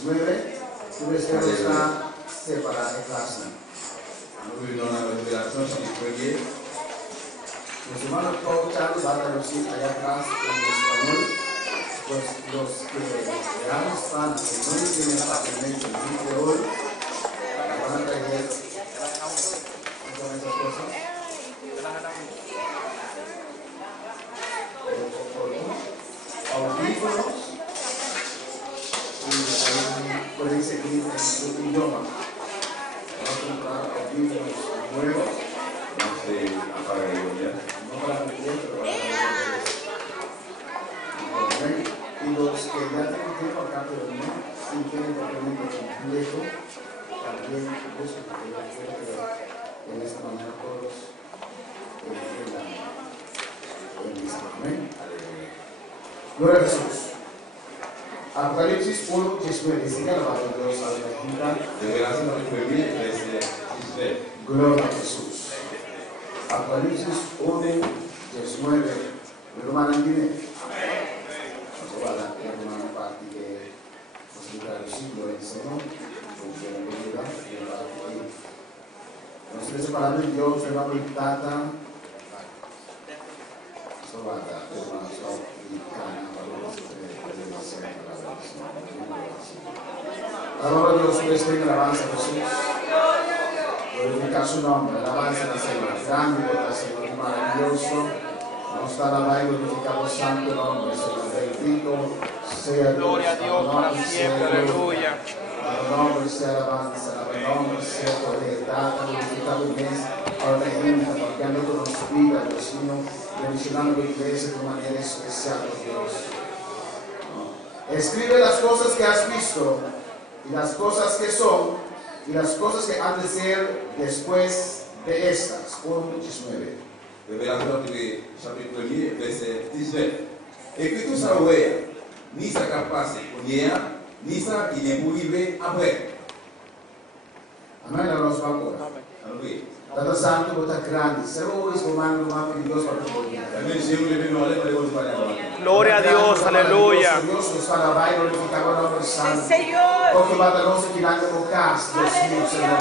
19, dovreste sta separare classe. Nous venons à la révélation chapitre 1er. Los hermanos Paulo van a traducir allá atrás en español, pues los que vean Hispana, que no tienen fácilmente el libro de hoy, van a traer con esas cosas. Audífonos y ahí pueden seguir en su idioma. Vamos a comprar audífonos nuevos. No se apaga el ya. No para meter, pero para meter. Y los que ya tienen tiempo acá, pero no, si tienen tratamiento complejo, también busquen, porque yo creo que en esta manera todos amén. Gloria a Jesús. Apocalipsis 1, 19. Dice que alabado Dios a la Junta. Revelación chapitre 1er, verset 19. Gloria a Jesús. Apocalipsis 1, 19. ¿Lo van a entender? Vamos a la hermana parte que nos el versículo del Señor. Nostre separate di Dio, se la puntata trovata per una sua allora Dios presenta alabanza a Jesús, glorifica su nombre, alabanza al Señor, grande por Señor, maravilloso, nos está alabando y glorificamos santo nombre, Señor, bendito sea Dios, gloria a Dios para siempre, aleluya. El nombre sea alabanza, el nombre sea poder, data, glorificado en ahora la gente, marcando con nuestra vida, Dios mío, bendicionando la iglesia de una manera especial, Dios. Escribe las cosas que has visto, y las cosas que son, y las cosas que han de ser después de estas. 1:19. Révélation chapitre 1er, verset 19. Écris tout ça, ouais, ni ça qui a passé, ni ça qui n'est pour arriver après. Amén, la nos va a poner. Aleluya. Tanto santo, bota grande. Servo es comando, más que Dios para tu vida. También si uno le viene a hablar, le voy a hablar. Gloria a Dios, aleluya. Dios nos alaba y glorificamos el nombre santo. Señor. Oh, que va a nos tirando con casa, Dios mío, Señor.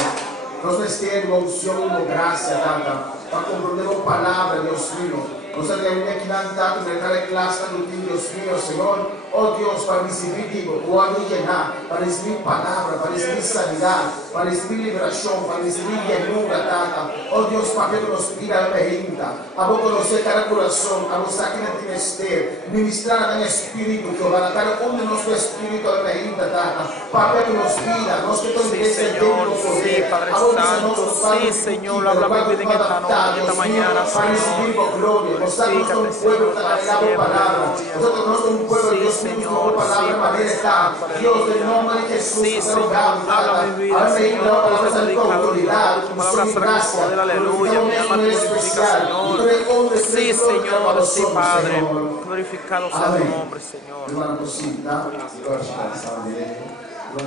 Nos estén unción, gracia, tanta. Para comprender palabra, Dios mío. Nos reúne aquí tanto, me trae clase de ti, Dios mío, Señor. Oh Dios, para recibir digo, cuando llenar, para recibir palabra, para recibir sanidad, para recibir liberación, para recibir llenura, tata. Oh Dios, para que nos pida la pregunta, a vos conocer cada corazón, a vos aquí en el ministério, ministrar en el espíritu, que van a dar un de nuestro espíritu a la pregunta, tata. Para que nos pida, nos que nos Sí, Señor, sí, Padre Santo, sí, Señor, habla mi vida en esta noche, esta mañana, para recibir Señor. gloria. Nosotros somos un pueblo que ha palabra. Nosotros no somos un pueblo, Dios mío, palabra manera está. Dios, del nombre de Jesús, sí, Señor, habla mi vida, Señor, palabra predicadora, tu palabra será con poder, aleluya, mi alma te glorifica, Señor. Sí, Señor, sí, Padre, glorificado sea tu nombre, Señor. Hermana cosita, gloria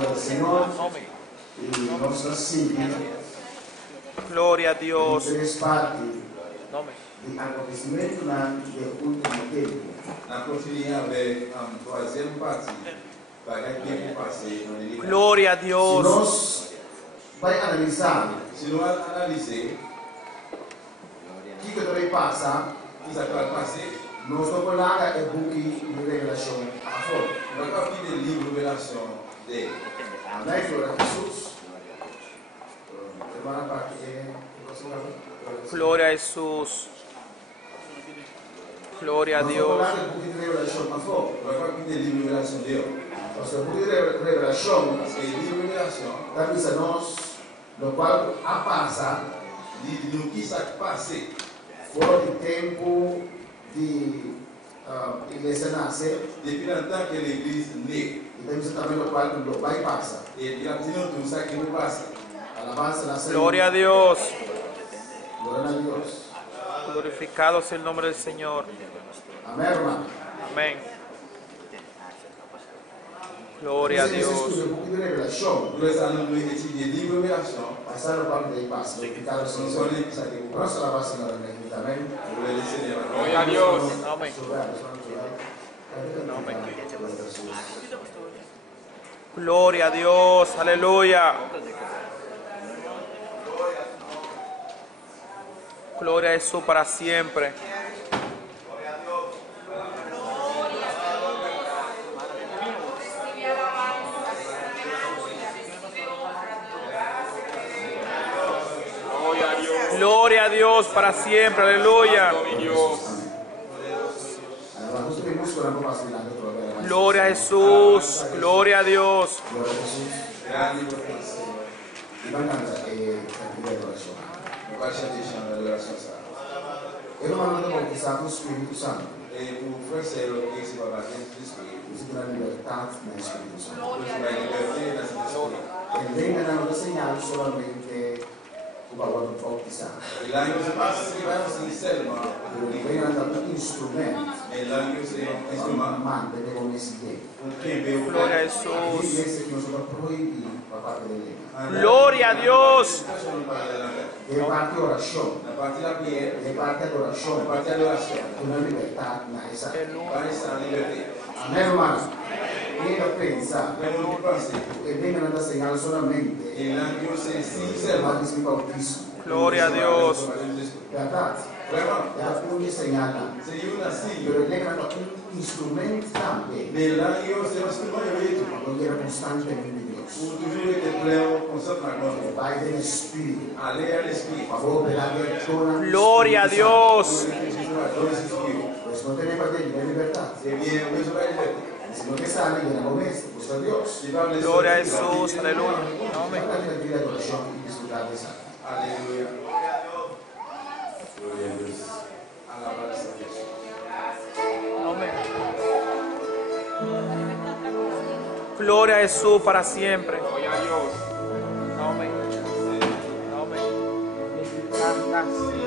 al Señor, y vamos a seguir. Gloria a Dios. Tres partes de acontecimiento del último tiempo. On continue avec la troisième partie. Bagay qui est passé dans les livres. Gloria a Dios. Nos vai analisar Si nous analysons o que também passa, tout ça qui va passer, nós não colocamos o book de revelação a fora. on va partir des livres de révélation des. Amém, glória a Jesus. Semana parte Gloria a Jesús. Gloria a Dios. Nós não colocamos o book de revelação a fora. On va partir des livres de révélation des. O seu book de revelação, Parce que les livres de révélation, avisa nós, no qual a passa disent-nous qui s'est passé fora de tempo de igreja nasce, depuis le temps que l'église naît. e temos também no qual não vai passar. Et il a dit nous tout ça qui nous passe. Alabanza la Gloria a Dios. Gloria a Dios. Glorificado sea el nombre del Señor. Amén, hermano. Amén. Gloria a Esse Dios. estudo um pouco de revelação. Nous allons étudier les livres de révélation. Passar o qual daí passa. Glorificado Nous seja o sommes Senhor. les ça qui vous Nossa passe. alabanza na mente também. Je voulais laisser les Gloria a Dios. Amén. Gloria a Dios, aleluya. Gloria a Jesús para siempre. Gloria a Dios para siempre, aleluya. Gloria a Jesús, gloria a Dios. Erano battezzato Spirito Santo. E un fratello che si va battezzato di Spirito. Questa è la libertà nel Spirito Santo. Questa è la libertà nel Spirito. E vengono insegnati solamente un po' di sangue. E l'anno si passa scrivendo si selma. Vengono tutti strumenti. E l'anno si insomma manda devono messi dentro. Gloria a Jesús. Questi che sono proibiti da parte dell'Ema. Gloria a Dios. Le parti orazione. La parte della preghiera. Le parti adorazione. La parte adorazione. Una libertà nice. Pare sta libertà. Amen, romano. Viene a pensare e vengono ad insegnare solamente E l'anno si ma di bautismo. Gloria a Dios. Guardate, è alcuni insegnati. Se io nasci, Però lei era un strumento también. nell'anno se lo scrivo io Non era costantemente Dios. un toujours te pleo consacrament. Vai del Spirito. A lei alle spirito. Favore per la persona. Gloria a Dios. Questo non tiene fratelli, è libertà. E viene questo è libertà. Se non che sta lì, viene messo, questo è Dios. Gloria a Jesús, aleluya. Amén. Guardate la vita adorazione di disfruttare santo. Alleluia. Gloria a Dio. Alabado sea Jesús. Amén. Gloria a Jesús para siempre. Gloria a Dios. Amén. Amén.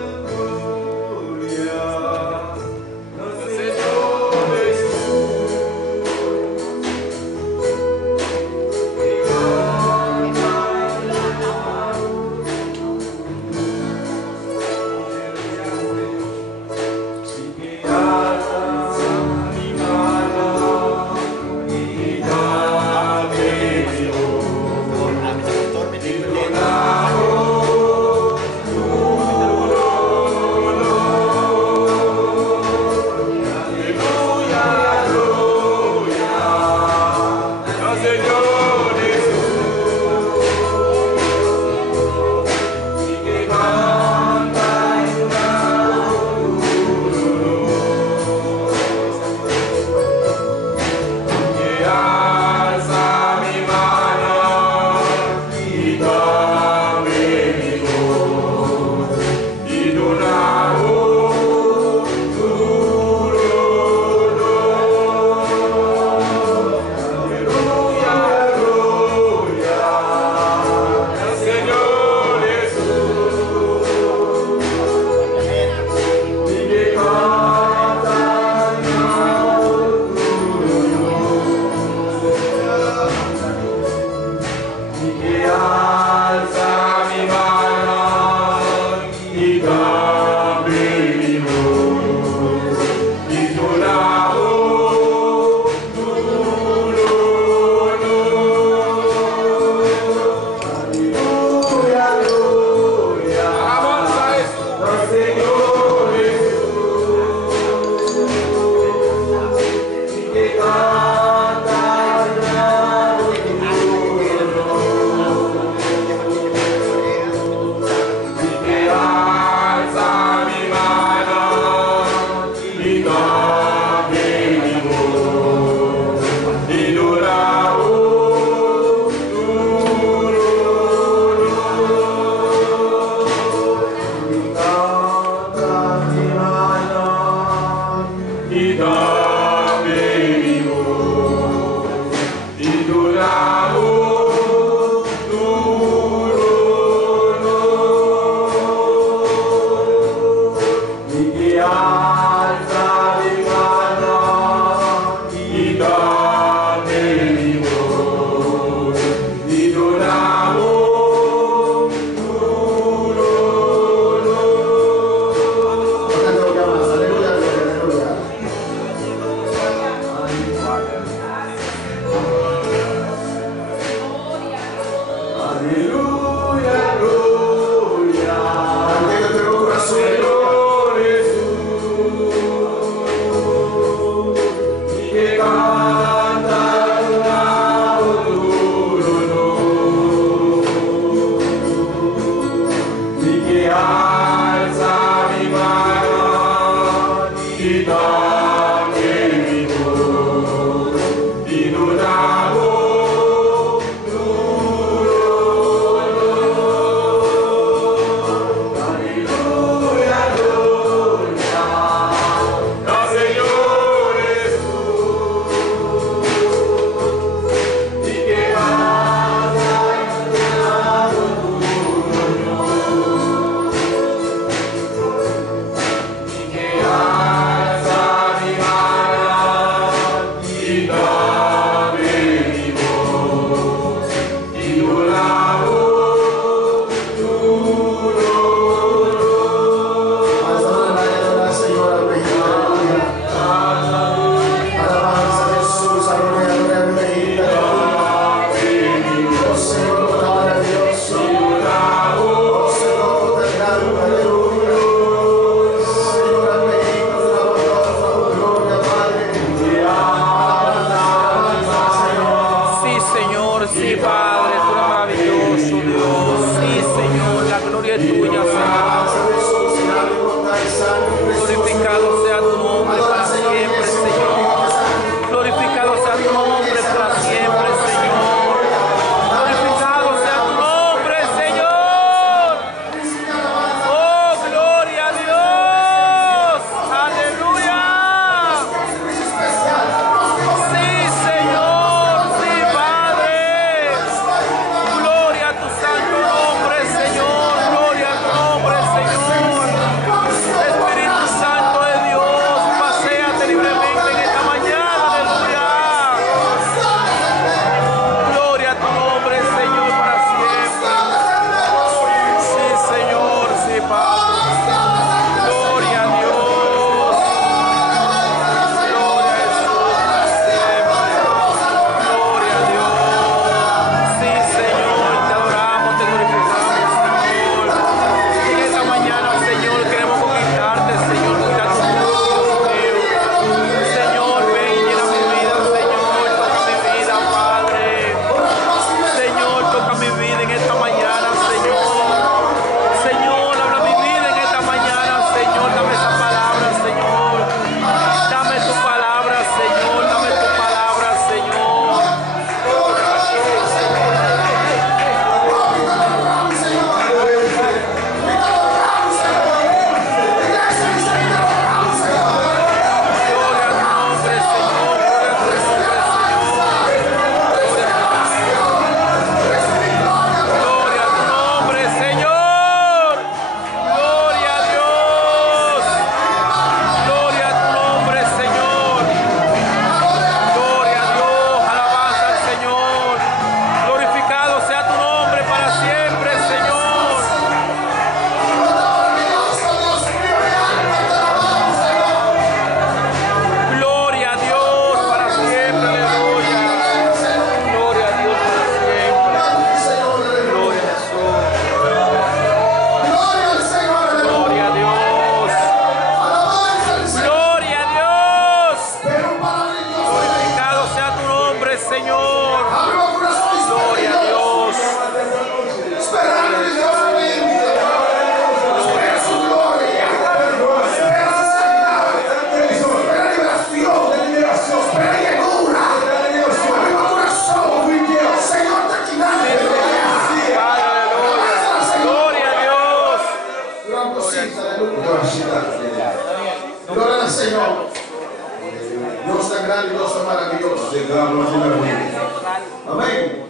Amén.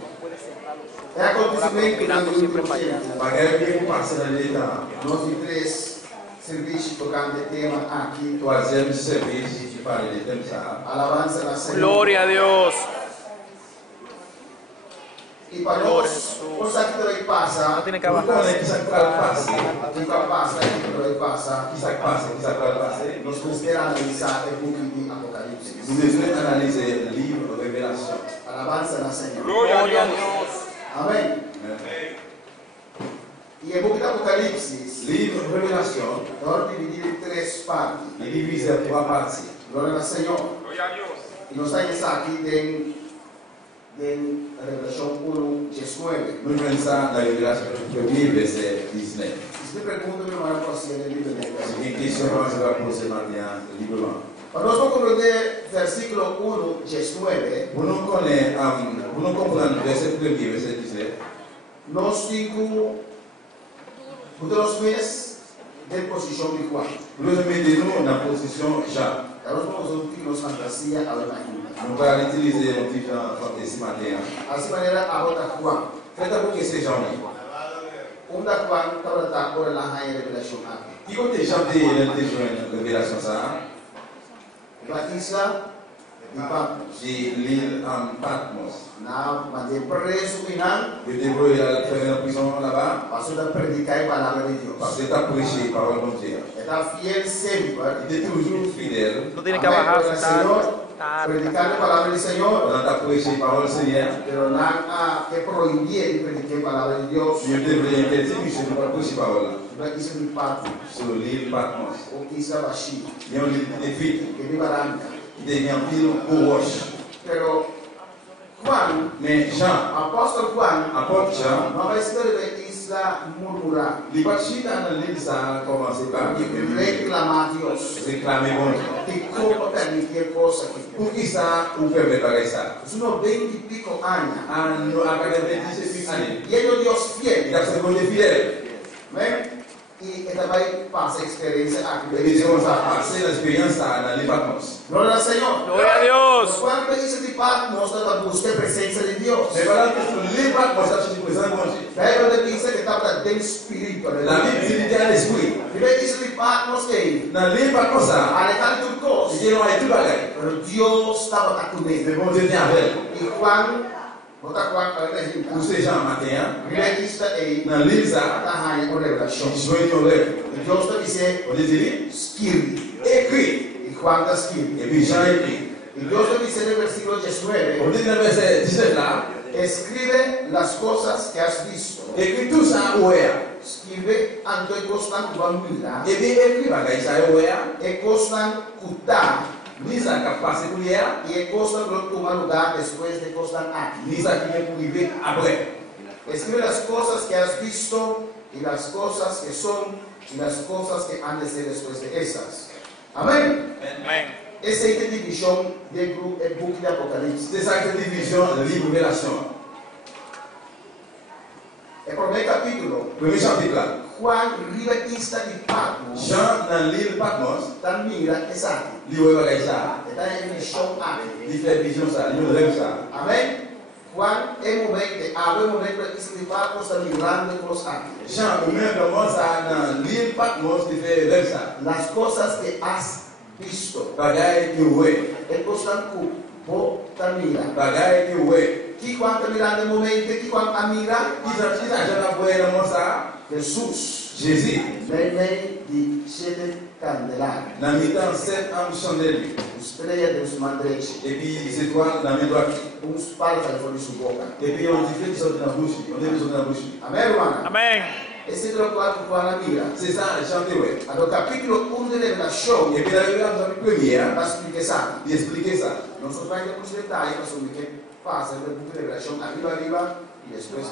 E acontecimento mirando siempre para allá. Bagay bien passa na letra. nós em 3 serviços tocando o tema aqui, Troisième service qui parle de thème ça. alabança na Senhor. Gloria a Dios. E para Glória a nós, Jesus. por sabe que passa, No tiene que Quando bajar. é que ça passa? que passa, que passa, Qui ça passe? Qui ça passe? nós consideramos analisar o book de Apocalipse. Nous devons analyser le livre Révélation. Alabança na Senhor. Gloria a Dios. Amém. E o book de Apocalipse, Livre Révélation nós dividido em 3 partes. est divisé en 3 parties. Glória ao Senhor. E nós estamos aqui em Revelação 1:19. Nous venons ça dans Révélation 1, verset 19. Se me pergunta, meu irmão, para você, ele livre C'est une question que je vais poser maintenant librement. para nós vamos compreender versículo 1:19. Pour nous connaître, pour nous comprendre verset 1, verset 19, Nós temos nós mês de posição de Juan. nous nous mettons dans la position Jean. Nós vamos usar nos fantasia a imagina. Nous allons utiliser un petit ce matin. Assim maneira a outra Juan. Faites à vous que c'est Jean. Da Juan estava da cor lá em Revelação aqui. Qui compte chanter la Révélation ça? La isla de Patmos. J'ai l'île en Patmos. Na mandei preso Minan, Je devrais aller faire une prison là-bas passou a predicar a palavra de parce Deus. que tu as prêché parole de Dieu. Está fiel sempre. Il est toujours fidèle. No tiene que bajar, Senhor, predicar a palavra do Senhor. Quand tu as prêché parole Seigneur, Pero não que proibir de predicar a palavra de Deus. je devrais interdire que je ne pas prêcher parole Na isla de Patmos, sur l'île Patmos. ou isla Baixi, Il y a une île de vide que de Baranga. qui devient pile aux roches. Pero Juan, Mais Jean, apóstolo Juan, apôtre Jean, não vai escrever isla murmurar. il va chercher dans l'île, ça a commencé par Reclamar a Deus. réclamer bon Dieu. Que como permitir coisa que Pour qui ça, ou permet de ça? sono 20 e pico anni. À 90 années. E ele é Deus fiel. Il a fait bon Dieu fidèle. Né? E ele vai passar a experiência aqui. Et puis, on a passé l'expérience dans l'île Patmos. Glória ao Senhor. Gloria a Dios. Quando isso de Patmos, nós busca a presença de Deus. Mais voilà que sur l'île Patmos, ça se présente bon Dieu. Daí quando ele pensa que estava dentro do Espírito. La Bible dit qu'il y a l'esprit. E vê isso de Patmos que Dans l'île Patmos, ça, alejar tudo coisa. il y a tout bagaille. Pero Deus estava com ele. Mais bon Dieu vient avec. E Juan, bota Juan para ele. Pour ces gens matin, Revista aí, dans l'île, ça, está rainha com revelação. ils jouent une rêve. E Deus está dizendo, On dit, escreve. écrit. E Juan está escrevendo. Et puis Jean écrit. E Deus está dizendo no versículo On 19, dit dans le verset 19 là, escribe las cosas que has visto. écrit tout ça ouais. Escribe anto e costan bambila. Et puis écrit bagaille ça ouais. E costan cutar. Ni ça qui a passé pour hier, E costan tomar lugar después de costan aquí. ni ça qui vient pour arriver après. Escribe las cosas que has visto y las cosas que son y las cosas que han de ser después de esas. Amén. Amén. Esa es la división del book de Apocalipsis. C'est ça que division, le livre Révélation. El primer capítulo, Premier chapitre là. Juan ribe isla de Patmos. Jean dans l'île Patmos, Tan mira es aquí. il voit bagaille ça. Está en visión aquí. Il fait vision ça, il rêve ça. Amén. Juan, el momento, abre el momento de isla de Patmos, está mirando con los ángeles. Jean, au même moment ça dans l'île Patmos, il fait rêve ça. Las cosas que has visto. Bagaille qui ouais. El costan cupo, tan mira. Bagaille qui ouais. Que Juan está mirando el momento, que Juan mira Qui ça Jean a voyé dans ça? Jesús. Jésus. Medio de 7 candelabros. Dans le temps 7 ans chandelier. Estrella de su mano derecha. Et puis les étoiles dans la main droite. Uns palos al fondo de su boca. Et puis on dit fait qui sort dans la bouche. On dit dans la bouche. Amén, hermana. Amén. Ese es lo que Juan mira. C'est ça, chanter ouais. Al capítulo 1 de Revelación, Et puis dans le chapitre premier, va a explicar ça. il expliquait ça. Nosotros hay algunos detalles sobre qué pasa en el book de Revelación, arriba y después.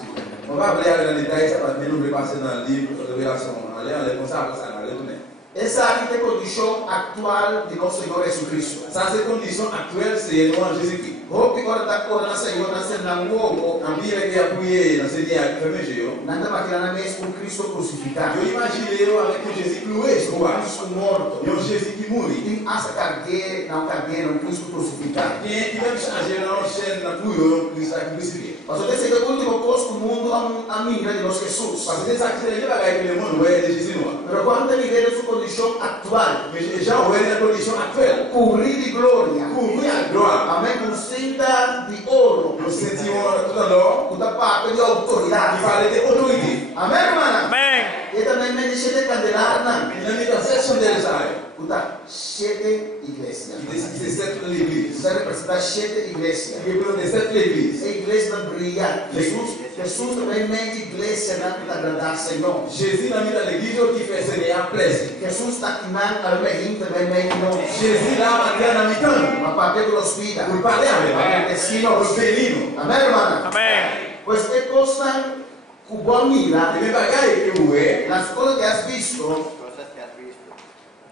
On va aller dans les détails, ça va nous repasser dans le livre de Révélation. Allez, on est comme ça, après ça, on va retourner. Esa es la condición actual de nuestro Señor Jesucristo. Ça, c'est la condition actuelle, c'est le nom de Jésus-Christ. Hopi ora da ora na sai ora ser na uomo. Ambire che appuie la sedia che fermeggio. Nanda macchina na mes con Cristo crucificato. Io immagino avec Jésus cloué sur croix. Cristo morto. Io Jésus qui mourit. In asa cardiere, na cardiere un Cristo crucificato. Qui même changer la chaîne na pouille Cristo crucifié. Mas esse é o último posto do mundo a mira de nós Jesus. Parce que ça c'est le bagage que le monde voit de Jésus noir. Pero quando ele vê sua condição atual, Mais les gens voient la condition actuelle. cobrir de glória. Couvrir à gloire. Amém. Com cinta de ouro. Nous sentimos tout à l'heure. Com tapado de Il autoridade. fallait des autorités. Amém, irmã? Amém. E também me deixa de candelar, não. Il a mis dans cette chandelle ça. Kuta, sete igrejas. C'est cette l'église. Você representa sete igrejas. Il représente cette l'église. A igreja brilha. Jesus também mente igreja para agradar o Senhor. Jésus l'a mis dans l'église qui fait Seigneur plaisir. Jesus está aqui na Almerim também mente não. Jésus l'a matin à mi-temps. Para papel los vida. Pour parler avec Para nous. vecinos. Pour bénir. Amém, irmã? Amém. Pues é coisa que boa mira. Les bagailles que vous voyez. Las cosas que has visto.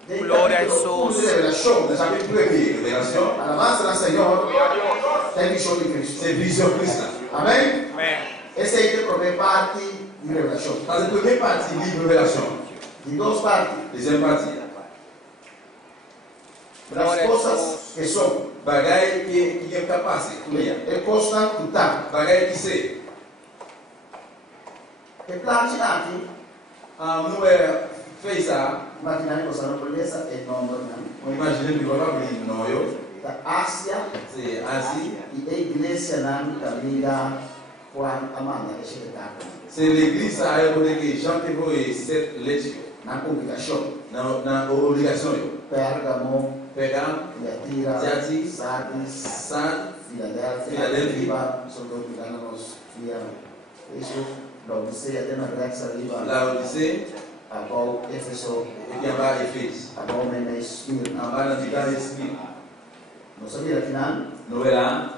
Glória a Jesus. Revelação. Le chapitre 1er, révélation. Alabanza al Senhor. Tem visão de Cristo. C'est vision Christ. Amém? Amém. Essa é a primeira parte de revelação. Dans la première partie, livre révélation. De duas partes. Deuxième partie. Das coisas que são. Bagaille qui est capable. É coisa que está. Bagaille qui c'est. É platinado. Nous fait ça. Imaginare cosa non volesse è il nome. On imagine que voilà, non yo. Da Ásia. C'est Asie. E a igreja não caminha com a amanda que chega. C'est l'église ça a été que Jean qui voit cette lecture. Na congregação. Dans obligation yo. Pérgamo. Pégam. Tiatira. Tiati. Sardis. Sade. Filadélfia. São todos os via. Isso. Laodicea até na Grécia riba. Laodicée. Agora Éfeso. Et puis en bas Éphèse. Agora Menes. En bas dans le Esprit. Não sabia que não? Nous là.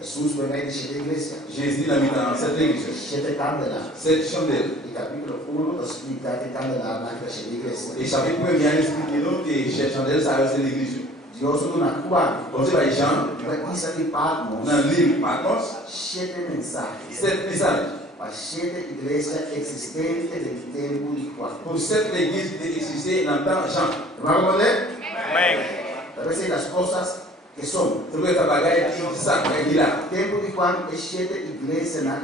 Jesus foi meio de igreja. Jésus l'a mis dans cette église. Sete candela. Cette chandelle. E capítulo 1 explica que candela na igreja. Et chapitre 1 vient expliquer nous que cette chandelle ça c'est l'église. Deus na cubana. Comme c'est Jean. Isso aqui Patmos. Dans le livre Patmos. Sete mensagens. Cette message. Para sete igrejas existentes do tempo de Juan. Pour cette église qui existait dans le temps Jean. Vamos ler? Amém. Talvez seja as coisas que são. Tu veux ta bagaille qui ça qui là. Tempo de Juan é sete igrejas na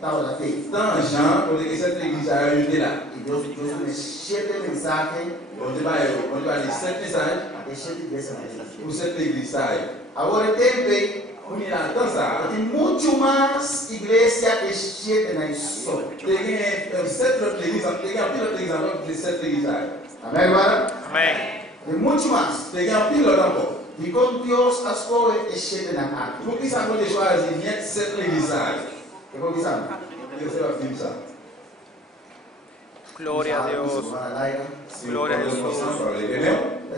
Tábua da Fé. Dans Jean, on dit que cette église a été là. E Deus tem sete mensagens. On va dire 7 messages É sete igrejas na igreja. pour cette église ça. Agora tem On est là dans ça. tem muito mais igreja que sete na história. Tem 7 autres églises, tem un pilote exemple de cette église là. Amém, agora? Amém. Tem muito mais. Tem un pilote encore. E com Deus as coisas é sete na arte. Pour qui ça peut choisir mettre cette église là. É como isso. Je sais pas film ça. Glória a Deus. Glória a Jesus.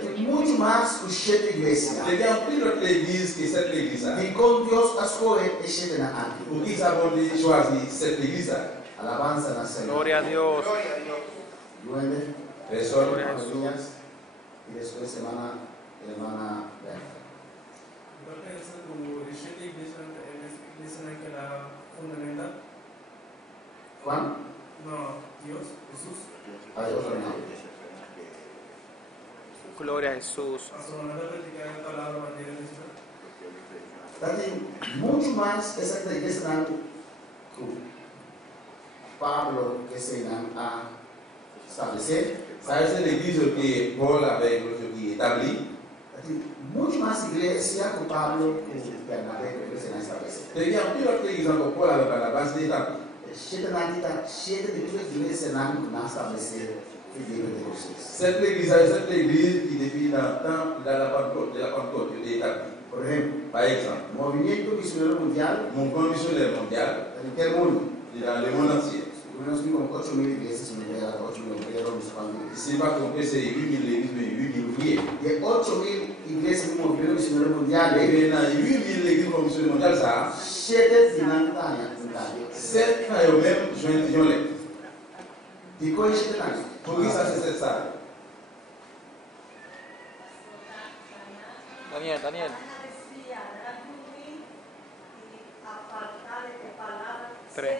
Tem muito mais que sete igrejas. Tem un pilote l'église que cette église là. E com Deus as coisas é sete na arte. Pour qui ça peut choisir cette église là. Alabanza na Senhor. Glória a Deus. Duende. Personne. Glória a Jesus. E depois semana Berta. Então, essa do Richard Igreja naquela fundamental? Juan? Não, Deus, Jesus. Aí outra não. Glória a Jesus. A sua maneira de praticar a palavra bandeira de Deus. Tem muito mais essa igreja não que Pablo que se não a estabelecer. Ça c'est l'église que Paul avait aujourd'hui établie. Tem muito mais igreja que Pablo que Bernabé que se não estabelecer. Tem un pilote l'église encore Paul avec la base d'établie. Sete na kita, sete de tudo igreja não estabelecer que livro de vocês. Cette église qui depuis dans le temps de la Pentecôte est établie. Por exemplo, Par exemple, o movimento missionário mundial mon grand missionnaire mondial em quel mundo? est dans le monde entier. Nós temos 8.000 igrejas no mundo, 8.000 obreiros nos países. Si pas compris, c'est 8 000 églises, mais 8 000 ouvriers. E 8.000 igrejas no movimento missionário mundial, Et dans 8 000 églises comme missionnaire mondial, ça, sete finanças. 7 quand même joint les. De coisa sete não. Pour qui ça c'est ça? 3.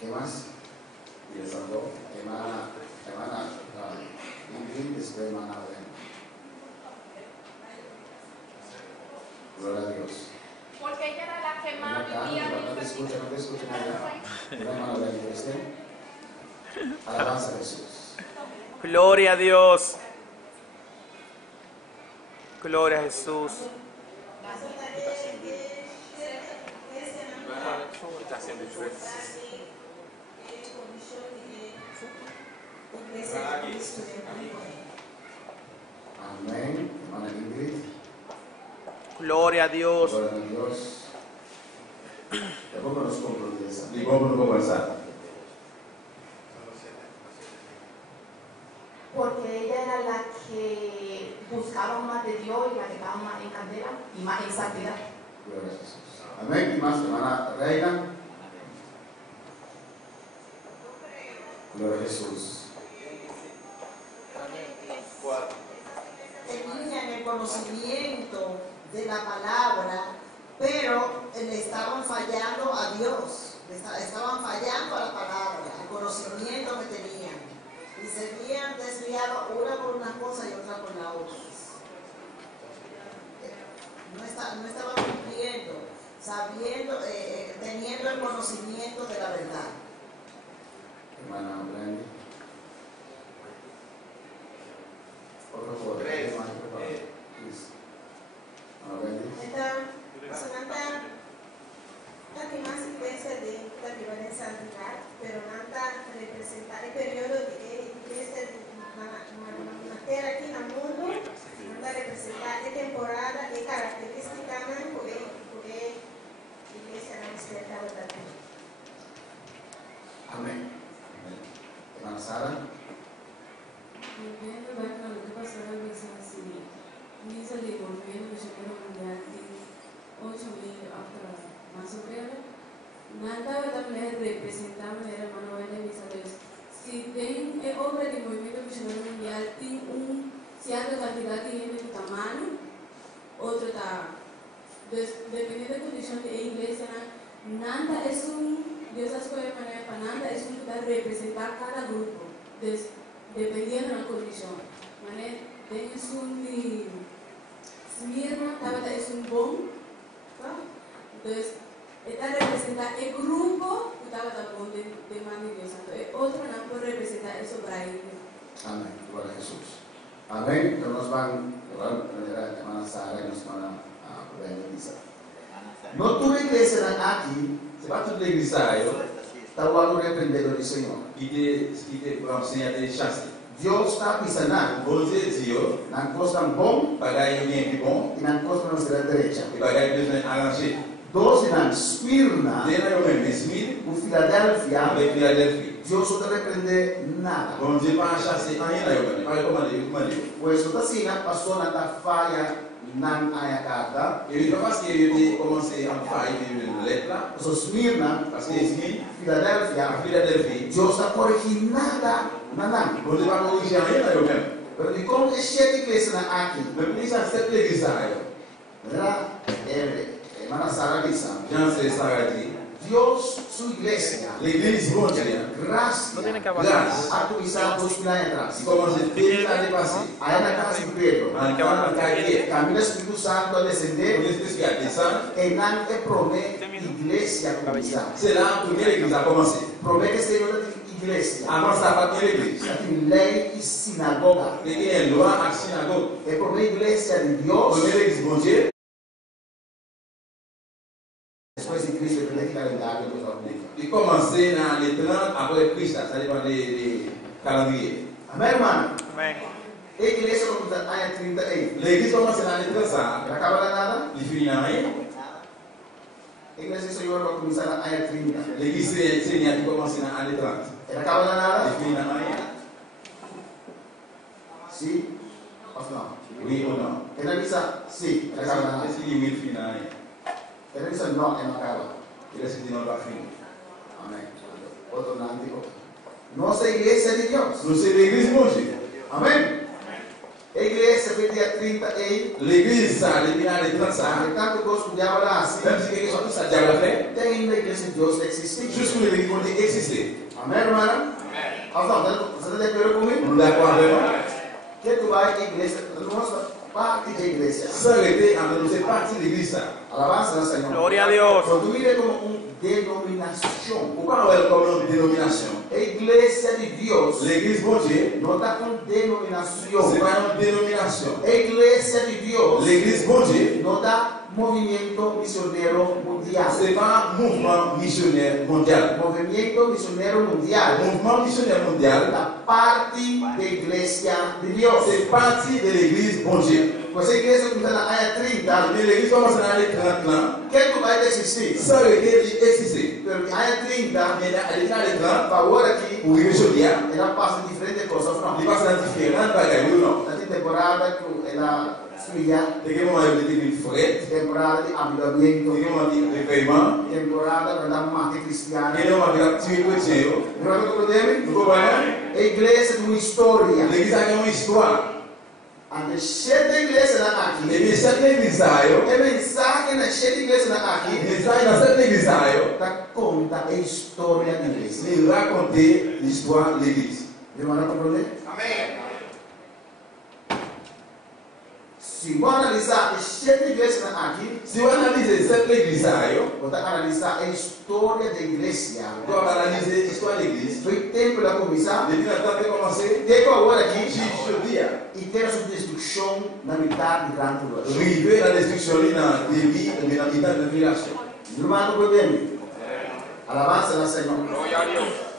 ¿Qué más? Y el santo. Hermana Ingrid, después hermana Belén. Gloria a Dios. Porque ella era la que Ven más acá, vivía no te escuchen allá. Hermana Belén, ¿viste? Alabanza a Jesús. Gloria a Dios. Gloria a Jesús. Amén. Hermana Ingrid. Gloria a Dios. Gloria a Dios. Tampoco nos compromete. Y vamos a conversar. porque ella era la que buscaba más de Dios y la que estaba más en candela y más en santidad. Gloria a Jesús. Amén. Y más, hermana Reina. Gloria a Jesús. Tenían el conocimiento de la palabra, pero le estaban fallando a Dios, estaban fallando a la palabra, al conocimiento que tenían, y se habían desviado una por una cosa y otra por la otra. No estaban cumpliendo, sabiendo, teniendo el conocimiento de la verdad. Hermana Brandy. Por favor, hermana, por favor. Please. Hermana Brandy. La que más iglesia de la viva en santidad, pero nada representar el periodo de iglesia de materia aquí en el mundo, nada representar de temporada, de característica, porque iglesia no despertado también. Amén. Hermana Sara. Volviendo a lo que pasó la misa así, misa de gobierno misionero mundial de 8.000 hasta más o menos, nada también representaba el hermano de misa de Dios. Si tienen obra de movimiento misionero mundial, tiene un cierta cantidad de tamaño, otro está, dependiendo de la condición de la iglesia, nada es un, Dios hace de manera para nada es un que representar cada grupo. Dependiendo de la condición. Tienes un Smirna, es un bon, entonces, esta representa el grupo que estaba de mano de Dios Santo. El otro no puede representar eso para ellos. Amén. Gloria a Jesús. Amén. Entonces nos van a hermana Sara y nos van a bendición. No tuve iglesia aquí. Se va tudo igreja, Estava repreendendo o Senhor. que vamos ensinar de chance. Deus está pisando. Você dizia, Na costa bom pagai alguém que bom, e na costa na direita. e pagai pessoas arranjar. Dois na Esmirna, Dena eu mesmo, Smith, o Filadélfia. avec Philadelphie. Deus não te repreende nada. Bom dia para chasser ainda eu mesmo, para comandar. Pois o assim, passou na falha nan ayakata. Eu já faço que eu comecei a fazer letra, So Esmirna, parce que Smith, Filadélfia. Philadelphie, Deus está corrigindo nada na nan. bom dia para corrigir ainda eu mesmo. Pero de como é cheio de igreja aqui. Mas precisa ser igreja. Verdade? Hermana Sara diz. Já se sabe Deus, sua igreja. l'Église bom dia. Graça. No tienen que avanzar. A tu isa 2000 anos atrás. Si commence depuis l'année passée, Aí na casa de Pedro. en cas de Camina Espírito Santo a descender. pour l'esprit descend, E não te promete igreja começar. c'est là la première église a commencé. Promete Senhor de igreja. Avant ça, pas de l'église. Tem lei e sinagoga. Il y a une loi à synagogue. E promete igreja de Deus. Première église, bon Dieu. Depois de Cristo, ele tem calendário do Rabbinico. Il commençait dans les 30 après Christ, ça dépend des calendriers. Amém, irmão? Amén. E igreja começa a área 38. L'église commence dans les 30, Ela acaba lá nada. il finit dans rien. A igreja do Senhor vai começar na área 30. L'église Seigneur qui commence dans les 30, Ela acaba lá nada. il finit dans rien. Sim ou não? Oui ou non? Ela diz sim. Ela acaba lá nada. Est-ce qu'il oui, il finit dans rien? Ela diz não, ela acaba. Il reste dit non, pas fini. Amém. Outro não digo. Nossa igreja é de Deus. Nous, c'est l'église, bon Dieu. Amém. A igreja foi dia 31. L'église, ça, les finales de 30 ça. Tanto que estudiava lá assim. Même si quelque chose, ça diable a fait. Tem ainda a igreja de Deus existir. Jusqu'où l'église continue exister. Amém, irmã? Você está de acordo comigo? Nous d'accord avec moi? Que tu vai à igreja, nossa parte da igreja. S'arrêter en nous c'est partie de l'église, ça. Alabança ao Senhor. Gloria a Dios. Quando mira como denominação. Pourquoi on est comme une dénomination? A igreja de Deus L'église, bon Dieu, não está com denominação. c'est pas une dénomination. A igreja de Deus L'église, bon Dieu, não dá movimento missionário mundial. c'est pas un mouvement missionnaire mondial. Movimento missionário mundial Le mouvement missionnaire mondial, da parte da igreja de Deus. c'est partie de l'église, bon Dieu. Você igreja começa na área 30, Mais l'église commence à aller 30 ans, que tu vai existir? s'arrêter d'exister. Porque a área 30, Mais elle est dans les 30, agora aqui, pour y réchauffer, ela passa diferentes coisas. Não. il passe dans différentes bagailles, ou non? Na temporada que ela esfria, C'est que moment il était une frette, temporada de c'est avivamento, que moment de recueillement, temporada para dar uma cristiana. c'est que moment de l'activité chrétienne. Não é o problema? Vous comprenez? A igreja tem uma história. L'église a une histoire. A cheia da igreja lá Et aqui. bien cette église, A mensagem na cheia da igreja lá aqui. dans cette église, Tá conta a história da igreja. il racontait l'histoire de l'église. Irmão, não compreende? Amen. Se vou analisar a cheia da igreja lá aqui, Si on analyse cette église, vou analisar a história da igreja. on doit analyser l'histoire de l'église. Foi tempo da comissão. Depuis le temps de commencer, Tempo agora aqui. je dis, E tem a sua destruição na metade da grande tribulação. river la destruction dans les vies et dans l'état de tribulation. Irmão, não compreende? Alabança ao Senhor.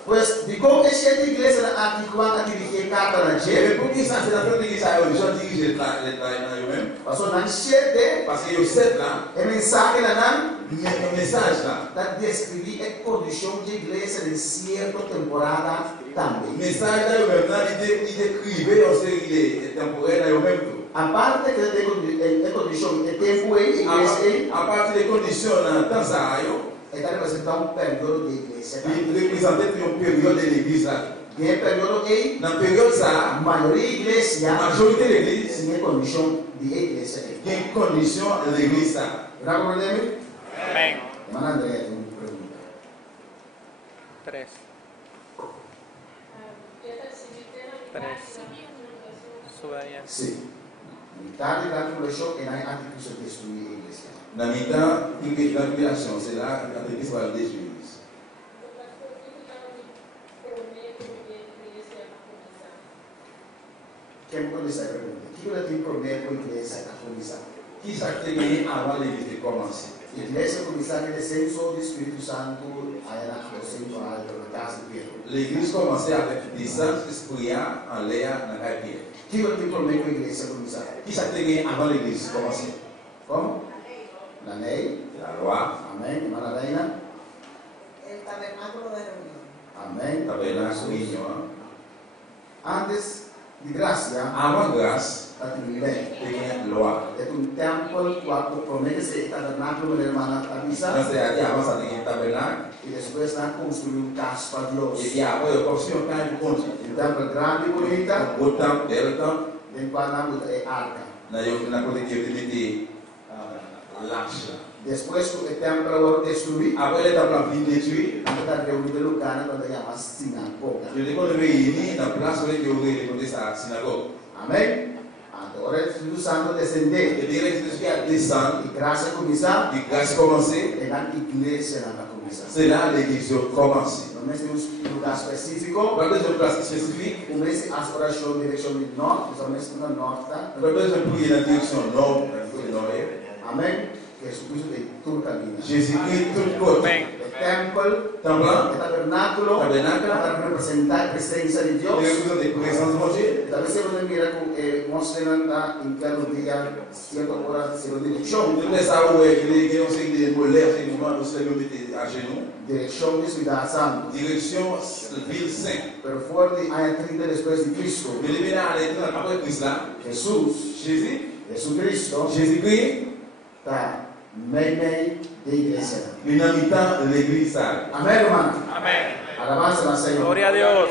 Pois, de como é cheia da igreja lá aqui, quando a dirigir carta na Et cheia, pour qui ça, c'est dans cette église, ils sont dirigés dans eux-mêmes. passou na cheia Parce qu'il y a 7 là, de mensagem lá, il y a un message là. está descrever a condição de igreja em certa temporada Le também. message là, maintenant, il décrivait, on sait qu'il est temporaire dans eux-mêmes. A parte que tem a condição de tempo em igreja, À partir des conditions dans le temps, ça, está representando período de igreja. il représentait une période de l'église là. Tem período em Dans la période, ça, a maioria la igreja, majorité de l'église, sem a condição de igreja. il y a une condition de l'église là. Está compreendendo? Amén. Irmã André, tem uma pergunta. 3. 3. Sube ahí. Sim. Metade da tribulação é na anticristo destruir a igreja. Dans le temps, une tribulation, c'est là que l'église va le détruire. Quem pode essa pergunta? O que ela tem problema com a igreja a começar? Qui s'est gagné avant l'église de commencer? A igreja começar a descenso do Espírito Santo aí na aposento alto na casa de Pedro. L'église commençait avec des saints esprits en l'air dans la pierre. O que ela tem problema com a igreja começar? Qui s'est gagné avant l'église de commencer? Como? Na lei. La loi, Amém. Irmã Reina. El tabernáculo de reunión. Amém. tabernáculo, réunion. Antes de graça, Avant grâce, está tudo bem. il y a une loi. É um templo, quatro promessas, e tabernáculo da irmã Dans Avisa. c'est-à-dire avant ça, il y a un tabernacle. E depois está construindo casa para Deus. Et puis après, il y a construit un camp pour Dieu. Um templo grande e bonita. Un beau temple, bel temple. Em qual na é arca. Dans la côté qui est limité l'arche. Depois que o templo agora destruído, Après, le temple a fini détruit. está reunido no lugar onde chama sinagoga. Je dis qu'on est réunis dans la place où il y a sa synagogue. Amém? Agora o Espírito Santo descender. Et puis, l'Esprit a descendu. E graça começar. Et grâce commencée. É na igreja na começar. C'est là l'église commence. Não é um lugar específico. Pas besoin de place spécifique. Um mês as orações na direção do norte, somente no norte. Pas besoin de prier dans la direction nord, nord. Amém? Jesus Cristo tem todo caminho. Jésus-Christ, tout côté. Amén. O templo, Temple, o tabernáculo, Tabernáculo. para representar a presença de il Deus. représente la présence de Dieu. Talvez você mira com mostrando em cada dia, certa hora, certa direção. Nous laissons ça où il y a un molaire, c'est une main, nous se met à genoux. Direção de Espírito Santo. Direction, ville saint. Pero forte, há 30 depois de Cristo. Mais les bénins, après Christ là, Jesus, Jésus, Jesus Cristo, Jésus-Christ, está meio da igreja. il a mis temps l'église ça. Amém, irmão? Amén. Alabança ao Senhor. Gloria a Dios.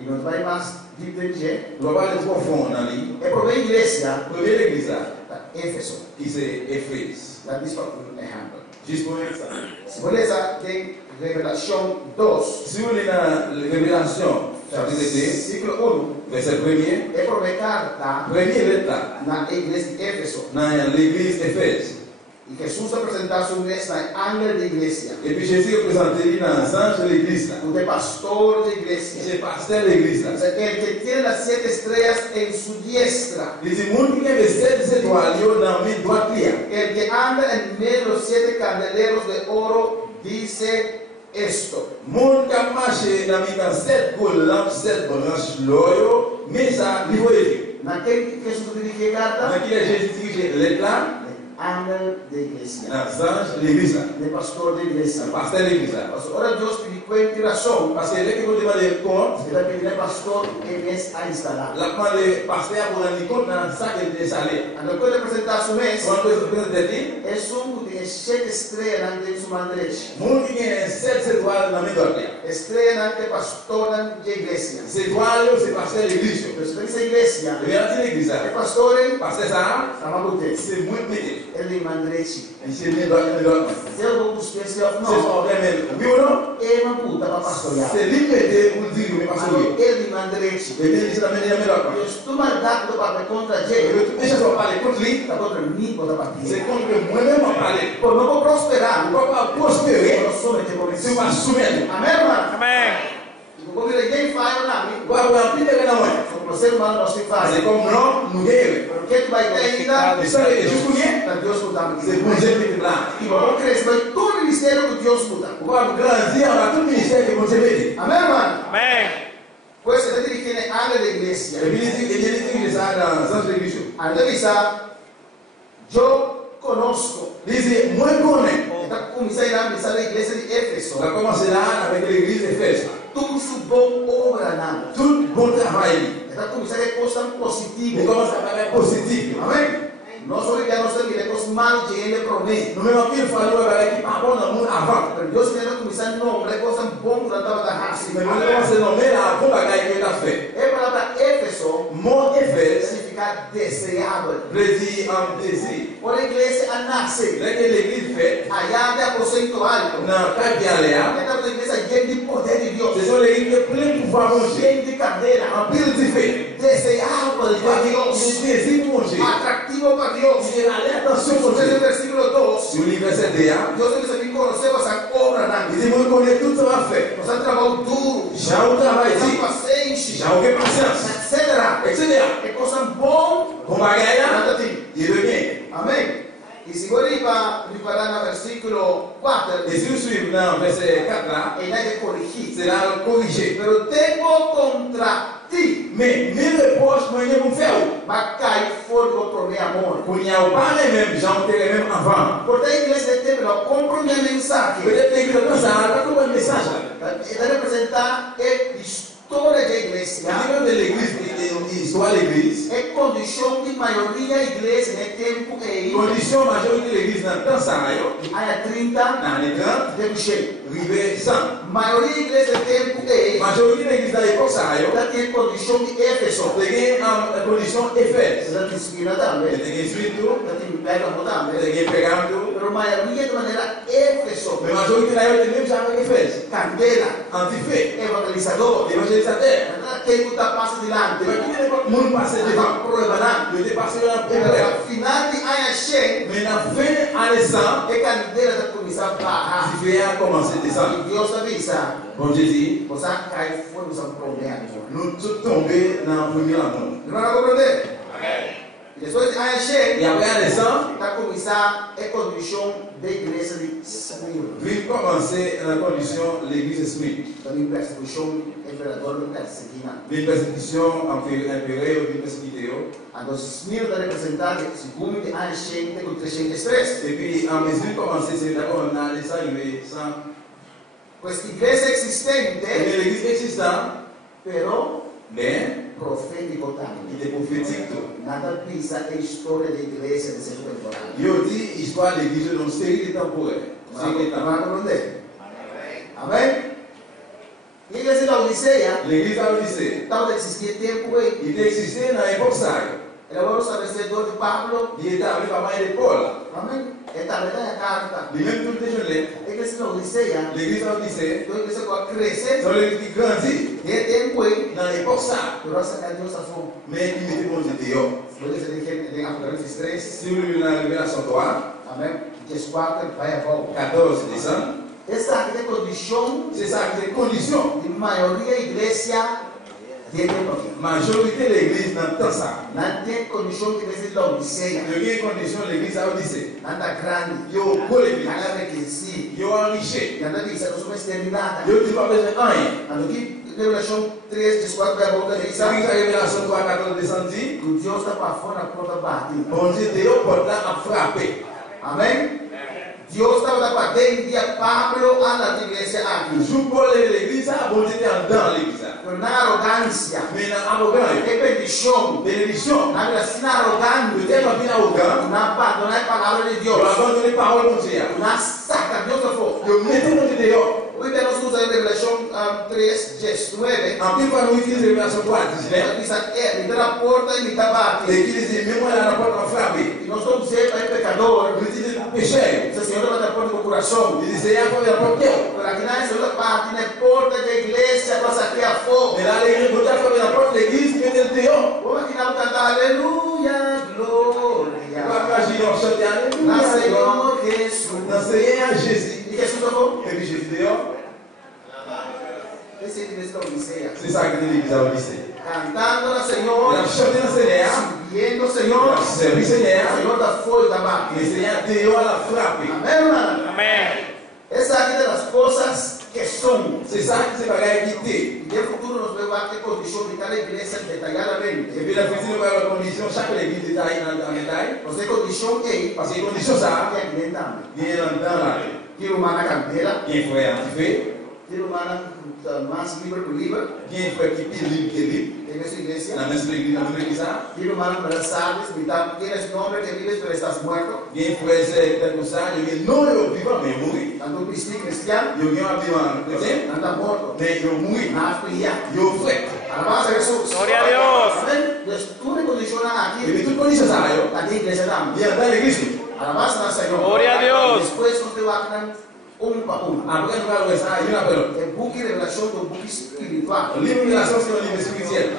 E não vai mais divergir. Não vai mais profond ali. É para a igreja. Primeira igreja. Éfeso. Isso é Éfeso. Lá diz para um exemplo. Diz por exemplo. Se você tem Revelação 2. Se você na Revelação, versículo 1. Verset 1. É para uma carta. Primeira letra. Na igreja de Éfeso. Na igreja de Éfeso. E Jesus apresentasse um mês na ángel da igreja. E puis Jésus présenté dans l'ange de l'église. O pastor da igreja. C'est pasteur de l'église. El que tiene las 7 estrellas en su diestra. Diz o mundo que tem 7 étoiles na minha droite. El que anda en medio de los 7 candeleros de oro dice esto. Mundo que marche na minha 7 lampes, 7 branches l'oio, mais ça livre écrit. Naquele que Jesus dirige a carta. Naquele Jésus dirige lettre. Ángel de igreja. Nas anjos de igreja. De pastor de igreja. Pastor de igreja. Ora Deus pediu qualquer razão. Parce que ele que pode demander compte. Ele pediu pastor que mês a instalar. La demande pasteur pour rendre compte dans ça qu'il est installé. Quando ele apresentar o mês. Quando ele apresentar ele. É um de 7 estrelas na sua mão direita. Mundo que tem 7 étoiles na minha droite. Estrela de pastor de igreja. Ces étoiles c'est pasteur de igreja. Essa igreja. De igreja. É pastor. Pasteur ça. C'est muito métier. Ele mandrete. Encher minha droite. Se eu vou buscar esse não. C'est problème. Oui ou non? É uma puta para pastorear. C'est limité pour dire que pastorear. Ele mandrete. Ele diz também a melhor coisa. Eu estou mandando para contra ele. Eu deixa eu falar contra ele. Está contra mim, contra a partida. C'est contre moi-même à parler. Por não vou prosperar. Não vai prosperar. Eu sou meteoro. Se vai assumir. Amém, irmão? Amém. Vou vir ninguém faz nada. Vai pedir que não é. Como ser humano nós se faz. C'est comme non, nous guérir. Porque tu vai ter ainda. Isso é justo que Para Deus mudar. c'est pour Dieu là. E vamos crescer. Vai todo o ministério que Deus muda. Vai grandir a todo ministério que você vê. Amém, irmão? Amém. Pois você tem que ter área da igreja. Ele diz que está na Santa Igreja. A igreja, eu conosco. Diz, muito bom, né? Está começando a missão da igreja de Éfeso. Vai começar avec l'église d'Éphèse. Tudo isso bom obra nada. Tout bon travail. Está começando a coisa positiva. Il commence à parler positif. Amém? Nós olhamos também coisas mal que ele promete. Nous même qu'il fallu avec pas bon dans monde avant. Deus quer começar não, é coisa bom para dar da raça. Mais nous commence à nommer la bonne bagaille qu'il a fait. É para dar Éfeso. Mon Éphèse Significa desejável. veut dire un désir. Por a igreja a nascer. Dès que l'église fait, Allá de aposento alto. dans pas bien l'air. Esta igreja cheia de poder de Deus. Ce sont les églises pleines de pouvoir manger. Cheia de cadeira. En pile de fait. Desejável para Deus. Désir manger. Atrativo para Deus. Il a l'attention pour Esse Dieu. versículo 2. Sur le verset 1, Deus tem que conhecer essa obra na il dit, moi, connais tout ce qu'on a fait. Nós temos trabalho duro. J'ai un travail Temos ici. paciência. J'ai aucune patience. Etc. Etc. É coisa boa. Bon bagaille là, Nada tem. il devient. Amém? E se você reparar no versículo 4, Et si vous suivez dans verset 4 là, ele é de corrigir. c'est là le corriger. Pero tenho contra ti. Mais mes reproches, moi, je vais vous faire. Vai cair fogo pro meu amor. Pour n'y avoir pas les mêmes, j'en ai même avant. Portanto, a igreja de tempo, eu compro minha mensagem. Peut-être que l'église comme ça, pas comme un message là. Ele representar a história da igreja. Le niveau de l'église, l'histoire de l'église, É condição de maioria da igreja no tempo que condition majorité de l'église dans le temps ça, há 30 dans les 30, de cheio. arrivé 100. Maioria da igreja do tempo que Majorité de l'église dans l'époque ça, já tem condição de Éfeso. c'est en condition Éphèse. Já tem seguida também. Il y a Espírito, Já tem Pérgamo também. il y a Pérgamo, Pero maioria de maneira Éfeso. mais majorité là, il y a même ça avec Éphèse. Candela. Antifait, Evangelizador. évangélisateur. Quem está passando Il dilante. y a tout le monde passé devant. Proebanando. Il était passé dans le Pero problème. ao final de ano cheio, Mais la fin en descend, é candeira da comissão para il fait commencer à descendre. Deus avisa. Bon Jésus, Você cai fora do problema. nous tous tombés dans le premier amour. Não vai compreender? E depois de ano Et cheio, après en descend, está começar a condição da igreja de Smyrna. puis commencer la condition l'église esprit. Também perseguição imperador do perseguina. Une persécution impériale ou une persécution. A Smyrna está representada segundo de ano cheio com 303. Et puis en mesure de commencer, c'est d'abord on a laissé arriver sans. Pois igreja existente, Mais l'église existante, pero mais profético também. il est prophétique tout. Nada pisa a história da igreja de ser temporal. Il dit histoire de l'église dans série temporaire. Vai compreender? Amém? E a igreja da Odisea, l'église d'Odyssée, estaba existiendo tiempo ahí. il existait dans l'époque ça. Era bueno saber si es de Pablo. Il était avec pas mal de Paul. Amén. Esta vez la carta. Lui-même tout le jeune, Iglesia Odisea, l'église d'Odyssée, la iglesia va a crecer. c'est l'église qui grandit Y tiempo ahí, dans l'époque ça. pero va a sacar Dios a su. Mais il mettait mon Dieu. Lo que se dije en Apocalipsis 3. Si vous lisez la Révélation 3, Amén. Que es parte vai a volta. 14 descend, Esta aqui é a condição c'est ça qui est condition. de maioria igreja de tempo aqui. Majorité de l'église dans tout ça. Não tem condição de igreja da Odisseia. Il y a une condition de l'église d'Odyssée. Anda grande. Il y a une bonne église. Anda requisito. Il y a enrichi. Anda visa, não somos exterminada. Il y a pas besoin de rien. Ando aqui, Revelação 3, 4, vai a volta de Ça veut Isa. dire que la Révélation 3, 14 descend dit, Que Deus está para fora, a porta batida. bon Dieu, Dieu porte là à frapper. Amém? Deus estava para dentro de Pablo a na igreja aqui. Jour Paul est l'église, bon Dieu était dans l'église. Por na arrogância, Mais dans arrogant, repetição, bénédiction, na assim arrogante, peut-être pas bien arrogant, na abandonar a palavra de il Deus. abandonne les paroles de Dieu. Na saca, Deus está fora. Il met mon Dieu dehors. Hoy nós usamos em Revelação 3, 19. En plus, quand nous utilisons Révélation 3, 19, Diz libera a porta e me bate. et qu'il dit, mais moi, la porte m'a frappé. E nós estamos dizendo para o pecador, Il dit, péché. se o Senhor vai dar porta do coração. Il dit, Seigneur, faut la porte. Por aqui na segunda parte, na porta da igreja, para sacar a fogo. Mais là, l'église, quand tu as fermé la porte de l'église, tu mets le dehors. Vamos aqui na cantar aleluia, Tu vas glória. agir en chanter Na Alléluia. Senhor Jesus. Dans Seigneur Jésus. E que Jesus falou? Et puis Jésus dehors. Esse é a igreja da Odisseia. C'est ça que dit l'église à Odyssée. Cantando ao Il Senhor, a chanté dans Seigneur. sirviendo ao Il Senhor. a servi O Seigneur. Senhor da fogo da Et máquina. Seigneur dehors l'a frappé. Amém, irmão? Amém. Essa aqui é das coisas que são. C'est ça que c'est bagaille qui t'est. E no futuro nós vamos ver a condição de cada igreja detalhadamente. Et puis la future, nous va la condition, chaque église détaille en détail. Nós temos condição E, Parce que condition ça, que é aqui também. il y a dans la Que é uma na candeira, il y a un frère anti-fait, que é uma mais livre por livre. il y a un frère qui est libre, qui est libre. Tem essa igreja. Dans notre église, dans notre église, Que é uma para sabes, então tienes nome que vives pero estás muerto. il y a un frère c'est comme ça, il y a un non vivant, mais il mourit. Tanto cristiano, Il y a un vivant chrétien, anda morto. mais il mourit. Na fria. Il y a un frère. Alabanza a Jesús. Gloria a Dios. Amém? Deus tudo condiciona Et aqui. puis toute condition ça, A igreja também. il y a dans l'église. Alabanza ao Senhor. Glória a Deus. Depois nós temos aqui para Après, nous allons voir ça, il y a un appel. É book e revelação do book espiritual. Le livre de la science, c'est un livre spirituel.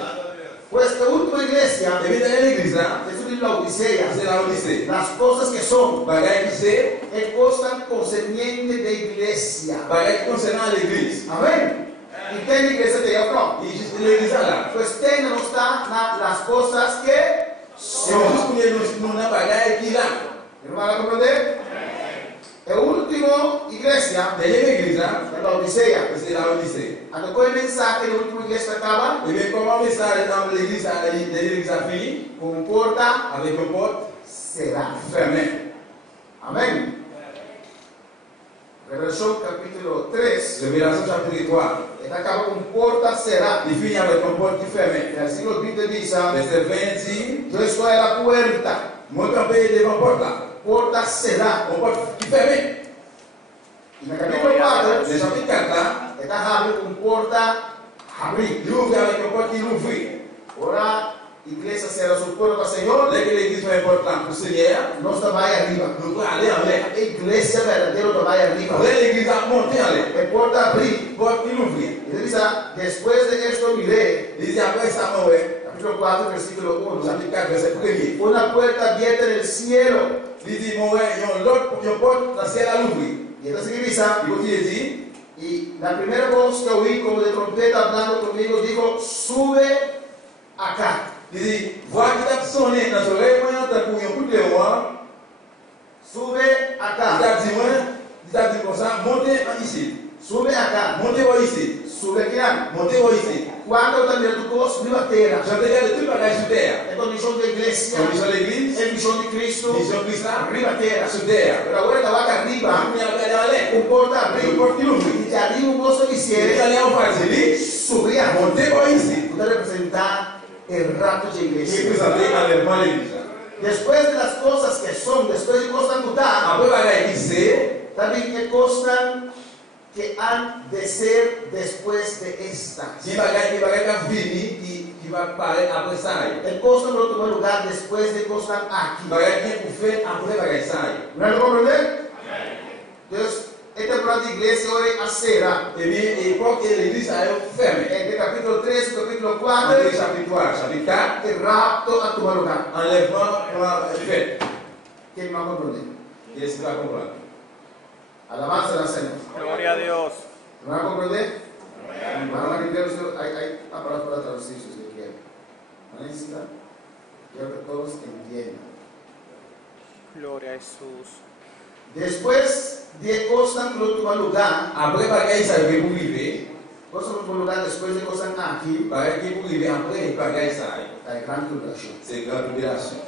Pues a última igreja, Et puis dans l'église, là, Jesús dijo la Odisea, c'est la Odyssée. las cosas que son, Bagaille qui c'est, es cosas concernientes de iglesia. bagaille concernant l'église. Amén. Y tem iglesia de otro. Et juste l'église là. Pues tem no está las cosas que Et son. juste nous avons bagaille qui là. Hermana, ¿comprende? El último iglesia, Dernière église, là, de la Odisea, c'est la Odyssée. atacó el mensaje de la última iglesia acaba Et bien, comment le message dans l'église, l'église a fini? con porta Avec une porte será. fermée. Amén. Revelación capítulo 3, Révélation chapitre 3. esta acaba con porta será. Il finit avec une porte qui fermée. Versículo 20 dice, Verset 20 dit, yo estoy a la puerta, moi campé devant la porte là. porta será. Une porte qui fermée. Y en el capítulo 4, Le chapitre 4 là, está abre con porta abrir. il ouvre avec une porte qui l'ouvre. Ahora, iglesia será su puerta, Señor. Dès que l'église fait une porte là pour le Seigneur, No está vaya arriba. nous pouvons aller en l'air. Iglesia verdadero no vaya arriba. Après l'église a monté en l'air. El porta abrir. Porte qui l'ouvre. Y dice, después de esto miré, Il dit après ça, moi, ouais. capítulo 4, versículo 1, Chapitre 4, verset 1er. una puerta abierta en el cielo. Il dit, moi, ouais, il y a une porte dans le ciel à l'ouvrir. Y entonces ¿qué dice? Il continue de dire, Y la primera voz que oí como de trompeta hablando conmigo dijo, sube acá. il dit, voix qui t'a sonné dans son oreille, moi, t'as pour un coup de moi. Sube Il acá. t'a dit, moi, il t'a dit comme ça, montez ici. Sube acá. Montez voir ici. Sube acá. Montez voir ici. Cuando también tu voz viva tierra. Je te regarde tout le bagage sur terre. Es condición de iglesia. Condition de l'église, Es misión de Cristo. mission Christ là, Arriba tierra. sur terre. Pero ahora estaba acá arriba. Il y a un gars en l'air. Un porta Une arriba. porte qui l'ouvre. Y de arriba un voz Il est diciendo, allé en face de lui. subía. Montez voir ici. Usted representa el rato de Il est iglesia. présenté enlèvement l'église. Después de las cosas que son, después de cosas mutar, Après bagage qui c'est, también que costan que han de ser después de estas. Si bagay ka vini qui va paraître après ça. El cosa no toma lugar después de cosas aquí. Bagay qui pour faire après bagay ça. ¿No lo comprende? Entonces, esta prueba de iglesia hoy a cera. Eh bien, époque l'église a fermé. En el capítulo 3 capítulo Entre 4, chapitre 3, chapitre 4, el rapto a tomar lugar. enlèvement pour fait. ¿Quién va a comprender? Qui est-ce qui va comprendre? Alabanza a la cena. Gloria a Dios. ¿No va a comprender? Van a aprender, hay aparatos para traducir si usted quiere. ¿No necesita? Quiero que todos entiendan. Gloria a Jesús. Después de cosas no toma lugar, Après bagay ça va pour arriver. cosas no toma lugar después de cosas aquí, Bagay qui pour arriver après bagay ça. hay gran tribulación. C'est grande tribulation.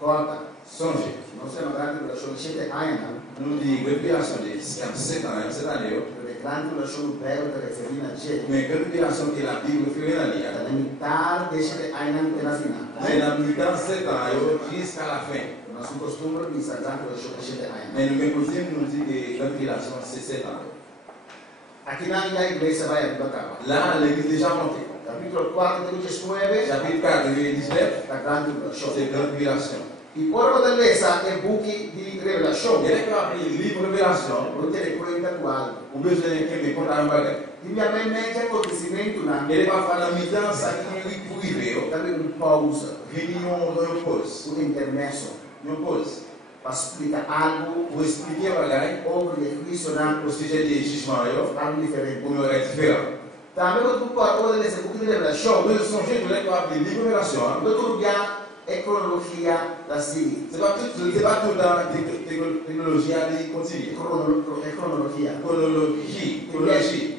Corta. Songez. No se llama gran tribulación, 7 años. Nous dit tribulation de 7 ans, 7 années. Pero de gran tribulación, pero te referí a J. Mais grande tribulation que la Bible fait dans l'île. La mitad de 7 años de la final. C'est la mi-temps 7 ans jusqu'à la fin. No es un costumbre ni esa gran tribulación de 7 años. Mais nous coutume nous dit que grande tribulation c'est 7 ans. Aquí nadie la iglesia va a ir acá. Là, l'église déjà montée. Capítulo 4 de Lucas 9, Chapitre 4, verset 19, la gran tribulación. c'est grande tribulation. Y por fortaleza el buque de revelación. Il y a qui appris le livre Révélation. No te recuerda tu algo. Ou besoin de quelqu'un pour un bagage. Dime a mí mente acontecimiento na. Il est parfois dans mi-temps, ça qui est pour arriver. Dame un pausa, Réunion de pause. un intermeso, Une pause. para explicar algo Pour expliquer bagage sobre el juicio na au sujet des jugements, algo diferente. pour nous être différent. También cuando tú puedes leer el buque de revelación, Nous songez que nous avons le livre Révélation. no tú ya es cronología la sigue. C'est pas tout dans la technologie de continuer. Es cronología. Chronologie.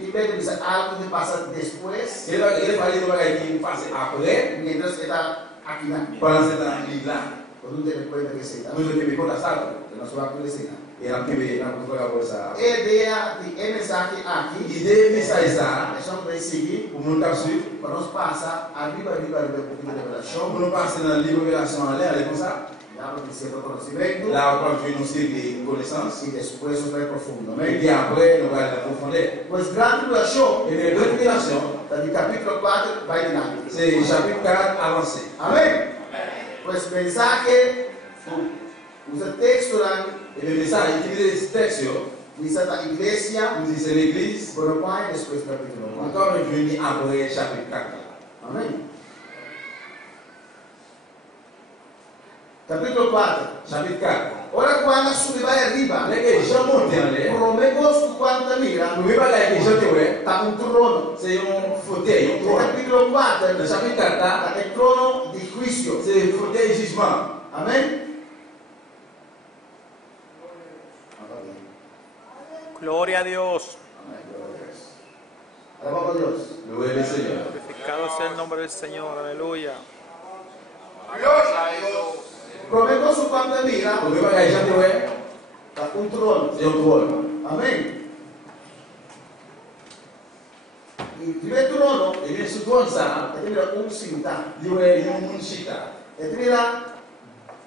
Y ve que dice algo que pasa después, Il est parlé de bagage qui passe après, mientras está aquí na. pendant cette année-là. Cuando tú te recuerdas que se da, Nous avons fait ça. que no se va a acontecer. Et la Bible, nous avons ça. Idea de mensaje aquí, L'idée, mais ça est ça. eso no puede seguir, Pour nous suivre, pero nos pasa arriba del buque de revelación. pour nous passer dans le livre Révélation en l'air, comme ça. Ya lo que cierto conocimiento Là, on va nous des connaissances. y después nos trae profundo. Et Amén. puis après, nous allons la profondeur. Pues gran tribulación, Et bien, la révélation, del capítulo 4 va adelante. c'est chapitre 4 avancé. Amén. Pues mensaje, usa texto Et le message, utilisé ce texte, usa la iglesia, nous dit c'est l'église. pero va después del capítulo 4. Encore une venue après chapitre 4. Amén. Capítulo 4. Chapitre 4. Ahora cuando sube va arriba, Dès que Jean monte en l'air, promemos cuando mira, vous ne pouvez pas dire que Jean était está un trono. c'est un fauteuil, un El trône. capítulo 4, Le chapitre 4 là, el trono de juicio. c'est le fauteuil jugement. Amén. Gloria a Dios. Alabamos a Dios. Louez le Seigneur. Glorificado sea el nombre del Señor. Aleluya. Promemos cuando mira, Vous ne pouvez pas dire Jean était está un trono. c'est un trône. Amén. Y el primer trono, Et bien, ce trône ça, mira un cinta. il y a un chita. Mira,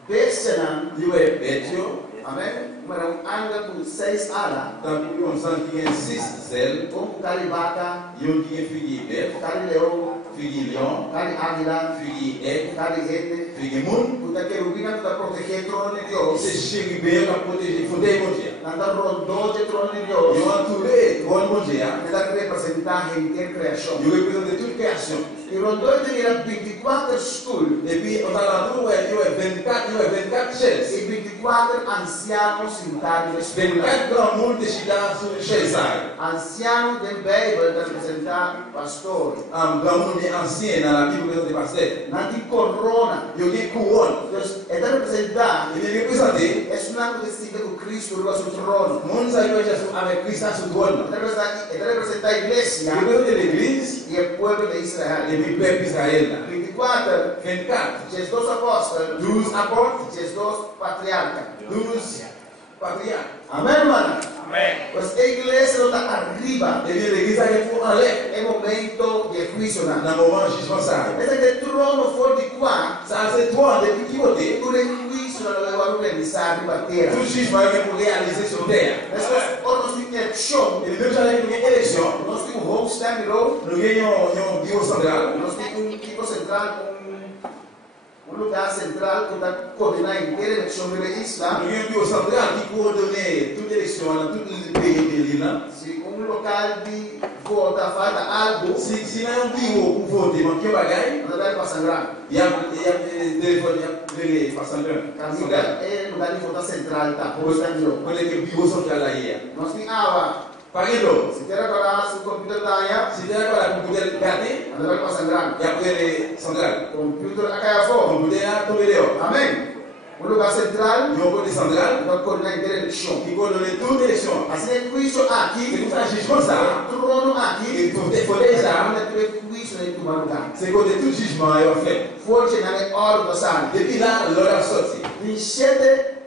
bestia, Il y a Betio. amén. Mira un ángel con 6 alas, Dans la Bible, on sent qu'il y a 6 ailes. un caribaca, Il y a un qui est figuier bête, carileón, figuier lion, cari águila, figuier aigle, cari gente. figuier moon. Puta querubina para proteger el trono de C'est Dios. chérubin qui a protégé le fauteuil mon Dieu. Anda rondó el trono de Ils Dios. ont entouré le trône mon Dieu. Que representa en creación. Ils représentent toute création. Y rondó tenía 24 stools Et puis, on a l'endroit où il y a 24 chaises. y 24 ancianos sentados en el 24 grands mondes décidés sur les chaises. Ancianos del Bible representan pastores. Un grand monde ancien dans la Bible représente des pasteurs. Nati corona. Il y a une couronne. Entonces, esta representa Il est représenté. es un acto de signo que Cristo arriba a su trono. Le monde s'arrive avec Christ à ce trône. Esta representa a Il iglesia représente l'église y el pueblo de et Israel. le peuple Israël. 24, 24. si es dos apóstoles, 12 apôtres, si es dos patriarcas. 12 patriarches. Amén, hermana. Amén. Pues la iglesia no está arriba. Et bien l'église a été en l'air. Es momento de juicio. Dans le moment de jugement, ça arrive. Este es el trono fuerte de Juan. Ça, c'est toi, depuis qui voté. Tú le juicio no lo debo realizar arriba tierra. Tout jugement est pour réaliser sur terre. Estos otros elección, Et même dans les élections, nós temos um host stand road, nous gagnons un bureau central. nós temos um equipo central, um lugar central que está coordenando inteira a eleição da isla. Nous gagnons un bureau central qui coordonne toute élection dans tout le pays de l'île. Se local de voto faz algo, Si nous avons un bureau pour voter, mais qui est bagaille, nós vai passar grande. il y a des téléphones, il y a des passants. Caminho é lugar de voto central, tá? Host stand road. Quando é que o bureau central là hier? Nós temos água. Par exemple, Se quer agora o computador da área, si tu as la computer gardé, nós vai passar grande. il y a après les centrales. Computer a cair fora. Computer là, tombé dehors. Amém. O lugar central, Il y a un côté central vai coordenar inteira a eleição. qui coordonne toute élection. Assim é juízo C'est aqui, pour ça que jugement ça. trono aqui, Et pour défauler ça, não é juízo em todo lugar. c'est côté tout jugement est fait. Forte na hora da sala. Depuis là, l'heure a sorti. 27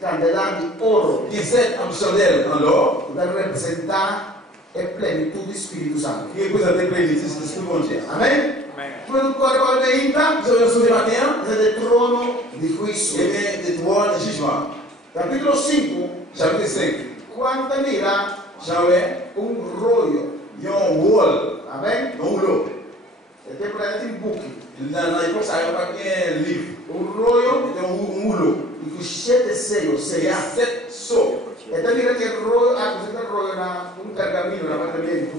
candelabros de ouro 17 chandelles en or para representar a plenitude do Espírito Santo. qui représentent les plénitudes de ce bon Dieu. Amém? Quando o corpo ainda, Nous avons sauvé matin, é o trono de juízo. et bien des trois de jugement. Capítulo 5, Chapitre 5. quando mira J'avais rolho. un wall, Amém? un rouleau. É tempo para um book. Dans l'époque, ça n'avait pas un livre. Rolho C'était un rouleau. e com 7 selos. Il y a 7 seaux. Então mira que rolho, apresenta rolho na pergaminho na apartamento.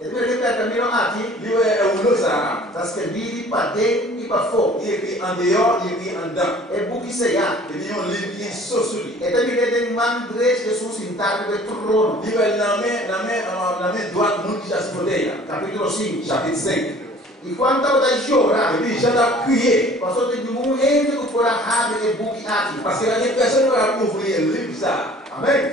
Então mira que pergaminho aqui Il y a un rouleau, ça. está escrevido para dentro e para fora. Il est écrit en dehors, il est écrit en dedans. É book selhado. Et il y a un livre qui est sous sur lui. Então mira que mandres Jesus sentado no trono. Il y a la main droite, mon qui a ce fauteuil. Capítulo 5. Chapitre 5. E quando está chorando, Et puis, j'entends crier. pastor tem um gente que for abrir o book aqui. Parce qu'il y a des personnes qui vont ouvrir le livre, ça. Amém?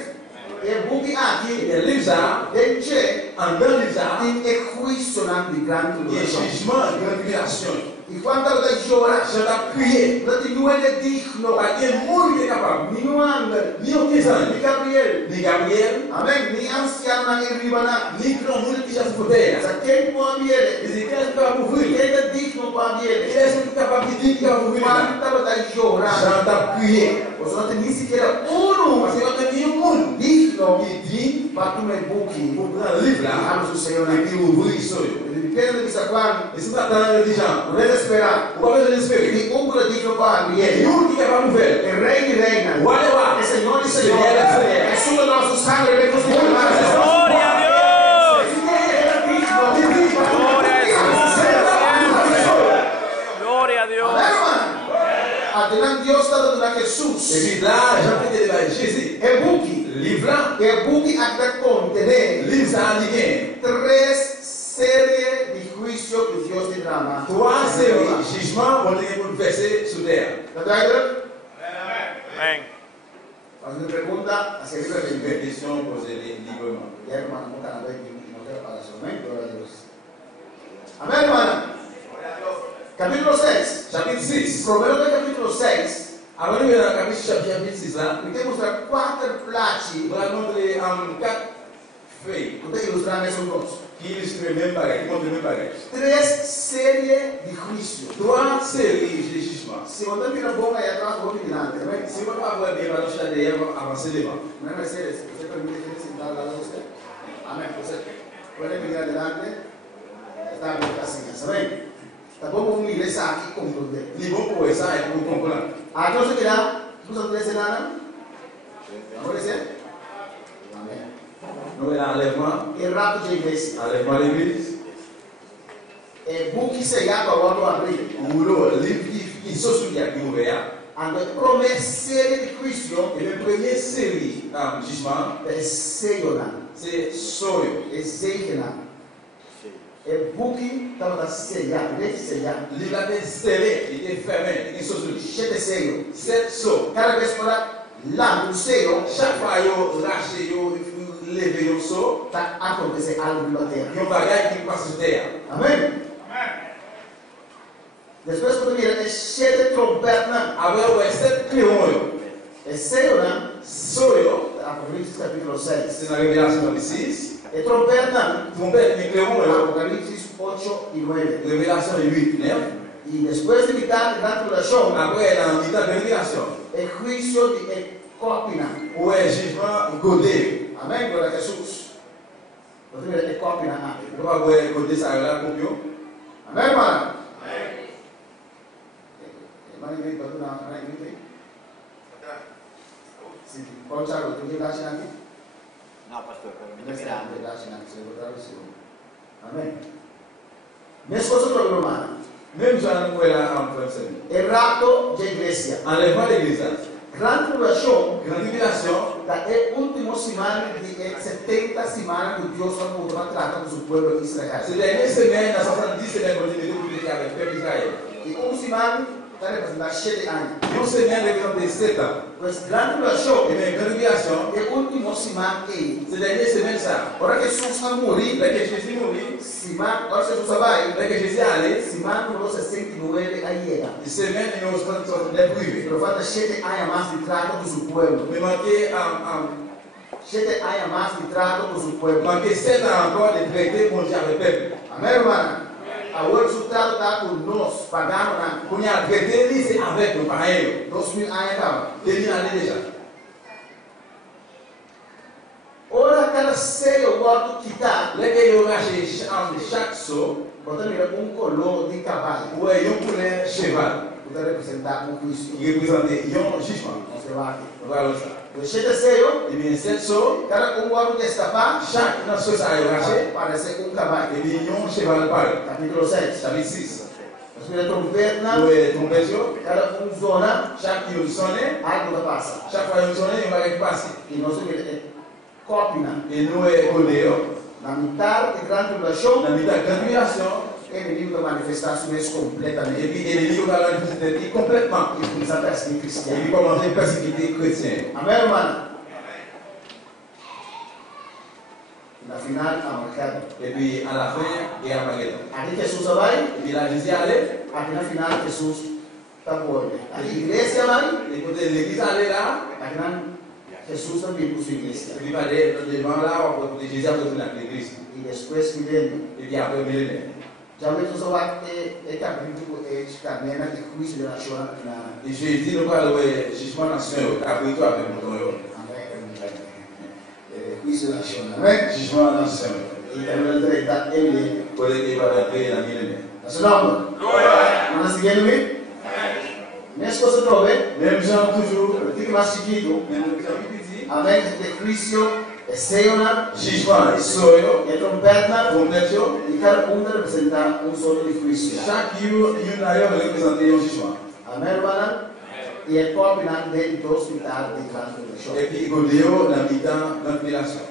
E o book Et aqui, le livre, ça, dentro en dedans le livre, ça, tem juízo de grande il y a un tribulação. jugement de révélation. E quando está chorando, J'entends crier. não tem ninguém digno, Pas un monde qui est capable. nenhum anjo, Ni aucun ange, nem Gabriel, ni Gabriel, amém? Nem ancião na Iribana. ni grand monde qui a ce fauteuil. Sa quem pode ver? Mais il est capable d'ouvrir. Quem é digno para Il ver? est capable de dire qu'il va ouvrir. Quando está chorando, J'entends crier. você não tem nem sequer um Parce qu'il y a un monde digno qui dit, para tomar book. pour prendre le livre là, Vamos o Senhor et aqui. puis ouvrir sur eux. Depende de quando, Et c'est ça, dans les gens. não é esperar. Ou pas besoin d'espérer. E um digno para Il y a abrir. un qui est capable d'ouvrir. É rei de reina. Whatever. É Senhor de Senhor. É sua nosso sangue. É nosso Gloria a Dios. Gloria a Dios. Adelante Deus está dando a Et Jesus. puis là, j'ai fait devant Jésus. É book. Le livre là, É book até contener le livre ça a dit 3 séries de juízo que Deus te drama. 3 séries jugements pour les verser sur terre. Está claro? Amén. Faz uma pergunta, a seguir Une pergunta. question posée librement. E aí, irmã, não está na vez de não ter palavras. Amém? Glória a Deus. Amém, irmã? Capítulo 6. Chapitre 6. Problema do capítulo 6. Avant de venir dans le chapitre 6 là, Ele tem mostrar 4 plates. on va montrer 4 feuilles Vou ter que ilustrar nesse negócio. qui illustrent le même bagage, qui montrent le même bagage. 3 séries de juízo. 3 séries de jugements. Se você vira bom aí atrás, vou virar. Amém? Si on va voir bien, on va derrière, avancer devant. Não é Mercedes, você permite que ele sentar lá de você? Amém? Você pode vir adelante. Está bem, assim, amém? Tá bom? Vamos mirar isso aqui com o dedo. Ni bon pour ça et pour comprendre. Aqui você virá, você não tem nada? Vamos dizer? Amém. Nous avons l'enlèvement, E rato de igreja. enlèvement de l'église, É book sellado agora no abrir. ou le livre qui sont sur qui ouvert. A primeira série de juízo Et la première série de jugement, é Seiona. c'est Soyo. É Zeichena. É book estava sellado, deixa sellar. Le livre a été scellé, il était fermé, il était sur lui. 7 sellos. 7 sceaux. Cada vez para lá no sello, Chaque fois, ils raché, ils levé le sceau, está acontecendo algo na terra. il y a un bagage qui passe sur terre. Amém? Depois quando vira é 7 trompetas. Après, il y a 7 cléons. É Seiona. Soyo, Apocalipse capítulo 6. c'est dans la Révélation 6. É trompeta. Trompette, mais cléons, Apocalipse 8 e 9. Révélation 8, 9. E depois de mitad da tribulação, Après, dans le temps de révélation, é juízo de copina. Ou est jugement godé. Amém? Glória a Jesus. Você vê que copina. Vous pouvez godé ça là pour vous. Amém, irmão? Mas ele vai dar na igreja. Se pode usar o que dá aqui? Não, pastor, Não dá aqui, se botar o seu. Amém. Mesmo coisa para irmão. Même Jean nous est là en français. Errado de igreja. Enlèvement de l'église. Grande tribulação. Grande tribulação. É a última semana de 70 semanas que Deus vai mudar tratar com o povo de Israel. C'est la dernière semaine, dans 70 semaines, qu'on est venu avec le peuple d'Israël. E uma semana está representando 7 anos. Une semaine représente 7 ans. Pois grande tribulação. Et bien, grande tribulation. É a última semana que C'est la dernière semaine ça. ora que Jesus vai morrer, Dès que Jésus mourit, semana, ora que Jesus vai, dès que Jésus est allé, semana que você 69 aí era. une semaine, nous sommes les privés. Pero falta 7 anos mais de trato com o povo. Mais manqué 7 anos mais de trato com o povo. manqué 7 ans encore de traiter mon Dieu avec le peuple. Amém, irmã? Agora o resultado está com nós, pagamos na Qu'on y a traité, lui, c'est avec nous, pareil. 2000 anos acaba. Denis allé déjà. Ora, cada ceia eu guardo que está, Là, il y aura chaque saut, botando color de cavalo. où il y a un poulet cheval. Para representar juízo. qui représente un jugement. Você vai aqui. Voilà ça. O 7 ceia, Et bien, 7 sauts, cada guarda destapar, chaque dans ce ça est raché. parece cavalo. Et bien, il y a un cheval pareil. Capítulo 6. Chapitre 6. Nós vemos a trompeta, Où est ton pécho? cada zona, Chaque qui sonne, algo da passa. chaque fois qu'il sonne, il va être passé. E nós vemos copina. Et nous, Codéo, Na metade de grande tribulação, dans la tribulation, é menino da manifestação isso et completamente. puis l'ennemi va manifester complètement. E começar a perseguir Et cristiano. puis commencer à persécuter les chrétiens. Amém, irmã? Na final, a marcada. Et puis à la fin, il y a Armageddon. Aqui Jesus vai, Et puis là, Jésus allait, aqui na final, Jesus está por. Aqui a igreja vai, et côté de l'église allait là, aqui na Jesus também com sua igreja. et puis il va aller devant là, pour que Jésus a retourné à l'église. E depois, milênio. Et puis après, millénaire. Já vê Jesus vai é capítulo é canena de juízo de nação aqui na. Et Jésus nous parle de jugement national, après toi avec mon nom. Juízo de nação, amém? Jugement national. E também ele está ele. Pour qu'il va rentrer dans le millénaire. Na seu nome. Mas seguindo-me. Minhas coisas não vê. Même Jean, toujours, Fique mais seguido. même chapitre dit, Amém? De juízo é ceia, jugement, soyo, é trompeta. complétion, E cada um representa solo de juízo. chaque une ailleurs représenter un jugement. Amém, irmã? E é combinado de hospital de grande tribulação. Et puis, Codéo, dans le temps, dans la tribulation.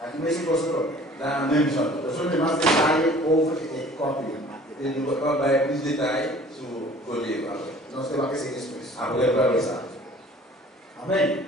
Aqui mesmo coisa não. Dans le même genre. Eu sou de mais detalhe over é combinado. Et nous allons avoir plus de détails sur Codéo. Nós temos que seguir depois. Après, on va voir ça. Amém?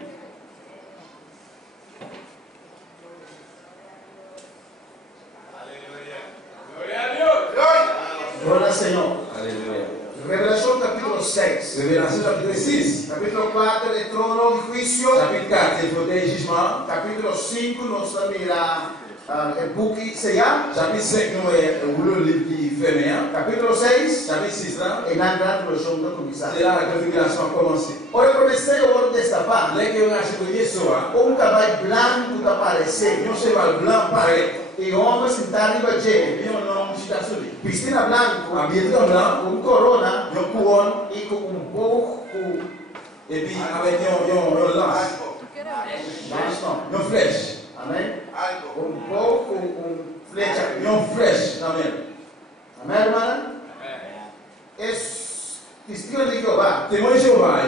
Glória ao Senhor. Alléluia. Revelação capítulo 6. Révélation chapitre 6. Capítulo 4 é trono de juízo. Chapitre 4, c'est le jugement. Capítulo 5 nós vamos mirar o buque ceia. Chapitre 5, nous avons le livre qui fait rien. Capítulo 6 Chapitre 6, là, é na grande tribulação da começar. c'est là la configuration a commencé. Olha, comecei o ano destapar. Dès qu'on a acheté ce soir, Cavalo branco está aparecendo. un cheval blanc pareil. E homem sentado em Et bagé. puis on a un chita sur lui. Piscina branco. Habillé en blanc, Com corona. un couronne, E com pouco. et puis avec un lance, Mas não. une flèche. Amém? Pouco. Flecha. Une flèche dans la main. Amém, irmã? É testigo de Jeová. Témoin de Jéhovah,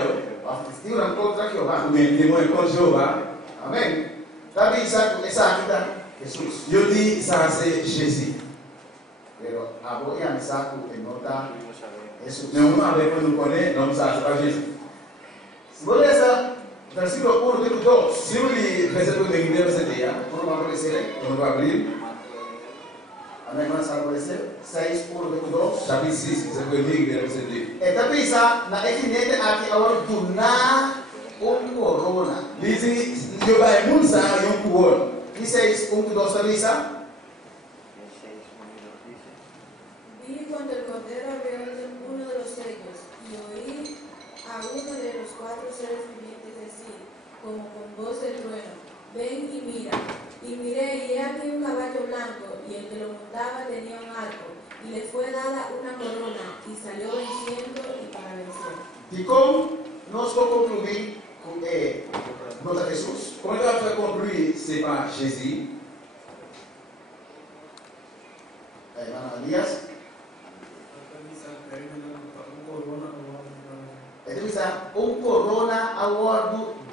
Testigo não contra Jeová. ou bien témoin contre Jéhovah. Amém? Sabe essa aqui tá? Jesus. Je dis, ça c'est Jésus. Pero a boa e a saco que não tá Jesus. Mais on avec nous connaît, donc ça c'est pas Jésus. Se você ler versículo 1 do 2, Si vous lisez verset 1 de verset 1, não vai aparecer. on va abrir. Amém, mas vai aparecer. 6, 1 do 2. Chapitre 6, c'est le premier verset 2. E também na equinete aqui agora do na corona. Il dit, Jéhovah est moun ça, il y a un couronne. E 6, 1 do 2 também Vi cuando el Cordero abrió uno de los sellos y oí a uno de los 4 seres vivientes una corona y salió venciendo y para vencer. E como nós vamos concluir com nota Jesus? Comment on va faire conclure, c'est pas Jésus. Irmã Elias. Ele diz corona award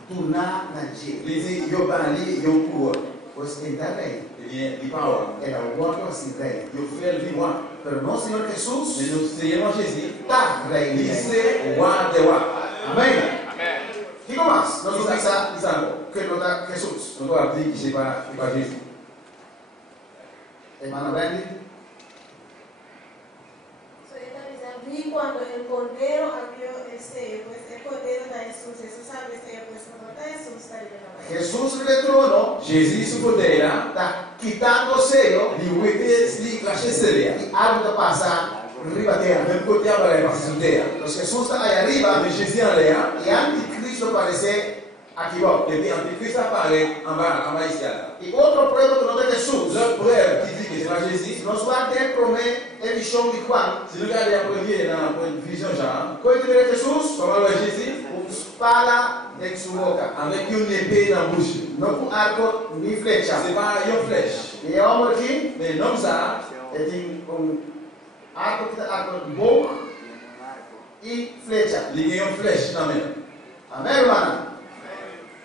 do na Nigeria. Il dit, yo bali, yo pour. Pois então rei. Eh bien, il parle. É o award assim rei. Yo fais le vivant. Pero nosso Senhor Mais Jesus nous, Seigneur Jésus, está rei. il c'est roi des rois. Amém. Que mais? Nós vamos pensar Qui ça encore? que nota Jesus. On doit dire que c'est pas Jésus. Irmã Brandy. Vi cuando el cordero abrió pues el cordero de Jesús, Jesús sabe pues no está Jesús está liberado. Jesus no trono Jésus sur côté là, está quitando o sello il ouete, il crache seria. e algo está passando riba terra. Même côté après passer sur terre. Los Jesus está aí arriba Mais Jésus en l'air, e anticristo aparece aqui ó. et puis Antichrist apparaît en bas ici là. E outro prova que não é Jesus. L'autre frère qui dit que c'est pas Jésus, Nós vamos ter prometer ele chão de Juan. si nous regardons la première dans la vision Jean, Quando tiver Jesus, comment est Jésus? espada de sua boca. Avec une épée dans la bouche. Não com arco nem flecha. C'est pas une flèche. E é homem aqui, Mais l'homme ça, ele tem arco que está arco de boca e flecha. il a une flèche dans la main. Amém, irmã?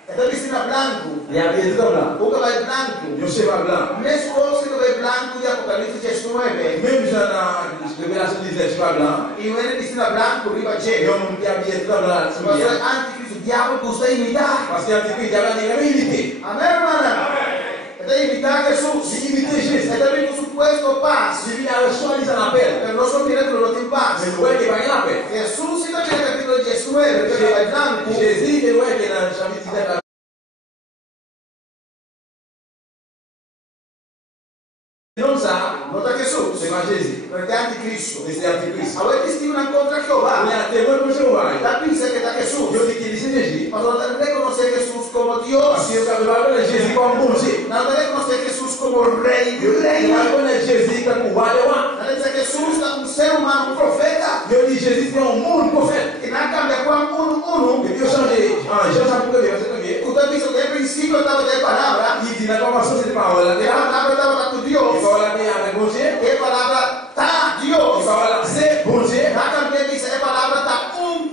Então vestido branco. Il a bien comme là. O cabelo branco. Il a un cheval blanc. Mesmo o cabelo branco de Apocalipse 19. Même Jean dans Révélation 19, cheval blanc. E ele vestido branco, riba Il y a cheio. un homme qui est habillé tout blanc. Mas o anticristo, o diabo, gosta de imitar. Parce qu'Antichrist, il a même imité. Amém, irmã? É de imitar Jesus. Il imitait Jésus. É também com suposto paz. Il a reçu un appel. Pero no son directos, no tienen paz. Mais nous voyons qu'il n'y a pas un appel. Jesús sí también en el capítulo 19, que era el blanco. Jésus, il voit qu'il a un chapitre 19. Non ça, Nota Jesús. c'est pas Jésus. Pero es anticristo. Mais c'est Antichrist. A ver, testimonio contra Il y Jehová. a un témoin pour Jéhovah. La piensa que está Jesús. Yo dis qu'il dit c'est Jésus. Mas no te reconoce a Jesús como Parce Dios. que quand on va Jésus comme bon Dieu. No te reconoce a Jesús como rey de On va reyes. connaître Jésus comme roi des rois. No dice Jesús es un ser humano, un profeta. Yo dis Jésus c'est un monde prophète. Que no cambia Juan 1:1. Et puis on change en Jean chapitre 2, verset 1. Usted dice que al principio estaba de palabra. Il dit, dans la commencation, c'était parole là. Que la palabra estaba con Il Dios. parole là avec bon Dieu. Que palabra está Il Dios. parole là, c'est bon Dieu. No también dice que palabra está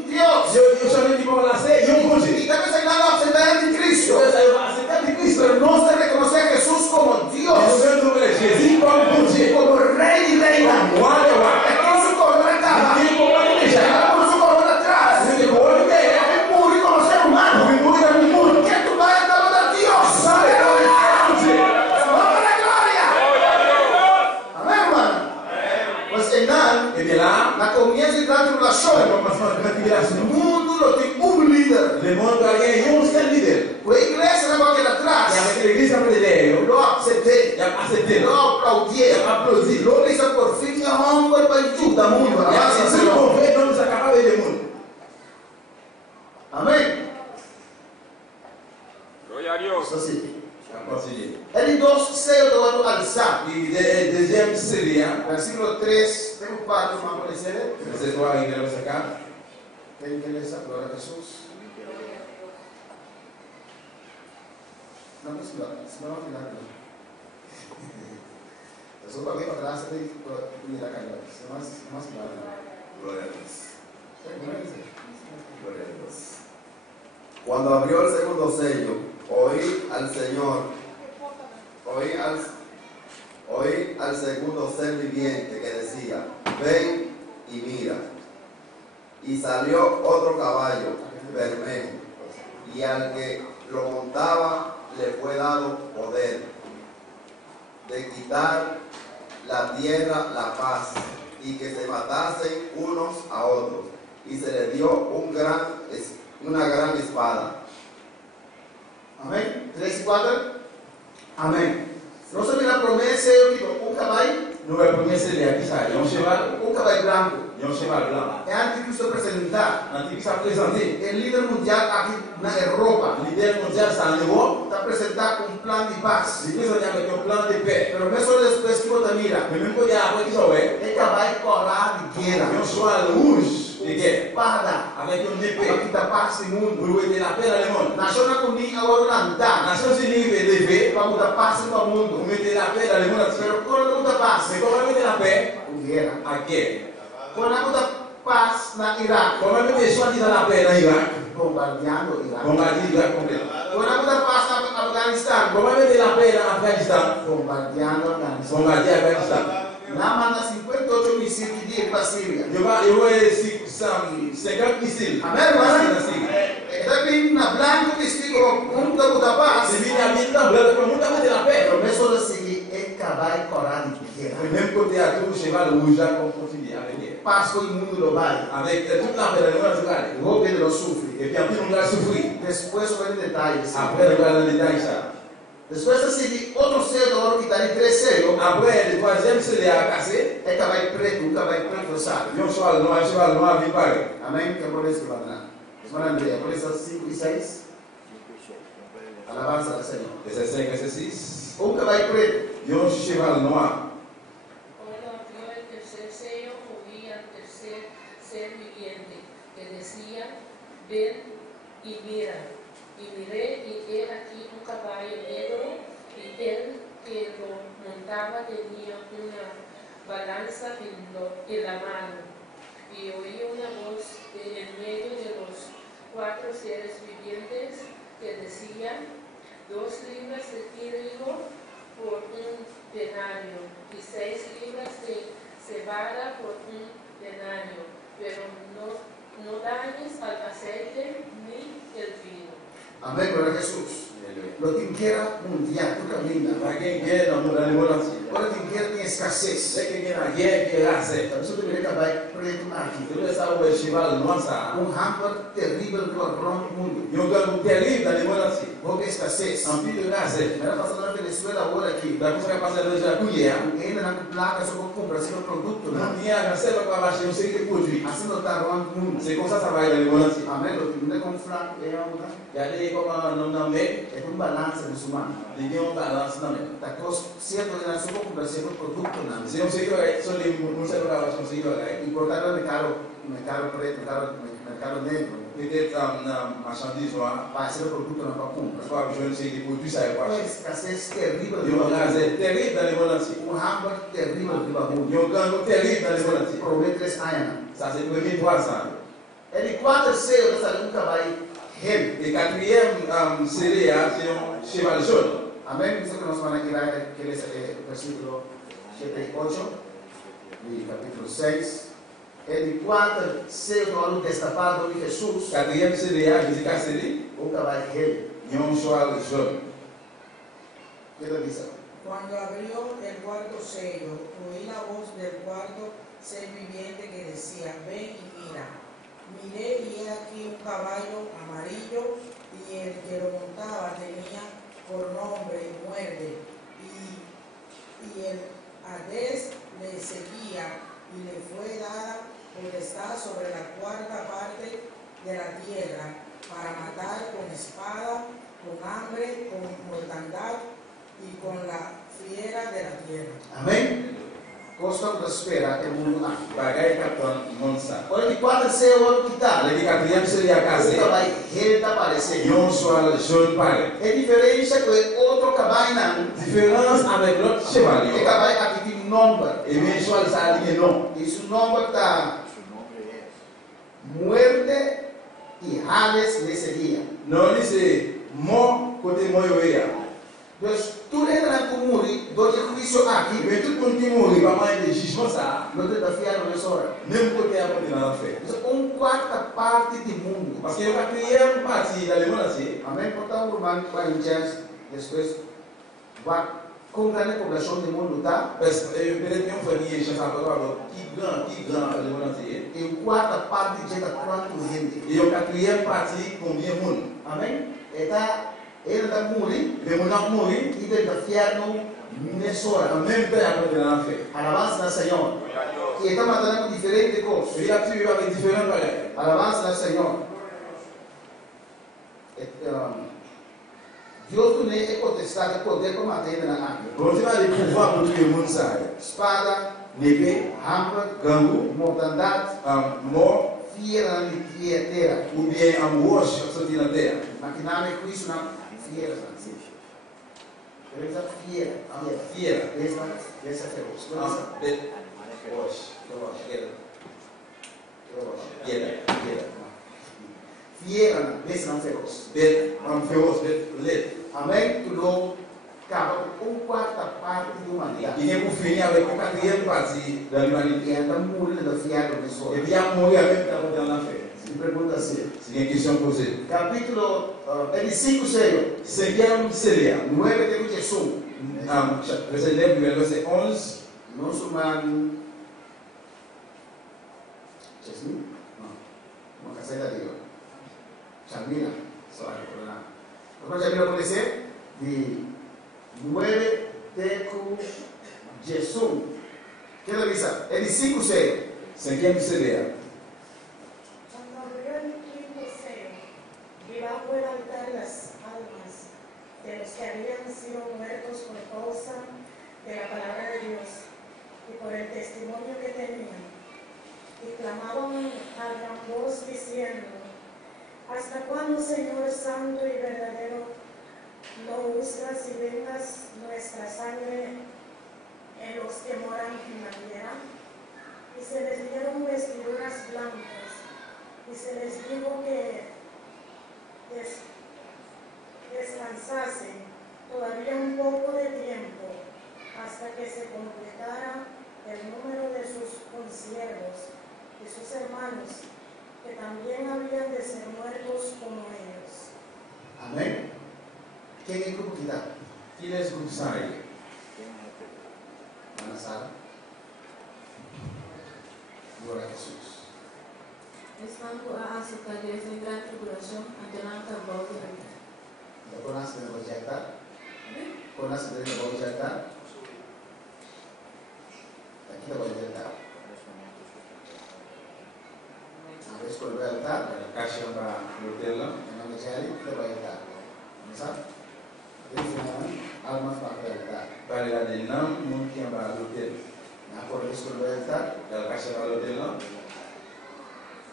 Dios. Yo change di parole là, c'est un bon Dieu. Y también se llama observar el anticristo. Entonces, ça va, c'est Antichrist. Pero no se reconoce a Jesús como Et Dios, nous allons trouver Jésus comme bon Dieu. como rey y reina. Comme roi des rois. Es con su corona acá, Il dit, comment il est déjà? con su corona atrás. C'est le roi de terre. Es muy como ser humano. Il mourir dans le monde. Que tu vas a estar de Dios. Ça, c'est le bon Dieu. ¡Vamos a la gloria! Amén, hermano. Pues en nada, Et bien là, la comienza y la le tribulación. commencement de la El tribulation. mundo lo tiene un líder. Le monde doit gagner un seul leader. La iglesia no va a quedar Et atrás. avec l'église après derrière, Lo acepté. il a accepté. Lo aplaudí. Applaudi. Lo hizo por fin a hombre para ayuda al mundo. Et Alabanza al c'est ce Señor. qu'on fait, donc, ça capable de monde. Amén. Gloria a Dios. Eso sí. On continue. Ele dos sellos lo van a alzar. Et le deuxième série, hein, Versículo 3, tengo cuatro, vamos a leer. verset 3 arrivé au verset 4. Tengo que leer esa, gloria a Jesús. No, pues no, se me va a olvidar. Eso para mí, para atrás, mira acá, se me va a olvidar. Gloria a Dios. Gloria a Dios. Cuando abrió el segundo sello, oí al segundo ser viviente que decía, ven y mira. Y salió otro caballo, bermejo, y al que lo montaba le fue dado poder de quitar la tierra la paz y que se matasen unos a otros. Y se le dio una gran espada. Amén. 3 y 4. Amén. No se me la promesa, un caballo Nous, la première série, à qui ça? Il y a un cheval, blanco. il Il y a un cheval blanc. É anticristo apresentar. Anticristo a présenté. É líder mundial aqui na Europa. Le leader mondial, c'est en Europe. Está apresentar com um plano de paz. Il présente avec un plan de paix. Pero mesmo depois que você mira, Mais même quand il y a après qui sont, ouais, é que vai colar de il y a guerra. un cheval rouge de guerre. Espada. Avec une Para épée. quitar paz no mundo. Pour louer la paix dans le monde. Nações Unidas agora não dá. Nations Unies est levée Para mudar paz no pour mundo. mettre la paix dans le monde entier. Pero quando não muda paz, Mais comment mettre la paix? com guerra. À guerre. Quando não muda paz na Iraque, Comment mettre soi-disant la paix dans l'Irak? bombardeando Iraque. Bombardier l'Irak complètement. Quando não muda paz na Afeganistão, Comment mettre la paix dans l'Afghanistan? bombardeando Afeganistão. Bombardier l'Afghanistan. Na manda 58 mísseis que dia para a Síria. Il y aura 50 missiles. Amém, mano? Assim. Está vindo na blanco vestido com muda paz. C'est venu à Vietnam, là, pour monter mettre la paix. Pero mesmo assim, é acabar coragem de Mais guerra. même côté à tout, cheval rouge, là, qu'on continue avec guerre. Paz com o mundo lo vai. Avec toute la paix dans le monde entier. O governo lo sofre. Et puis en plus, on va souffrir. Depois vai em detalhes. Après, on va dans les détails ça. Depois assim, outro selo que está ali 3 selos, Après, le troisième, c'est les à casser. é acabar preto, sabe? Il y a un cheval noir, vient pareil. Amém? Que é por isso que vai lá. Irmã Andrea, por isso 5 e 6. Alabança ao Senhor. Verset 5, verset 6. Um que vai preto. Il y a un cheval noir. Cuando abrió el tercer sello, oí al tercer ser viviente que decía, ven y mira. Y miré y he aquí un caballo negro y él que lo montaba tenía una balanza en la mano. Y oí una voz en medio de los 4 seres vivientes que decía, 2 libras de trigo por un denario y 6 libras de cebada por un denario, pero no dañes al aceite ni el vino. Amém, glória a Jesus. Não tem guerra mundial, tu caminha. Para quem quer dans le monde entier. Agora tem guerra, tem escassez. C'est quelqu'un qui a guerre qui est rassé. A pessoa deveria acabar preto aqui. Tu dois saber o cheval noir ça. Hamper terrível que rompe o mundo. Il y a un gars terrible dans le monde entier. Houve escassez. En plus de rassé. Era passando na Venezuela agora aqui. La cosa che passa nella Venezuela, Ainda não placa só para comprar esse produto, non não. il y a un seul qui va acheter un série de produits. Assim não está rompe o mundo. C'est comme ça va dans le monde entier. Amém, não é como flanco, é uma. Regardez comment on en met. É com balança muçulmano. Il y a un balance dans le. Tá certo, não é só para comprar esse produto, não. C'est un série, sont les moussets de la relation série. Importar no mercado preto, mercado negro. Peut-être en marchandise noire. Vai ser o produto não para comprar. Soit besoin de série de produits, ça va Uma acheter. escassez terrível. Il y a un rassé terrible dans le monde entier. Hamper terrível de barulho. Il y a un gang terrible dans le monde entier. Promete 3 anos. Ça, c'est le premier 300. É de 4 selos, essa nunca vai rei. Et quatrième série, c'est un cheval jaune. Amém? Isso que nós vamos aqui, aquele versículo 7 e 8, de capítulo 6. É de 4 selos do ano destapado de Jesus. Quatrième série, Jésus série, Nunca vai rei. il y a un cheval jaune. O que ele diz? Cuando abrió el cuarto sello, oí la voz del cuarto ser viviente que decía, ven y mira. Miré y he aquí un caballo amarillo y el que lo montaba tenía por nombre Muerde y el Hades le seguía y le fue dada potestad sobre la cuarta parte de la tierra para matar con espada, con hambre, con mortandad y con la fiera de la tierra. Amém? Costa da espera é mundo lá. Pagai capitão Monsa. Olha de 4 selos que está. Le quatrième série à casser, Nunca vai rei da il y aparecer. a un cheval jaune pareil. É diferente que outro cabalho não. Différence avec l'autre cheval. É cabalho aqui tem nome. Et bien, le cheval, ça a dit non. E seu nome está Muerte e Hades le seguia. Non, c'est mon côté moyoya. Deus, tudo entra com muri, do juízo aqui. Mais tout le monde qui mourit, pas mal de jugement ça. Não te desafiaram nessa hora. Même côté à côté dans l'enfer. Quarta parte do mundo. Parce que la quatrième partie dans le monde entier, Amém? Portanto, o irmão vai em chance, depois vai com grande população do mundo, tá? parce que peut-être qu'on fait une chance à voir qui grand le monde entier. E quarta parte de quanto gente. Et la quatrième partie, combien de monde? Amém? Ele está muri, Mais mon âme mourit, e desafiaram nessa hora. en même temps à côté dans l'enfer. Alabança do Senhor. y está matando diferentes cosas. Il a tué avec différents bagages. Alabanza al Señor. Dios tiene potestad de poder para matar en la ángel. Bon Dieu a le pouvoir pour tuer le monde ça. Espada, L'épée, hammer, gangou, mortandad, mort, fiera na terra. ou bien en roche sorti dans la terre. Maquinaria com isso na fiera. Essa fiera, Fiera. essa feroz. Bête, roche, piedra. Fiera, esse não feroz. Bête, féroce, bête, laide. Amém? Tu não acaba com quarta parte da humanidade. Il est pour finir avec la quatrième partie de l'humanité. E ainda morre da fiera do Et sol. puis il a mouru avec dans l'enfer. Se pergunta assim. C'est une question posée. Capítulo 5, 6. Cinquième célia. 9 de Jesus. Verset 9, verset 11. Nosso irmão. Jesus? Não. Uma caseta de Deus. Chamina. Só por lá. Quando Chamina acontecer, de 9 de Jesus. Que ele diz? É de 5, 6. Cinquième célia. Cuando abrió el quinto sello, debajo del altar las almas de los que habían sido muertos por causa de la palabra de Dios y por el testimonio que tenían, y clamaban a gran voz diciendo: ¿Hasta cuándo, Señor santo y verdadero, no juzgas y vengas nuestra sangre en los que moran en la tierra? Y se les dieron vestiduras blancas, y se les dijo que descansasen todavía un poco de tiempo hasta que se completara el número de sus consiervos y sus hermanos, que también habían de ser muertos como ellos. Amém? Quem é o grupo que dá? Qui est ce groupe ça? Na sala. Glória a Jesus. Estando a aceptar que es en gran tribulación ante la tambor de la vida. Conosce o projeto? Conosce o projeto? Aqui o projeto. A escola vai estar. Caixa para l'hôtel là. Em Evangelho, que vai estar. Sabe? Almas para estar. Para la de nom, monde qui est à l'hôtel. Na porta da escola vai estar. La caixa para l'hôtel là.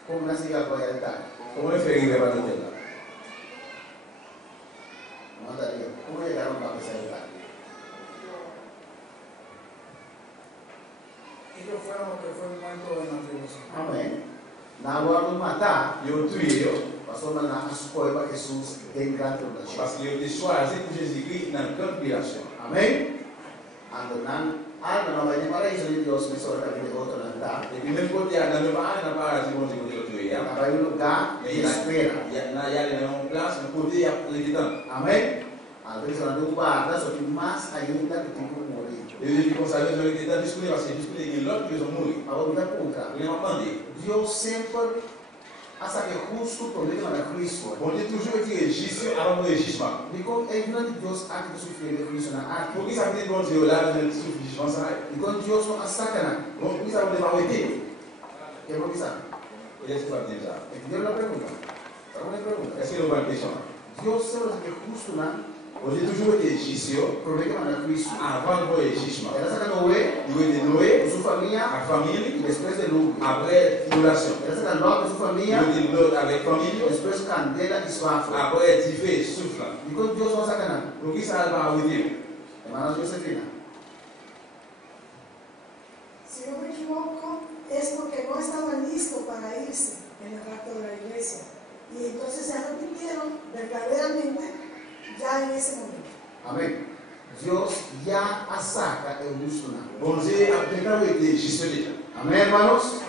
Como na cidade vai estar? Comment il fait arriver à l'hôtel là? Mandaria. Como chegaram para essa cidade? Ellos fueron lo que fue el manto de la tribulación. Amém. Na hora de matar, Ils ont tué, passou na escola para Jesus tem grande tribulação. parce qu'ils ont été choisis pour Jésus-Christ dans la grande tribulation. Amém? Ando algo não vai nem para isso de Deus, mas só que outro não dá. Et puis même quand il y a dans le bar, dans le bar, c'est bon, c'est bon, c'est tué. Vai um lugar Mais de espera. il y a dans une place, un côté, il y a les temps. Amém? Às vezes ela não guarda, só que mais ainda que tem que morrer. Et depuis qu'on savait que les temps jusqu'à parce que jusqu'à il y a l'autre qui sont morts. Agora me pergunta, Ils ont demandé. Deus sempre acha que é justo problema na Cristo. Bon Dieu toujours été régisseur avant le régissement. Digo, é grande Deus há que sofrer de Cristo na arte. Pour qui ça fait bon Dieu là, le régissement ça? Digo, Deus não saca. Bon, pour qui ça veut dire arrêter? Que vou pensar? Et est-ce que va dire ça? Entendeu a pergunta? Alguma pergunta? Est-ce que nous allons question? Deus sempre acha que é justo na Bon Dieu toujours été régisseur problema na Cristo. avant le régissement. Ela saca Noé, Il était Noé, com sua família, avec famille, e depois de Lu. après tribulation. Ela saca Lot com sua família, Il était Lot avec famille, depois Candela e Suafo. après Tifé, souffle. Digo, Deus não saca nada. Pour qui ça va arrêter? Hermana Josefina. Si no me equivoco, es porque no estaban listos para irse en el rapto de la iglesia. Y entonces se arrepintieron verdaderamente ya en ese momento. Amém? Deus já a saca é justo na. Bon Dieu a préparé été gestionnaire. Amém, hermanos?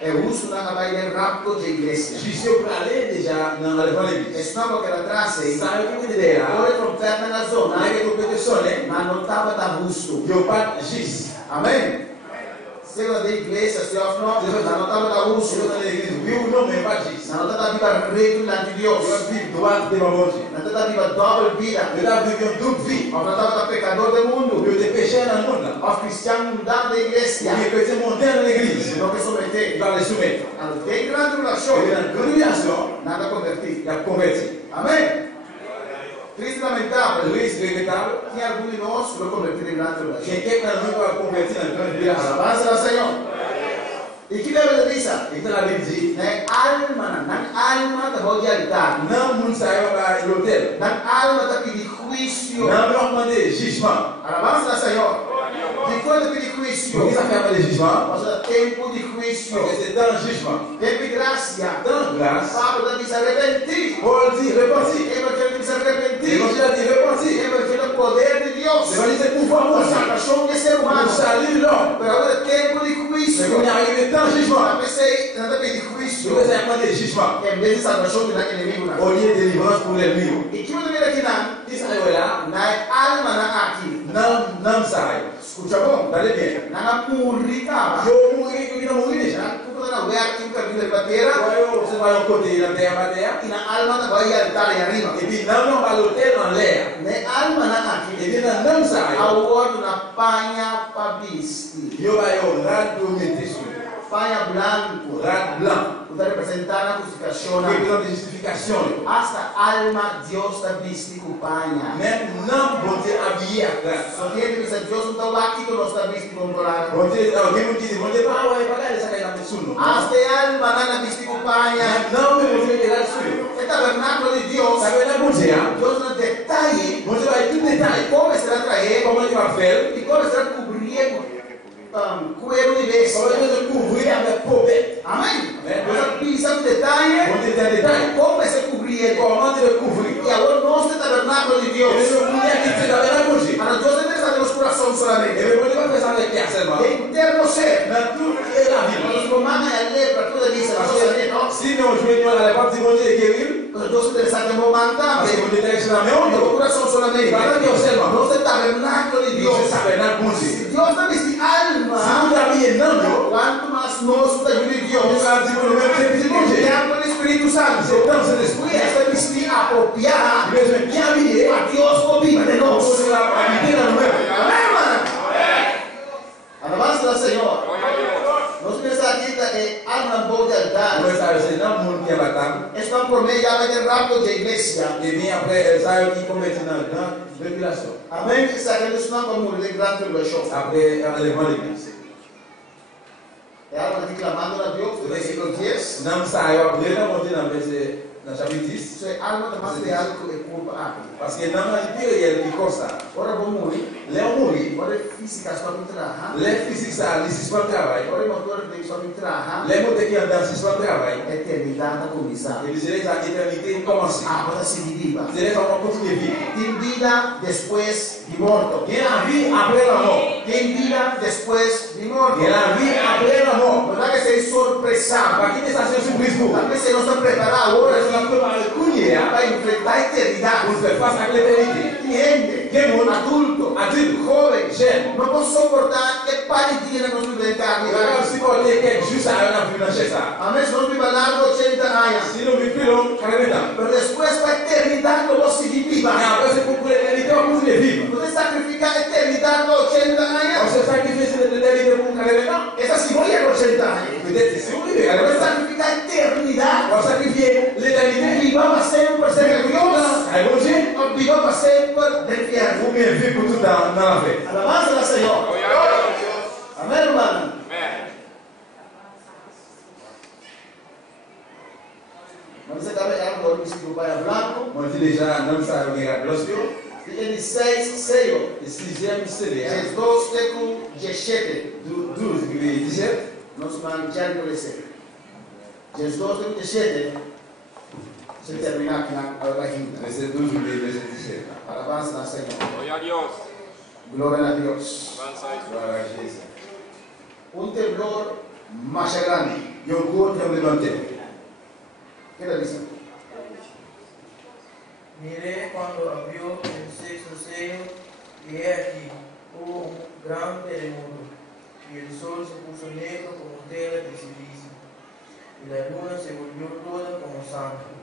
É justo na acabar de rapto de igreja. Gestion pour aller déjà dans l'église. Estava que ela traz aí. Ça veut dire derrière. Ora trompeta na zona. Avec une compétition, Mas não estava da justo. il n'y a pas de gis. Amém? Segunda da igreja, se eu não estava da uso. Viu não me bagis. Não estava viva reto diante de Deus. Eu vivo do lado de Baboji. Não estava viva double vida. Eu estava vivendo duplo vida. Não estava pecador do mundo. Eu te fechei na mundo. Os cristãos mudando da igreja. Eu pensei montando na igreja. Não que someter. Vale submeter. Não tem grande relação. Nada convertido. Já converti. Amém? Triste e lamentável. Luiz lamentável. Que algum de nós não convertido em grande relação. Quem quer que não vai convertir na grande relação? Alabança ao Senhor. E que Bíblia diz? Então a Bíblia diz, né? Alma tá bom de altar. Não mundo saiu para o hotel. Alma tá pedindo juízo. Não mandei judgment. Alabança ao Senhor. Depois de pedir juízo. Por que ça fait de judgment? Mas é tempo de juízo. Porque c'est dans le jugement. Tempo de graça. Dans grâce. Pablo diz arrepentir. Paul dit repentir. Evangelho diz arrepentir. Evangelho dit repentir. Evangelho é o poder de Deus. Evangelho c'est pouvoir A de salvação de ser humano. salir l'homme. Mas agora é tempo de juízo. Mais on y arrive dans le jugement. Pensei, nada pedir juízo. Porque ça demande jugement. Em vez de salvação de inimigo. Au lieu de délivrance pour l'ennemi. E que eu deveria aqui não? Isso aí lá. Na alma na aqui. Não sai. Escuta bom? Tá bem? Na purita. Eu não morri já. Na lugar que nunca viu de bateria. Você vai ao côté da terra. E na alma vai altar em arriba. E puis não vai ao hotel na lea. Na alma na aqui. E puis não sai. A ordo na panha pabisti. Eu vai ao rato metriço. Panha branco. Rato branco. Está representando a crucificação. Que plano de justificação. Hasta alma Deus está vestindo panha. Même não pode habiller a graça. Só que ele diz Deus não está aqui que nós está vestindo com colar. Alguém não diz, vai pagar essa caída de suno. Hasta alma na vestindo panha. Não me pode tirar suyo. É tabernáculo de Deus. Tabernáculo de Deus no detalhe. Você vai tudo detalhe. Como será trazer? Como ele vai fazer? E como será cobrir coelho de vez? Como ele vai cobrir a pobre. Amém? Você pisa no detalhe. Onde tem detalhe? Como vai ser cobrir? Como ele vai cobrir? E agora nós temos tabernáculo de Deus. Ele não é que tem tabernáculo de. Mas Deus não pensa nos corações solamente. Ele pode pensar que é seulement. Interno ser. Na tudo é a vida. Nos romanos é ler para toda isso. Se não joelho na levanta de onde é que ele? Deus se interessa em momento Mas também. onde tem que ser na minha onda? No coração solamente. Para que eu seulement. Nós temos tabernáculo de Deus. Deus tabernáculo de. Deus não veste alma. Se não havia não, quanto mais nós estamos de Deus. Deus sabe que o meu tempo de Deus. Tempo do Espírito Santo. Então se descuida. Esta vestir apropriada. Mesmo que havia. A Deus combina de nós. Você lá habiter no meu. Amém, mano. Alabança ao Senhor. Nós pensamos aqui que alma boa de altar. Mas sabe, você não muito que abatar. Estão por meio já vai ter rápido de igreja. E vem après, saiu que comete na grande tribulação. Amém. Isso aqui não como de grande tribulação. Après, levando l'église. É alma reclamando a Deus. Versículo 10. Não saiu a primeira monte na vez na chave 10. Isso é alma da mais de algo que culpa. Parce que não é pire ele que costa. Ora vou morrer. Léo morri. Ora física só me trabalhar. Les physiques ça, les six travail. Ora motor tem só me trabalhar. Les mots qui andam six travail. Eternidade a começar. Eles dizem que a eternidade começa. Agora se viva. Eles vão continuar viver. Tem vida depois de morto. Tem a vida après la mort. Tem vida depois de morto. Tem a vida après la mort. Não dá que ser surpresa. Para que essa seja surpresa? Talvez você não está preparado agora. Você não está preparado para enfrentar a eternidade. Você faz a eternidade. Gente, adulto, jovem, não posso suportar que pai diga nos brincar. Eu se pode que justo a na vida chega. Amém. Se nós vivemos largo 80 anos. Se não viveram 40. Mas depois para a eternidade não vou seguir viva. Não, você por eternidade não pode viver. Você sacrificar a eternidade por 80 anos. Você sacrifica a eternidade por 40. Essa sim vai por 80 anos. Se você viver, você sacrificar a eternidade. Você sacrifica l'eternité. Vivamos sempre ser Deus. É bom gente. Vivamos sempre de inferno. Vous me vivez pour tout dans la fête. Alabanza ao Senhor. Amém, irmão? Mas você também é um vestido para branco. On dit déjà, non, ça regarde l'osio. E ele 6, seio. Le sixième, c'est les Jesus teco 17. 12, 17. Nós mangiamo con le 6. Jesus teco 17. Se terminar aqui na ainda. Verset 12, verset 17. Alabanza ao Senhor. Gloria a Dios. Glória a Deus. Glória a Jesus. Temblor mais grande. E o corpo tremblemento. Que ele diz? Mirei quando abriu o sexto sello e aqui um grande terremoto. y el sol se puso negro como tela de silicio, y la luna se volvió toda como sangre.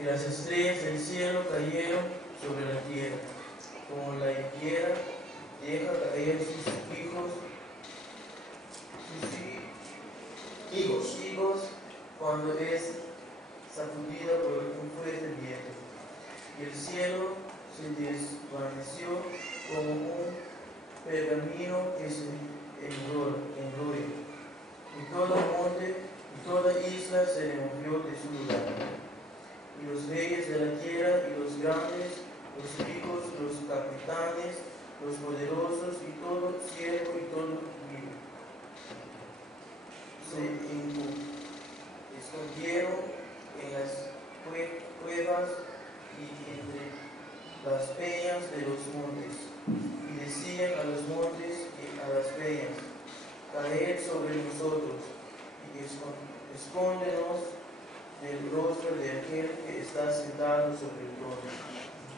Y las estrellas del cielo cayeron sobre la tierra, como la higuera deja caer sus higos cuando es sacudida por un fuerte viento. Y el cielo se desvaneció como un pergamino que se enrolla, y todo monte y toda isla se removió de su lugar. Y los reyes de la tierra y los grandes, los ricos, los capitanes, los poderosos y todo siervo y todo vivo se escondieron en las cuevas y entre las peñas de los montes, y decían a los montes y a las peñas: caed sobre nosotros y escóndenos del rostro de aquel que está sentado sobre el trono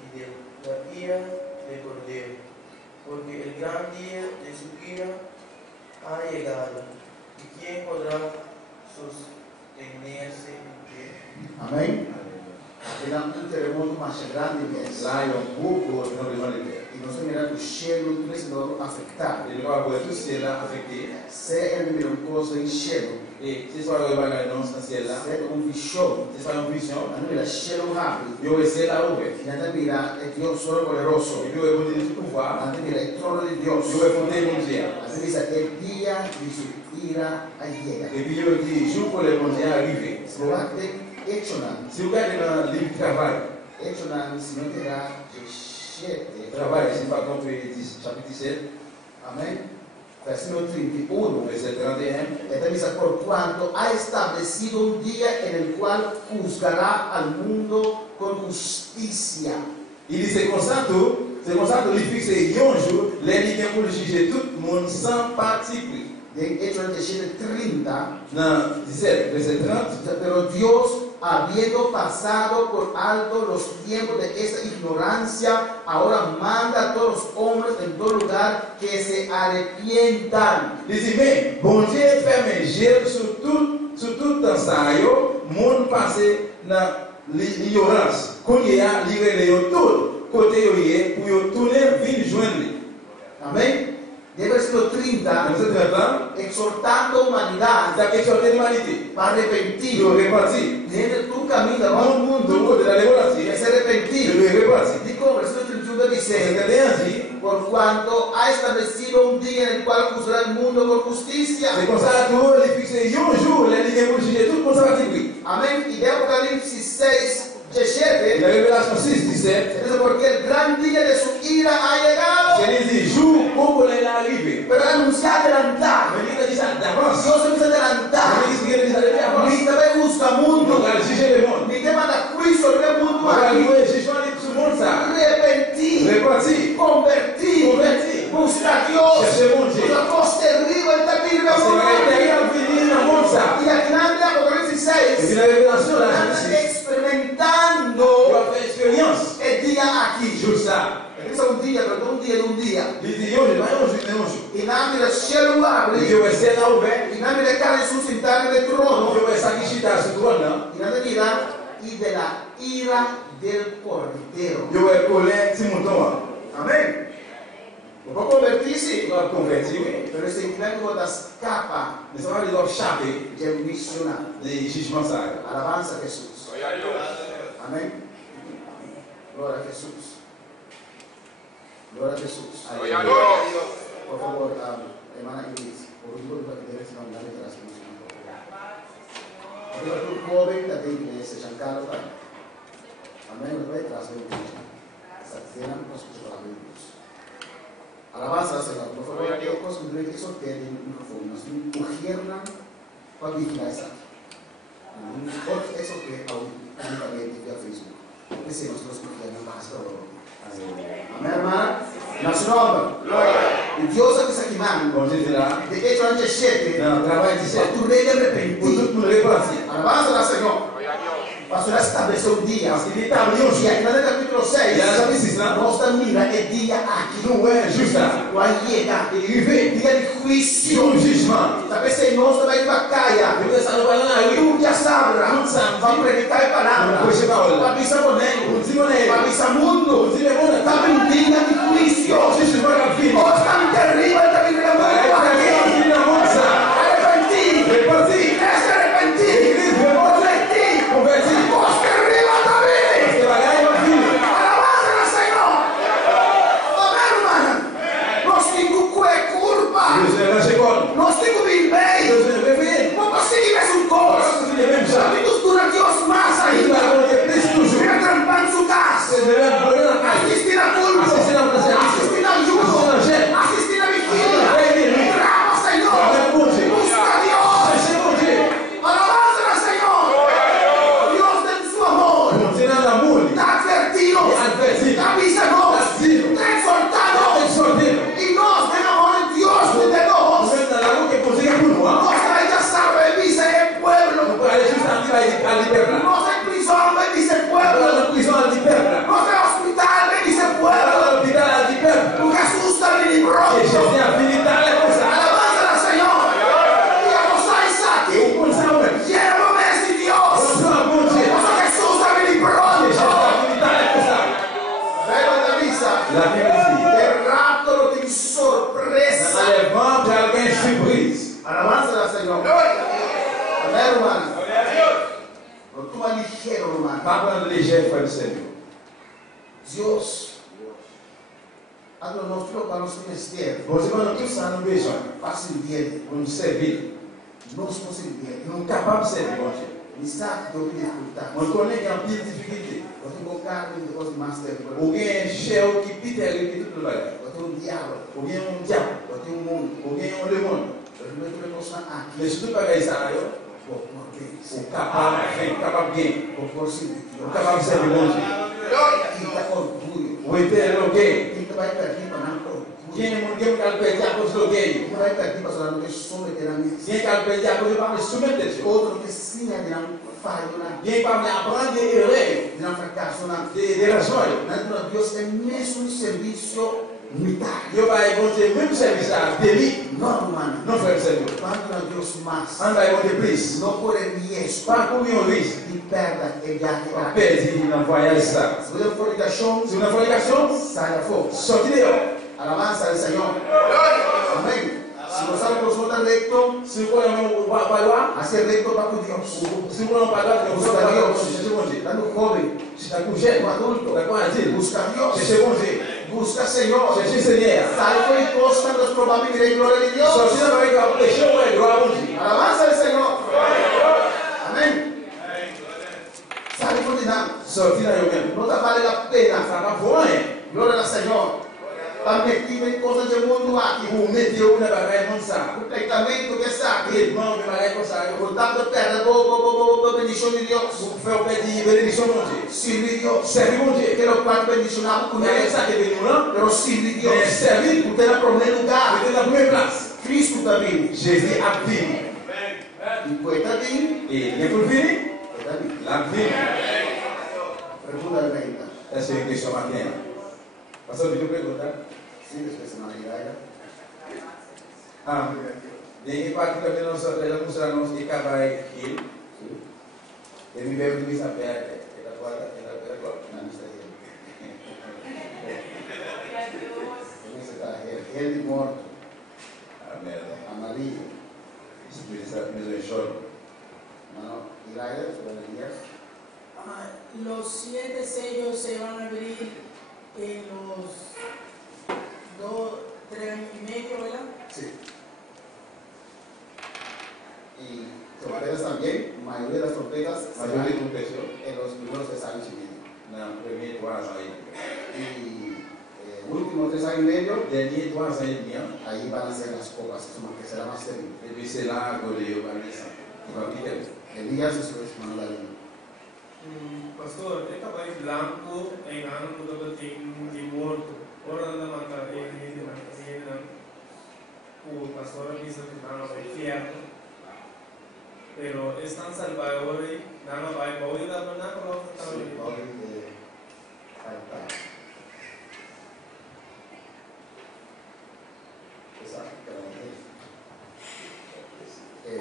y de la ira del Cordero, porque el gran día de su ira ha llegado, y quién podrá sostenerse en pie. Amém? Era um terremoto mais grande mesmo. Lá é um pouco o problema de terra. E nós miramos o cielo começando a afetar. Ele vai ver o céu afetado. Se ele mira uma coisa em cielo, E se só vai não está céu lá, se é visão, se faz uma visão, a mira cielo rápido. eu vou ser lá o ver. E anda mira é Deus poderoso. E eu vou ter que provar. Anda mira é trono de Deus. Eu vou poder bom dia. Assim diz é dia de sua ira a chega. E puis eu dis jour pour le bon dia arriver. Se lá tem Echonan. Se o cara na livre trabalho, Echonan se não terá de 7. trabalho, se vai cumprir chapitre 7, Amém? Versículo 31. verset 31. Esta dice: por cuanto ha establecido un día en el cual juzgará al mundo con justicia. Il dit c'est comme ça il fixe un jour, les liens pour juger tout le monde sans parti pris. De hecho, en el 30, Dans 17, verset 30, pero Dios, habiendo pasado por alto los tiempos de esa ignorancia, ahora manda a todos los hombres en todo lugar que se arrepientan. il dit mais bon Dieu ferme gel sur tout dans ça, le monde passé dans l'ignorance. Quand il y a l'ignorance, tout côté pour tourner venir joindre. Amén. De versículo 30, Verset 30, exhortando humanidad ça exhorter l'humanité. para arrepentir. De repartir. Tiene tu camino a un Tout mundo le monde de la que démocratie. se arrepentir. De repartir. Digo, versículo 31 dice: C'est dit, por cuanto ha establecido un día en el cual juzgará el mundo con justicia. c'est comme ça que il fixe un jour, les liens pour juger tout le monde sans parti pris. Amén. Y de Apocalipsis 6, Et la 17, Révélation 6, 17, dice: porque el gran día de su ira ha llegado. c'est dit jour où il est arrivé. Pero anuncia adelantar. Mais il a dit ça d'avance. Dios empieza a adelantar. Il dit qu'il dit ça d'avance. Ni te ve busca On mundo. va juger le monde. Ni te manda juicio el On mundo va aquí. jouer jugement de tout le monde ça. Arrepentir. Repartir. Convertir. Convertir. Busca a Dios. Chercher mon Dieu. La cosa terrible está firme. C'est vrai qu'il a venir dans le monde ça. Y al final de Apocalipsis Et 6, puis la Révélation là, están c'est il experimentando va faire expérience. el día aquí. Jour ça. Dice un día, pero un día de un día. Il dit yo, je vais un jour. Y nada, mira el cielo abre. Je vais ser là ouvert. Y nada, mira cae su cinturón de trono. Je vais sacrifier ce trône là. Y nada, mira, y de la ira del Cordero. Je vais coller petit mouton. Amén. No puedo convertirse. Il va convertir, oui. Pero ese infierno escapa Mais ça va les échapper del misional. des jugements ça. Alabanza a Jesús. Amén. Gloria a Jesús. Gloria a Jesús. Por favor, hermana Iris, por favor, para que debes mandar de las cosas. Arriba tu joven da iglesia, Giancarlo. Amén. Lo voy a transmitir. Satisfenan con su palabra de Dios. Alabanza al Señor. Por favor, que os que sortear el micrófono. Nos ujiernan para vigilar esa. Eso que únicamente via Facebook. Porque se nos ujiernan más todo. Amén, hermana. Nosso nome. E Deus é que está queimando. Bon Dieu là. De hecho, antes de Não, trabalho de tu rei de Pour arrepentir. tout le monde repartir. Alabanza al Señor. Pastor estabeleceu um dia. Ele estabeleu um E dia. aqui no capítulo 6, E ela disse, mostra, mira, é dia aqui. não é justa. Vai chegar. Ele vem. Dia de juízo. Um judgment. Sabe se nós também vai cair. Ele está no balão. Tu já sabe. Vai predicar a palavra. Vai avisar o nego. Vai avisar o mundo. Está um dia de juízo. Hoje está terrível. Está vindo a mundo aqui. Arrepentir. Igreja arrepentir. Convertir. Hoje terrível também. Alabanza ao Senhor. Amém, irmã. Nós temos que culpa. Nós temos que viver. Não conseguimos um coisa. Nós durante os mais ainda. Fica trampando sua casa. Assistir a culpa. Assistir a ajuda. Assistir a vigília. Bravo, Senhor. Busca a Deus. Alabanza ao Senhor. Deus tem seu amor. Está advertido. Está avisando. Está exortado. E nós temos Deus de Deus. Nós também já sabemos, dice el pueblo. Nós é prisão, dice el pueblo. Nós é hospital, dice el pueblo. Porque Jesús está vindo pronto. Alabanza ao Senhor. E a vocês aqui. Lleva o mes de Dios. Porque Jesús está vindo pronto. Pero te avisa. El rapto no tem sorpresa. Alabanza ao Senhor. Amém, irmão? Não toma ligeiro, irmão. Deus. Agora nós para nos conhecer. Fácil dele. Nós conseguimos. Está do que escutar. Nós temos carne de coisa master. Nós temos um diabo. Nós temos um mundo. Nós temos aqui. Por orgulho. Quinta orgulho. Quinta vai perder para não orgulho. Vai perder para não ter someteramente. Outro que sim de não falho de não fracasso não. Deus é mesmo serviço unitário. Não, mano. Quando Deus mais. Não por risco. De perda e de Se uma fornicação, sai da fogo. Alabanza ao Senhor. Amém. Se você não consulta recto, hacer recto para com Deus. Busca Deus. Dando jovem, no adulto, busca Deus. Busca Senhor. Sai foi costa dos provavelmente glória de Deus. Alabanza ao Senhor. Amém. Sai foi dinâmico. Não está valendo a pena. Glória ao Senhor. Para meter em coisas do mundo aqui. O tratamento que está aqui. Portanto, perde a bendição de Deus. Sirve Deus. Quero parte bendicionado com ele. Quero servir Deus. Porque na primeiro lugar. Cristo está vindo. E foi está vindo. Pergunta de venda. Essa é a questão aqui. Pastor, me pergunta. Sim, personalidade. Ninguém particularmente ela mostra-nos que acaba aqui. E me veio de saber ela guarda Não está aí. Ele morto. Amém. A Maria. Espírito Santo me enxerga. Não, Israel, Los 7 sellos se van a abrir en los 3 años y medio, ¿verdad? Sí. Y trompetas también, mayoría de las trompetas serán en los primeros 3 años y medio. Y últimos 3 años y medio, ahí van a ser las copas, que será más terrible. Elías es su hermano David. Pastor, é capaz blanco em ano por de morto. Ora não mata ele não. O pastor avisa que não é inferno. pero es tan salvador, nada más hay poder dar nada por lo que está bien.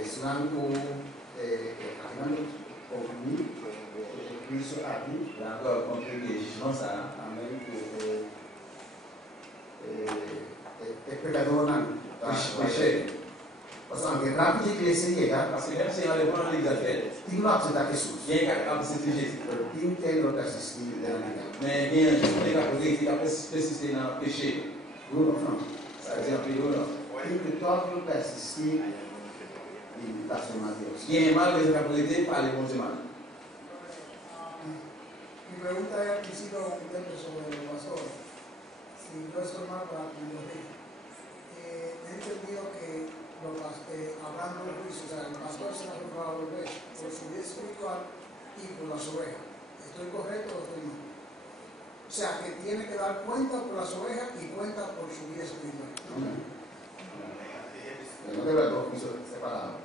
Selaku Ogni Cristo Abi la congregation sa amén pecador nan parce que quand tu iglesia llega parce que même si on est dans l'église tu vas accepter Jésus il y a un accepter Jésus tu t'es le persistir dans la vie mais bien je ne pas que tu persister dans le péché nous non ça veut dire que non tu dois persistir l'invitation à Dios qui est mal de la qualité par les bons mal. Mi pregunta es al principio sobre el pastor. Si yo soy mal para corregir. He entendido que hablando del juicio, o sea, el pastor se va a volver por su vida espiritual y por las ovejas. ¿Estoy correcto o estoy mal? O sea, que tiene que dar cuenta por las ovejas y cuenta por su vida espiritual. No debe haber dos juicios separados.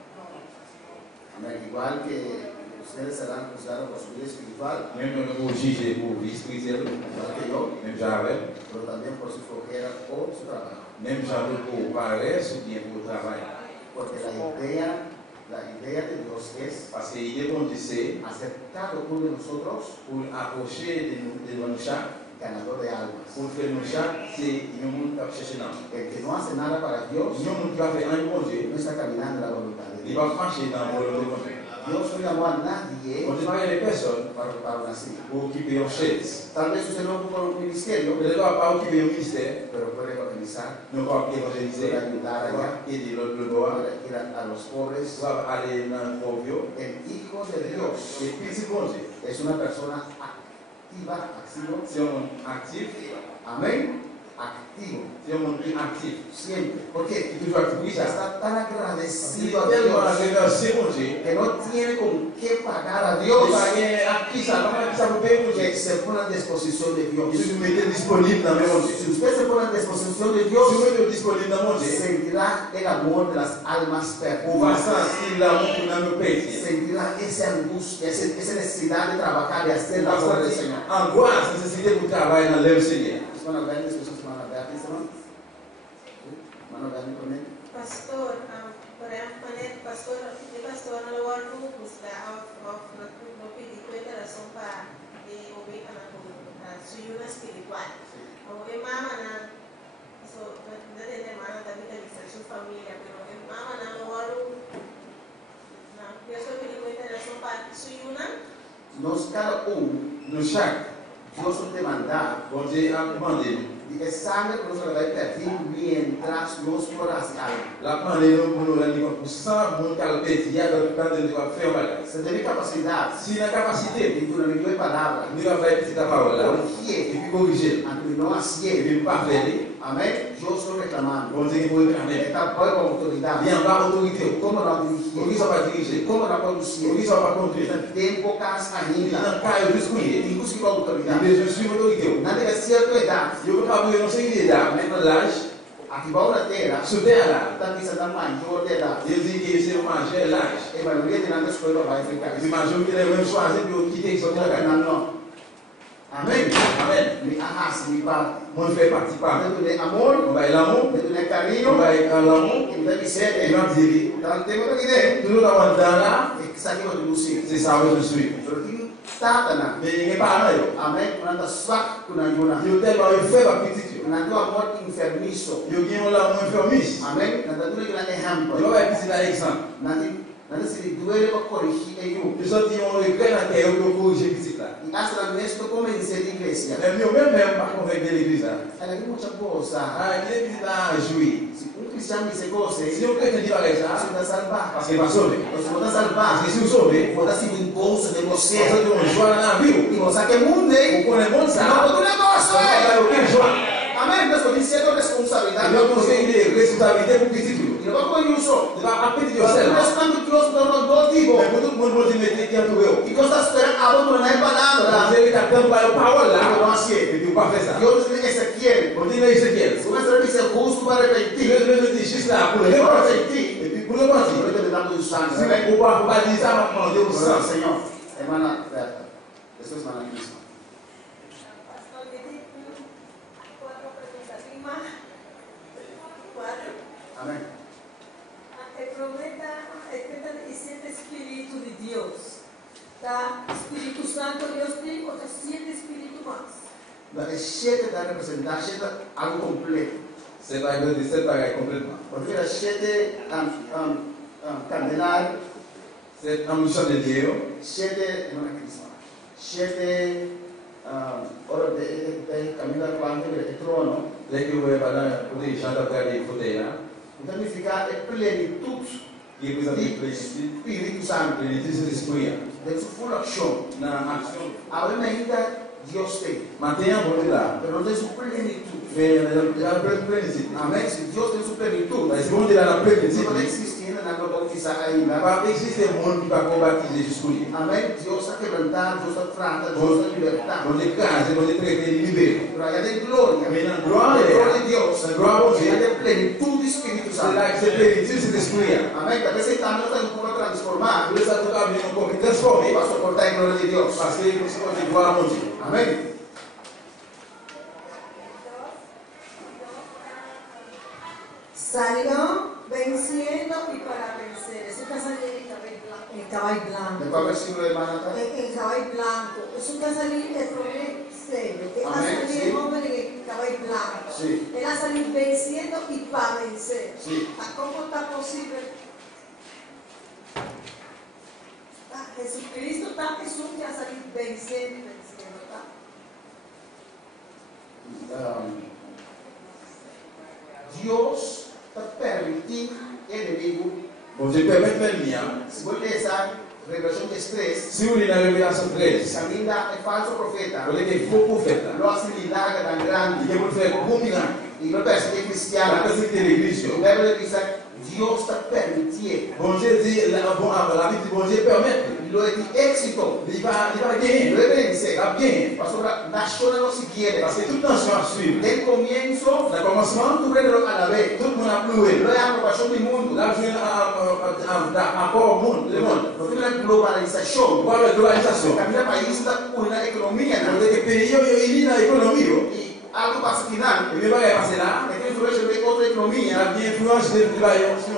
Amén. Igual que ustedes serán juzgados por su vida espiritual. Même nous nous juger pour vie spirituelle, igual que yo, même j'avais, pero también por su flojera o su trabajo. même j'avais pour paresse ou bien pour travail. Porque la idea de Dios es Parce que l'idée bon Dieu c'est aceptar uno de nosotros pour approcher de nous chaque, ganador de almas. pour faire nous chaque, c'est un monde qui cherche dans. El que no hace nada para Dios Nous monde qui va faire un bon Dieu, no está caminando en la voluntad de il Dios. va marcher dans le volonté de Dieu. Dios no llamó a nadie On ne pas les personnes para una silla. pour occuper une chaise. Tal vez usted no ocupa un ministerio, Peut-être qu'on ne va pas occuper un ministère, pero puede evangelizar, nous va évangéliser, puede ayudar on va allá, aider l'autre droit, puede ir a los pobres. on va aller dans le pauvre. El Hijo de Dios Et puis c'est bon Dieu. es una persona activa, activo, C'est un monde actif, amén, activo, c'est un monde actif. siempre. ¿Por qué? Toujours actif, oui, ça. Está tan agradecido a Tellement Dios remercié mon Dieu. que no tiene con qué pagar a Dios, Qui ça vous paye pour que Dieu. se pone a disposición de Dios. Si vous mettez disponible dans mon Dieu. Si usted se pone a disposición de Si Dios, vous mettez disponible dans mon Dieu, sentirá el amor de las almas on va perdidas. sentir l'amour pour nos pays. Sentirá esa angustia, esa necesidad de trabajar, de hacer On la va obra del sentir Señor. angoisse, nécessité pour travailler dans l'œuvre Seigneur. Hermano Bernie, hermano Beatriz, hermano Bernie, conmigo. Pastor, pastor, el pastor no lo va a buscar, no pedir cuenta razón para oír a su ayuda espiritual. O mamá, eso no tiene hermana también de su familia, pero mamá no lo va a yo soy pedir cuenta razón para su ayuda. Nos cada Nous chaque, Dios nos demanda bon Dieu a demandé, y que sangre que nos va a perder mientras nos floras algo. la demandé pour nous rendre pour ça, mon calpet, il y a le temps de faire mal. Se tiene capacidad Si la capacité, de una de palabra, nous avons fait petite parole là, et corregir, puis corriger, aunque no et haciendo. puis pas faire. Amén. Yo estoy reclamando. Bon Dieu pour réclamer. Esta pueblo autoridad. Bien, pas autorité. ¿Cómo la Pour dirigir? qui ça va diriger? ¿Cómo la Pour conducir? qui ça va conduire? De épocas ainda. Dans le cas de discuter, Inclusive autoridad. je suis autorité. Nadie de cierta edad. Je ne peux pas vous annoncer une idée, même l'âge, Activar una tela. soudain là, Está pensando mayor de edad. je dis que c'est manger l'âge. La mayoría de la escuela va a enfrentar Je m'imagine que les mêmes choisir pour quitter son travail. no. Amén. Amen. Mi ajas, mi padre. Moi, je fais partie pas. De tu amor, On va l'amour, de tu on cariño, va l'amour, y de miseria. et on dit, Tengo que idea. toujours dans là, Que saque de lucir. c'est ça où je suis. Pero tiene Satana. Mais il n'est pas là. Amén. Kuna swak, kuna yuna. Je tellement faible petite. Kuna tu amor enfermizo. Je gagne l'amour infirmice. Amén. Nada tu le ejemplo. Je vais petit exemple. Nada se le duele para corregir ello. Je sens qu'on regrette la terre pour corriger petit là. Y hasta nuestro comencé de iglesia. Mais même pas convaincre l'église là. Hay muchas cosas. Ah, l'église là jouit. Si un cristiano dice cosas, Si on peut te dire avec ça, se va a salvar. parce qu'il va sauver. Los vamos a salvar. Parce que si vous sauvez, Vos sido un gozo de los c'est cielos. on joie dans la vie. Y vos saque mundo. Vous connaissez le monde ça. No, tú le Ça va aucune joie. Amén. Pues con cierta responsabilidad. Il va conseiller des responsabilités pour petit tout. Y lo va a poner uso. Il va appeler Pero yourself. cuando Dios nos dos digo, Mais pour tout le monde, vous mettez qui a trouvé. y cosas esperan abandonar palabra. Vous avez t'attendre par la parole là. Pero no así. Et puis vous pas faire ça. Dios dice Ezequiel. Vous dites Ézéchiel. Su maestro dice justo para arrepentir. Je le dis juste là pour le Para repentir. arrepentir. Et puis pour le repentir. Ahorita le damos Santo. Si Amén. vous pouvez dire ça, maintenant, Dieu vous Gloria al sent. Señor. Hermana Berta. Esto es hermana Crisma. Pastor, me di 4 preguntas. ¿Y más? 4. Amén. El problema es que es el Espíritu de Dios. Está Espíritu Santo, Dios tiene otros 7 espíritus más. Dat is 7 dat representar 7 algo completo. C'est pas de 17 bagailles complètement. Porque era 7 candelabros, C'est une mission de Dieu. 7 hermana Crisma. 7 ora de camino al banco del trono. Dès que vous voyez pendant que chanter après les fauteuils là, Então significa é plenitude qui représente di le Spirito Santo. plénitude de l'esprit. Deve ser full action. Dans l'action. Além ainda Deus tem. Mantenha a bonté là. Pero não tem sua plenitude. Mais il y a une plénitude. Amém? Se Deus tem sua plenitude, Mais si on dit dans la se plénitude, não existe ainda na globalização il ainda. va exister un monde qui va combattre jusqu'au bout. Amém? Deus está quebrantando, Deus está tratando, Deus está libertando. On est casé, on est traité, libéré. Pero aí tem glória. Mais dans la gloire A de glória de Dieu, Deus. la gloire de Aí Dieu, tem plenitude do Espírito c'est Santo. là que c'est plénitude, cet esprit. Amém? Talvez você está não como transformar. Vous ça doit venir encore transformer Para suportar a glória de Deus. parce que vous supposez gloire à mon Dieu. Amém? Salió venciendo y para vencer. Eso está saliendo en caballo blanco. De qual versículo, hermana? En caballo blanco. Eso está saliendo el problema serio. Que va a Amén, salir sí. el hombre en el caballo blanco. Sí. Él va a salir venciendo y para vencer. Sí. ¿Cómo está posible? Jesucristo está Jesús que va a salir venciendo, venciendo. Deus está permitindo o inimigo. Bon Dieu permet de mien. Se você ler Revelação 3, Si vous lisez la Révélation 13, ainda é falso profeta. vous avez des faux prophètes. Lo hace milagre tan Il grande. est pour faire un gros miracle. E lo persegue La cristiano. persécution de l'église. O Bíblia diz Deus está permitindo. Bon Dieu dit, la Bible dit, bon Dieu permet. Lo é de êxito. Il va gagner. Lo é vencer. Il va gagner. Pastor, nação não se quiere. Parce que toute nation à suivre. Del comienzo, Le commencement, tu prendelo a la vez. tout le monde a ploué. Lo é a aprovação do mundo. Là, je viens encore au monde, le monde. Lo que é a globalização. Qual é a globalisation? Camina país está com uma economia. Vous avez des pays, il y a l'économie. E algo passa aqui não. Et bien, va passer là. É que influência de outra Il y economia. a une influence de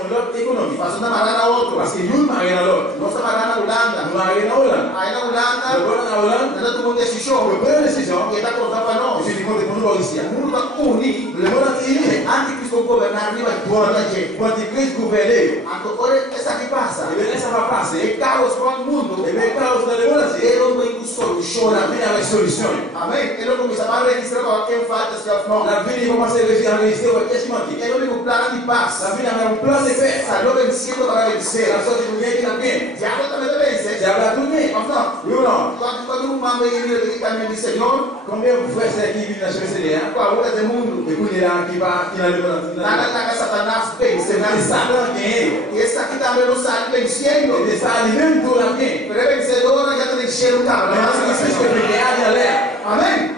l'autre économie. Passou da marana a outro. Parce que nous, on n'a rien à l'autre. Nós estamos na Holanda. Nous n'avons rien à Hollande. Aí na Le Holanda, bon en Hollande, nós tomamos uma decisão. le première décision, E está contando para nós. c'est de compter pour nous ici. O mundo está unido. Le monde entier, Anticristo governar arriba de toda a gente. pour Antichrist gouverner, Agora, essa que passa. et bien ça va passer. E caos para o mundo. Et bien, quand vous allez voir, c'est Eu não tenho solução. on a venu avec solution. Amém? Ele começava a registrar para quem falta se não. La vie, il commence à enregistrer votre testament. Ele não plano de paz. La vie, avait un plan de paix. Saiu vencido para vencer. La sorte de bien qui l'a bien. Diabo também está vencendo. C'est à tout bien. Mas não. Oui ou non? Quando um mamãe ele de caminho de Senhor, Combien vous frères c'est qui vivent dans ce Seigneur? com a rua do mundo, Et vous, il est là qui va, qui n'a le monde. nada Satanás vence. C'est Nada. Satan qui est. E esse aqui também não sai vencendo. Et ça, lui-même, tout l'a bien. Pero é vencedor, já está enchendo o carro. Mais c'est ce que le péage a l'air. Amém?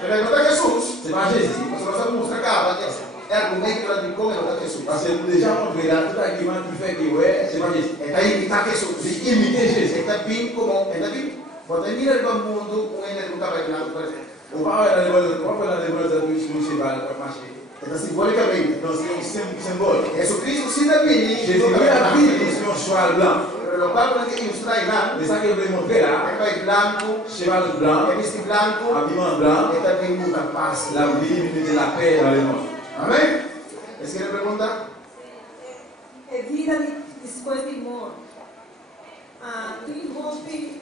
Pergunta a Jesus. C'est pas Jésus. Mas nós vamos mostrar cá, é argumento lá de como é Jesus. Parce que nous déjà montré là tout argument qui fait que ouais, c'est pas Jésus. Está imitar Jesus. C'est imiter Jésus. Está bem como, está bem. Quando ele mira para o mundo, um ele nunca vai ganhar, por exemplo. On va dans les bonnes attributs sur le cheval pour marcher. Está simbolicamente. Donc c'est un symbole. Jesus Cristo se dá bem. Jésus a pris sur un cheval blanc. Pero lo cual para que ilustrar lá, C'est ça que je voulais montrer là. é vai branco, Cheval blanc, é vestido branco, habillement blanc, está bem muita paz. la vie de la paix dans le monde. Amém? Essa é a pergunta. É vida depois de morte. Tu rompe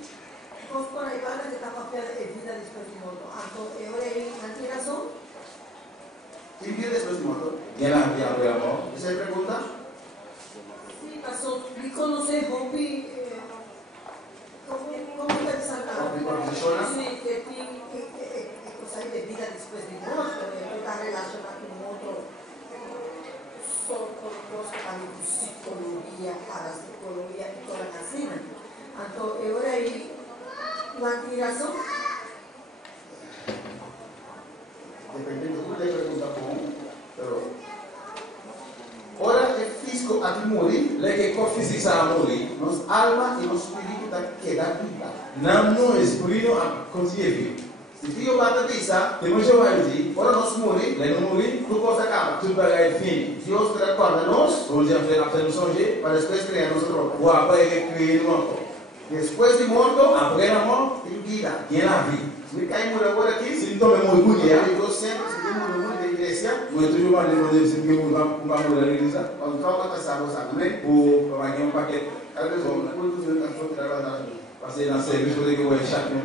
con la Ivana que está papel de vida después de morte. Ahora hay una razón. Tem vida depois de morto? Bien la vie après la mort. Essa é a pergunta. Sí, pasó. Y conocer rompe. ¿Cómo está desatado? Sí, que tiene cosas de vida después de morte. Está relacionado con otro. Son cosas a la psicología, y toda la cena. Entonces, ahora hay una razón. Dependendo do que pergunta bom, pero ora é físico a ti morrer. Là que corpo físico está morrer. Nos alma e nos espírito está queda viva. Não no espírito continua vivo. Se Dio bate visa, Temos que vai ora nós morrer, Ele não morrer, tudo coisa acaba. tudo vai fim. Deus recorda nós Hoje a fé não songe. para depois criar nossa troca. O apai que cria no morto. Depois de morto, Après la mort, tem vida. il y a la vie. Se cai morrer agora aqui, Se então me morrer por dia, eu sempre, se tem morrer da igreja, eu toujours pas demander se que vamos morrer na igreja. quando troca passar, você amém? Pour pagar paquete. Às vezes, quando eu estou trabalhando, Parce que dans le service, vous devez chacun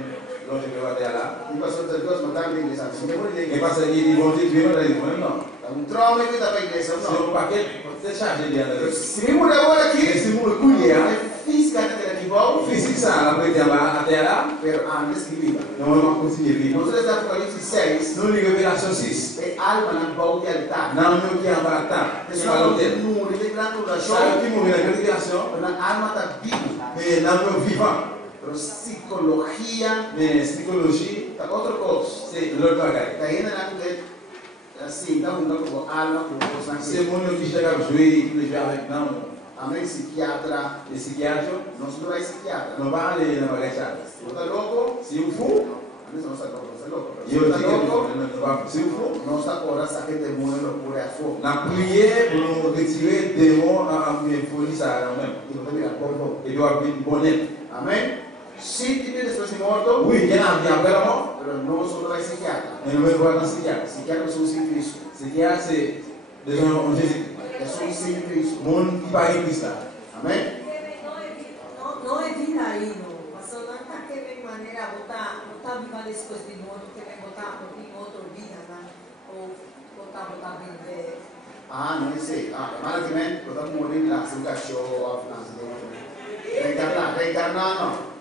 dont je vais voir là. il passe de Deus mandar a igreja. Se tem morrer da Et igreja, parce qu'il vont dire, tu es dans l'église. Non. troca que dá para a igreja, C'est não. un paquet, c'est chargé bien. Se morrer agora aqui, Et si vous le couillez, física aqui bom, physique ça, la prête à terre là, pero antes que viva. nous allons continuer à vivre. Nós estamos em Apocalipse 6, Nous, les révélations 6, é alma na boa de altar. dans le qui en va attendre, qui va Pessoal, l'hôtel. no revelando da Ça, show, qui mourit dans la révélation, na alma está viva. mais dans le vivant, Pero psicologia mais psychologie, está outra coisa. c'est l'autre bagaille. Daí ainda não tem assim, dá como alma, como coisa C'est assim. mon qui chega a jouer, les jouer avec nous, Amém, psiquiatra. les psychiatres, Nós não é psiquiatra. nous va aller dans la bagaille. Você está louco? Si vous fou, Amém, você não está louco. Você é louco. il Você y está louco? a si vous fou, Nós está fora, sabe que demônio por aí fora. la prière pour nous retirer des démons à folie, ça a même. E você vira povo. Il doit être bonnet. Amém? Se tiver depois de morto, Oui, il y a un bien après la mort, pero nós não é psiquiatra. mais nous devons voir dans le psychiatre. Psiquiatra são sem Cristo. Psychiatre, c'est des gens en Jésus. É só sem Cristo. Monde qui parle Christ là. Amém? Não é vida aí, não. Pastor, não está querendo maneira botar viva depois de morto, querer botar em outra vida, né? Ou botar viver. Ah, não sei. Ah, malamente, eu estava morrendo lá, sem cachorro, reencarnar não.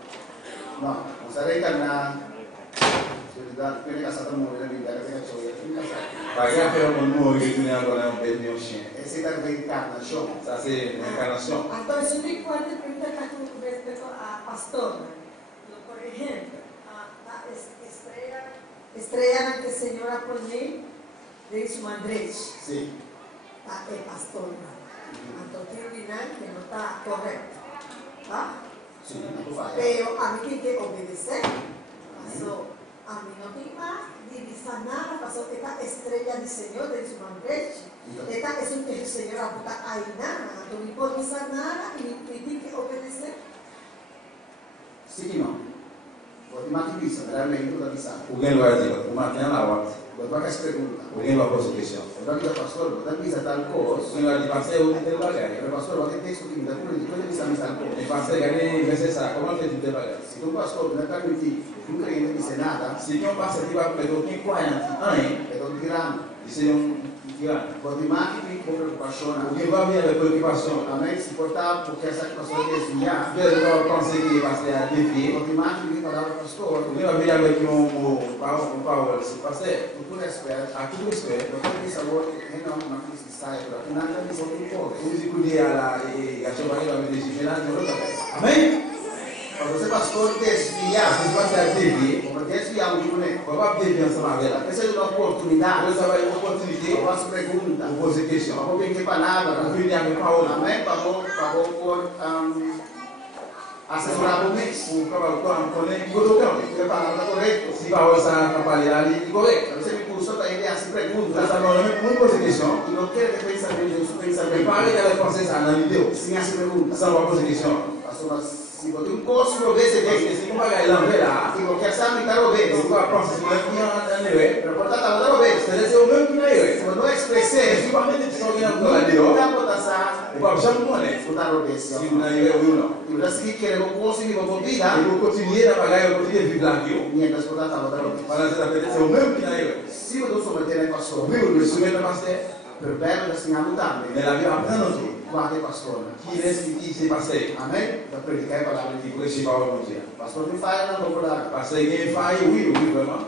Não, não se reencarnar. Se ele dá, ele casado morrer na vida, ele cachorro, ele casado. Par exemple, on nous retourner encore un peu de chien. Esse é a reencarnação. Ça, c'est l'incarnation. Então, isso me pode perguntar com respeito a pastor. Por exemplo, a estrela que a senhora Pauline de São Andrés. Sim. É pastor. Então, tem que não está correto. Tá? Sim, não vai. Pero a mim tem que obedecer. Pastor, a mim não tem mais de sanar, pastor. Esta estrela do Senhor de São Andrés. Esta é o que o Senhor a botar aí nada. Então, não pode sanar e tem que obedecer. Sim e não. Vou te matar isso, realmente, eu estou avisando. Alguém vai dizer, o Martin lá, o Vou te fazer essa pergunta. alguém vai fazer questão. Eu vou dizer, pastor, vou te avisar tal coisa. Alguém vai dizer, pastor, eu tenho bagagem. Pero pastor, vou ter texto que me dá por isso. Depois ele sabe tal E coisa. pastor, cadê você sabe? Como é que tem bagagem? Se tu pastor não permitir que um crente disse nada, Se tem um pastor que vai pegar quem croyante, hein? eu estou tirando. Isso é um tirano. Vou te matar com preocupação. Alguém vai vir avec préoccupation. Amém? Se portar, porque essa pessoa desviar, Peut-être va penser qu'il va se défier. vou te matar com a palavra pastor. Alguém vai vir avec une parole, c'est pasteur. Com todo respeito, À tout respect, eu quero que essa voz não é uma coisa que sai, porque nada me solta um pouco. vous écoutez à la chevalier va me déchirer là, je le Amen. Quando você pastor desviar, Se você é dévié, como desviar um boneco, on va dévier ensemble avec là. essa é uma oportunidade. Vous avez une opportunité, Eu faço pergunta. vous posez question. Vamos ver que palavra. Vous venez avec parole. Amém? Vamos por assessorar o mês. Pour pouvoir connaître qui vous toque. Que palavra correta. Si parole ça n'a pas l'air correct. Você me puxou para ele assim pergunta. Là, ça va même poser question. E não quero que pense bem, eu pensa Mais bem. pas avec la réponse ça dans l'idée. Sim, assim pergunta. Ça va poser question. Pastor, se botar curso, eu vejo Parce que bem. si vous regardez l'envers là, Se qualquer sabe, está o vous bem. pouvez penser que c'est un erreur. Pero portanto, está o bem. C'est au même qui n'a erreur. Se não Et expressei, si vous mettez des gens qui não ont la dehors, dá botação. vous ne pouvez jamais connaître Está o bem. si vous n'avez erreur ou non. E o seguinte, queremos conseguir uma Et vida. vous continuez dans la bagarre, vous continuez de vivre la vie. Mientras portanto, está o bem. Voilà, c'est au même qui n'a erreur. Se eu não sou manter pastor, Oui, vous le soumettez au pasteur, per bene da sinalo mais também. la vie apprend notre vie. Guarde pastor. Qui reste qui c'est pasteur? Amém? Da predicar a palavra de Qui Deus. prêche parole de Dieu. Pastor de fire não popular. Pasteur, il y a une faille, oui, oui, vraiment.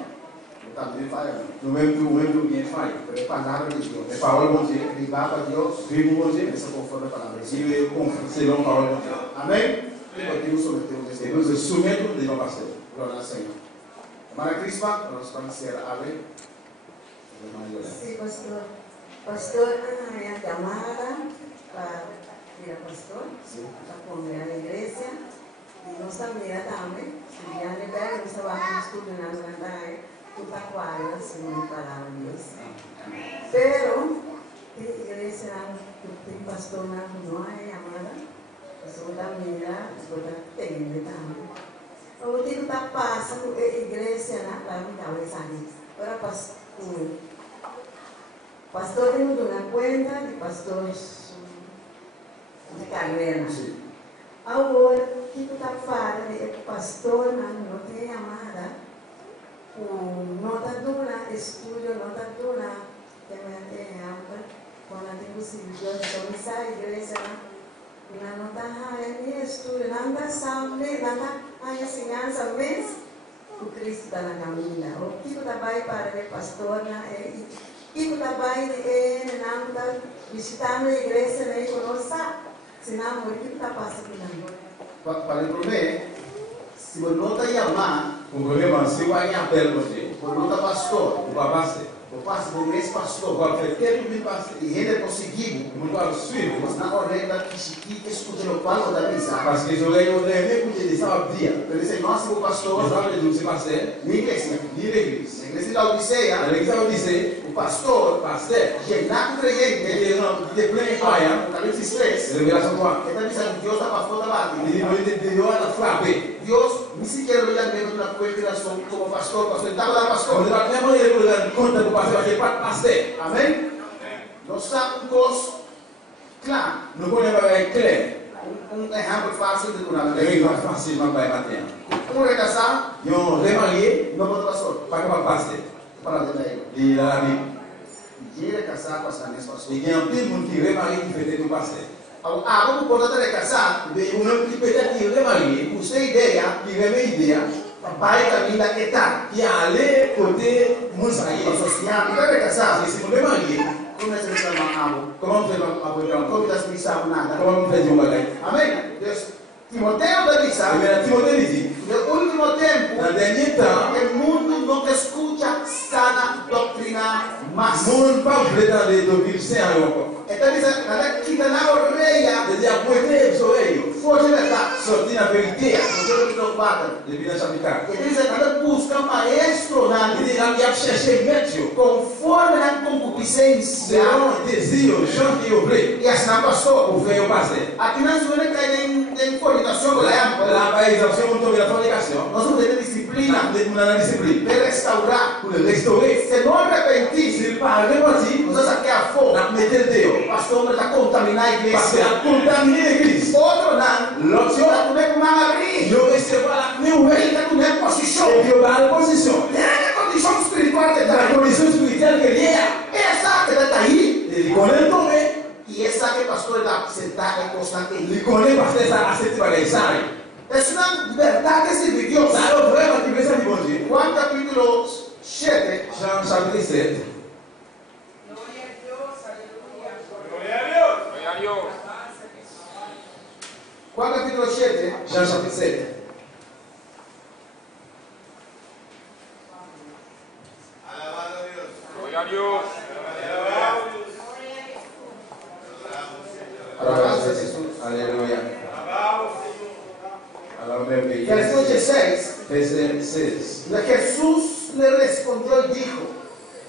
Também fire. Nous-mêmes, il y a une faille. Pero palavra de Deus. Les paroles de Dieu. Ribar para Deus. Vivre mon Dieu. Essa conforme a palavra de Si Deus. vous êtes selon la parole de Dieu. Amém? E podemos submeter Et nesse nous se soumettons devant pasteur. Glória ao Senhor. Mara Crispa, nós vamos ser Ale. Sí, pastor. Pastor, Ana me llamada para mira pastor, la pondré a la iglesia, y no está mira también, si ya le veo, no estaba estudiando nada, tú te acuerdas, según palabra de Dios. Pero, la iglesia, el pastor no hay amada, pastor da mira, pastor da tende también. Kalau kita pasang iglesia na, lalu gawe sana. Ahora pastor tengo una cuenta de pastor de carrera. Ahora kita fala de pastor na no te amada, nota dura estudio, nota dura que me amada, cuando tengo servicio de esa iglesia na. Una nota en mi estudio, nada sabe, nada hay enseñanza, ¿ves? O Cristo está na caminha. O que está vai para o pastor, e que está vai nada visitando a igreja, nem conosco, senão o que está passando aqui. Para el problema, si vos no te llamas, o problema se vai apel você, vos no te pastor, o papaste. O pastor não é pastor. Qualquer tipo de pastor. E ele conseguiu. Muito para o suíço. Mas na orelha que escuta o palco da missa. Parce que j'aurais aimé que tu ça dire. Ele disse, nós somos pastor. Nós vamos dizer, pastor. Ni igreja. Ni l'église. Na igreja da Odisseia. Na igreja da Odisseia. O pastor. Que é nato crente. Que não de plein fire. Apocalipse 3. Revelação 4. Ele está dizendo que Deus está para fora da base. Ele Deus está frappé. Deus nem sequer olha mesmo na cooperação como pastor. Pastor estava lá pastor. Quando vai mesmo ele olhando conta do pastor, ele pode pastor. Amém? Nós sabemos, claro. Não podemos ver claro. Exemplo fácil de curar. É fácil, mas vai bater. Recasar. E remarié. Não pode pastor. Para que pastor. Para de daí. De la Bible. E recasar com as canas pastor. E tem um mundo que remarié que fez do pastor. Como importante recasar. Um que pede que remarié. Você ideia. Que remé ideia. Vai caminhar que tá. Que aller côté Moussaïe. Social. Não é casar. Se você remarié. Como é que você chama? Como fez a boca? Como das missas nada. Como fez o bagulho? Amém. Deus. Timoteo da missa. Timoteo diz. No último tempo. Na dernier temps. O mundo não escuta sana doutrina mais. Mundo pas prétend de doctrine sainte encore. Então dizendo, nada que dá na orelha. De dire pointer les oreilles. Foge verdade. Sortir la vérité. Depuis le chapitre 4. Ele diz, nada busca maestro na vida. Il a cherché maître. Conforme a concupiscência. Selon désir, gens qui ouvrent. E assim não pastor. O veio pastor. Aqui nós vamos ter fornicação com la païsation, on la fornication. Nós vamos ter disciplina. La discipline. Para restaurar. Pour le restaurer. Se não arrepentir. S'il pas arrepenti. Nós vamos aqui a fogo. La mettez le Dieu. O pastor está contaminar a igreja. Parce qu'il a contaminé l'église. Outro não. L'autre, como é que vai abrir? Eu recevoir la clé ouverte. Ele está na posição. Et puis on va à la position. É a condição espiritual que está. La condition spirituelle que liée. Essa que está aí. Ele connaît tomber. E essa que o pastor está sentado em constante. Ele connaît parce que ça a cette bagaille. É uma verdade esse vídeo. Ça a vraiment qui veut ça du bon Dieu. Juan capítulo 7. Jean chapitre 7. Juan capítulo 7. Jean chapitre 7. Gloria a Dios. Alabanza a Jesús. Aleluya. Versículo 16. Verset 6. Jesús le respondió y dijo: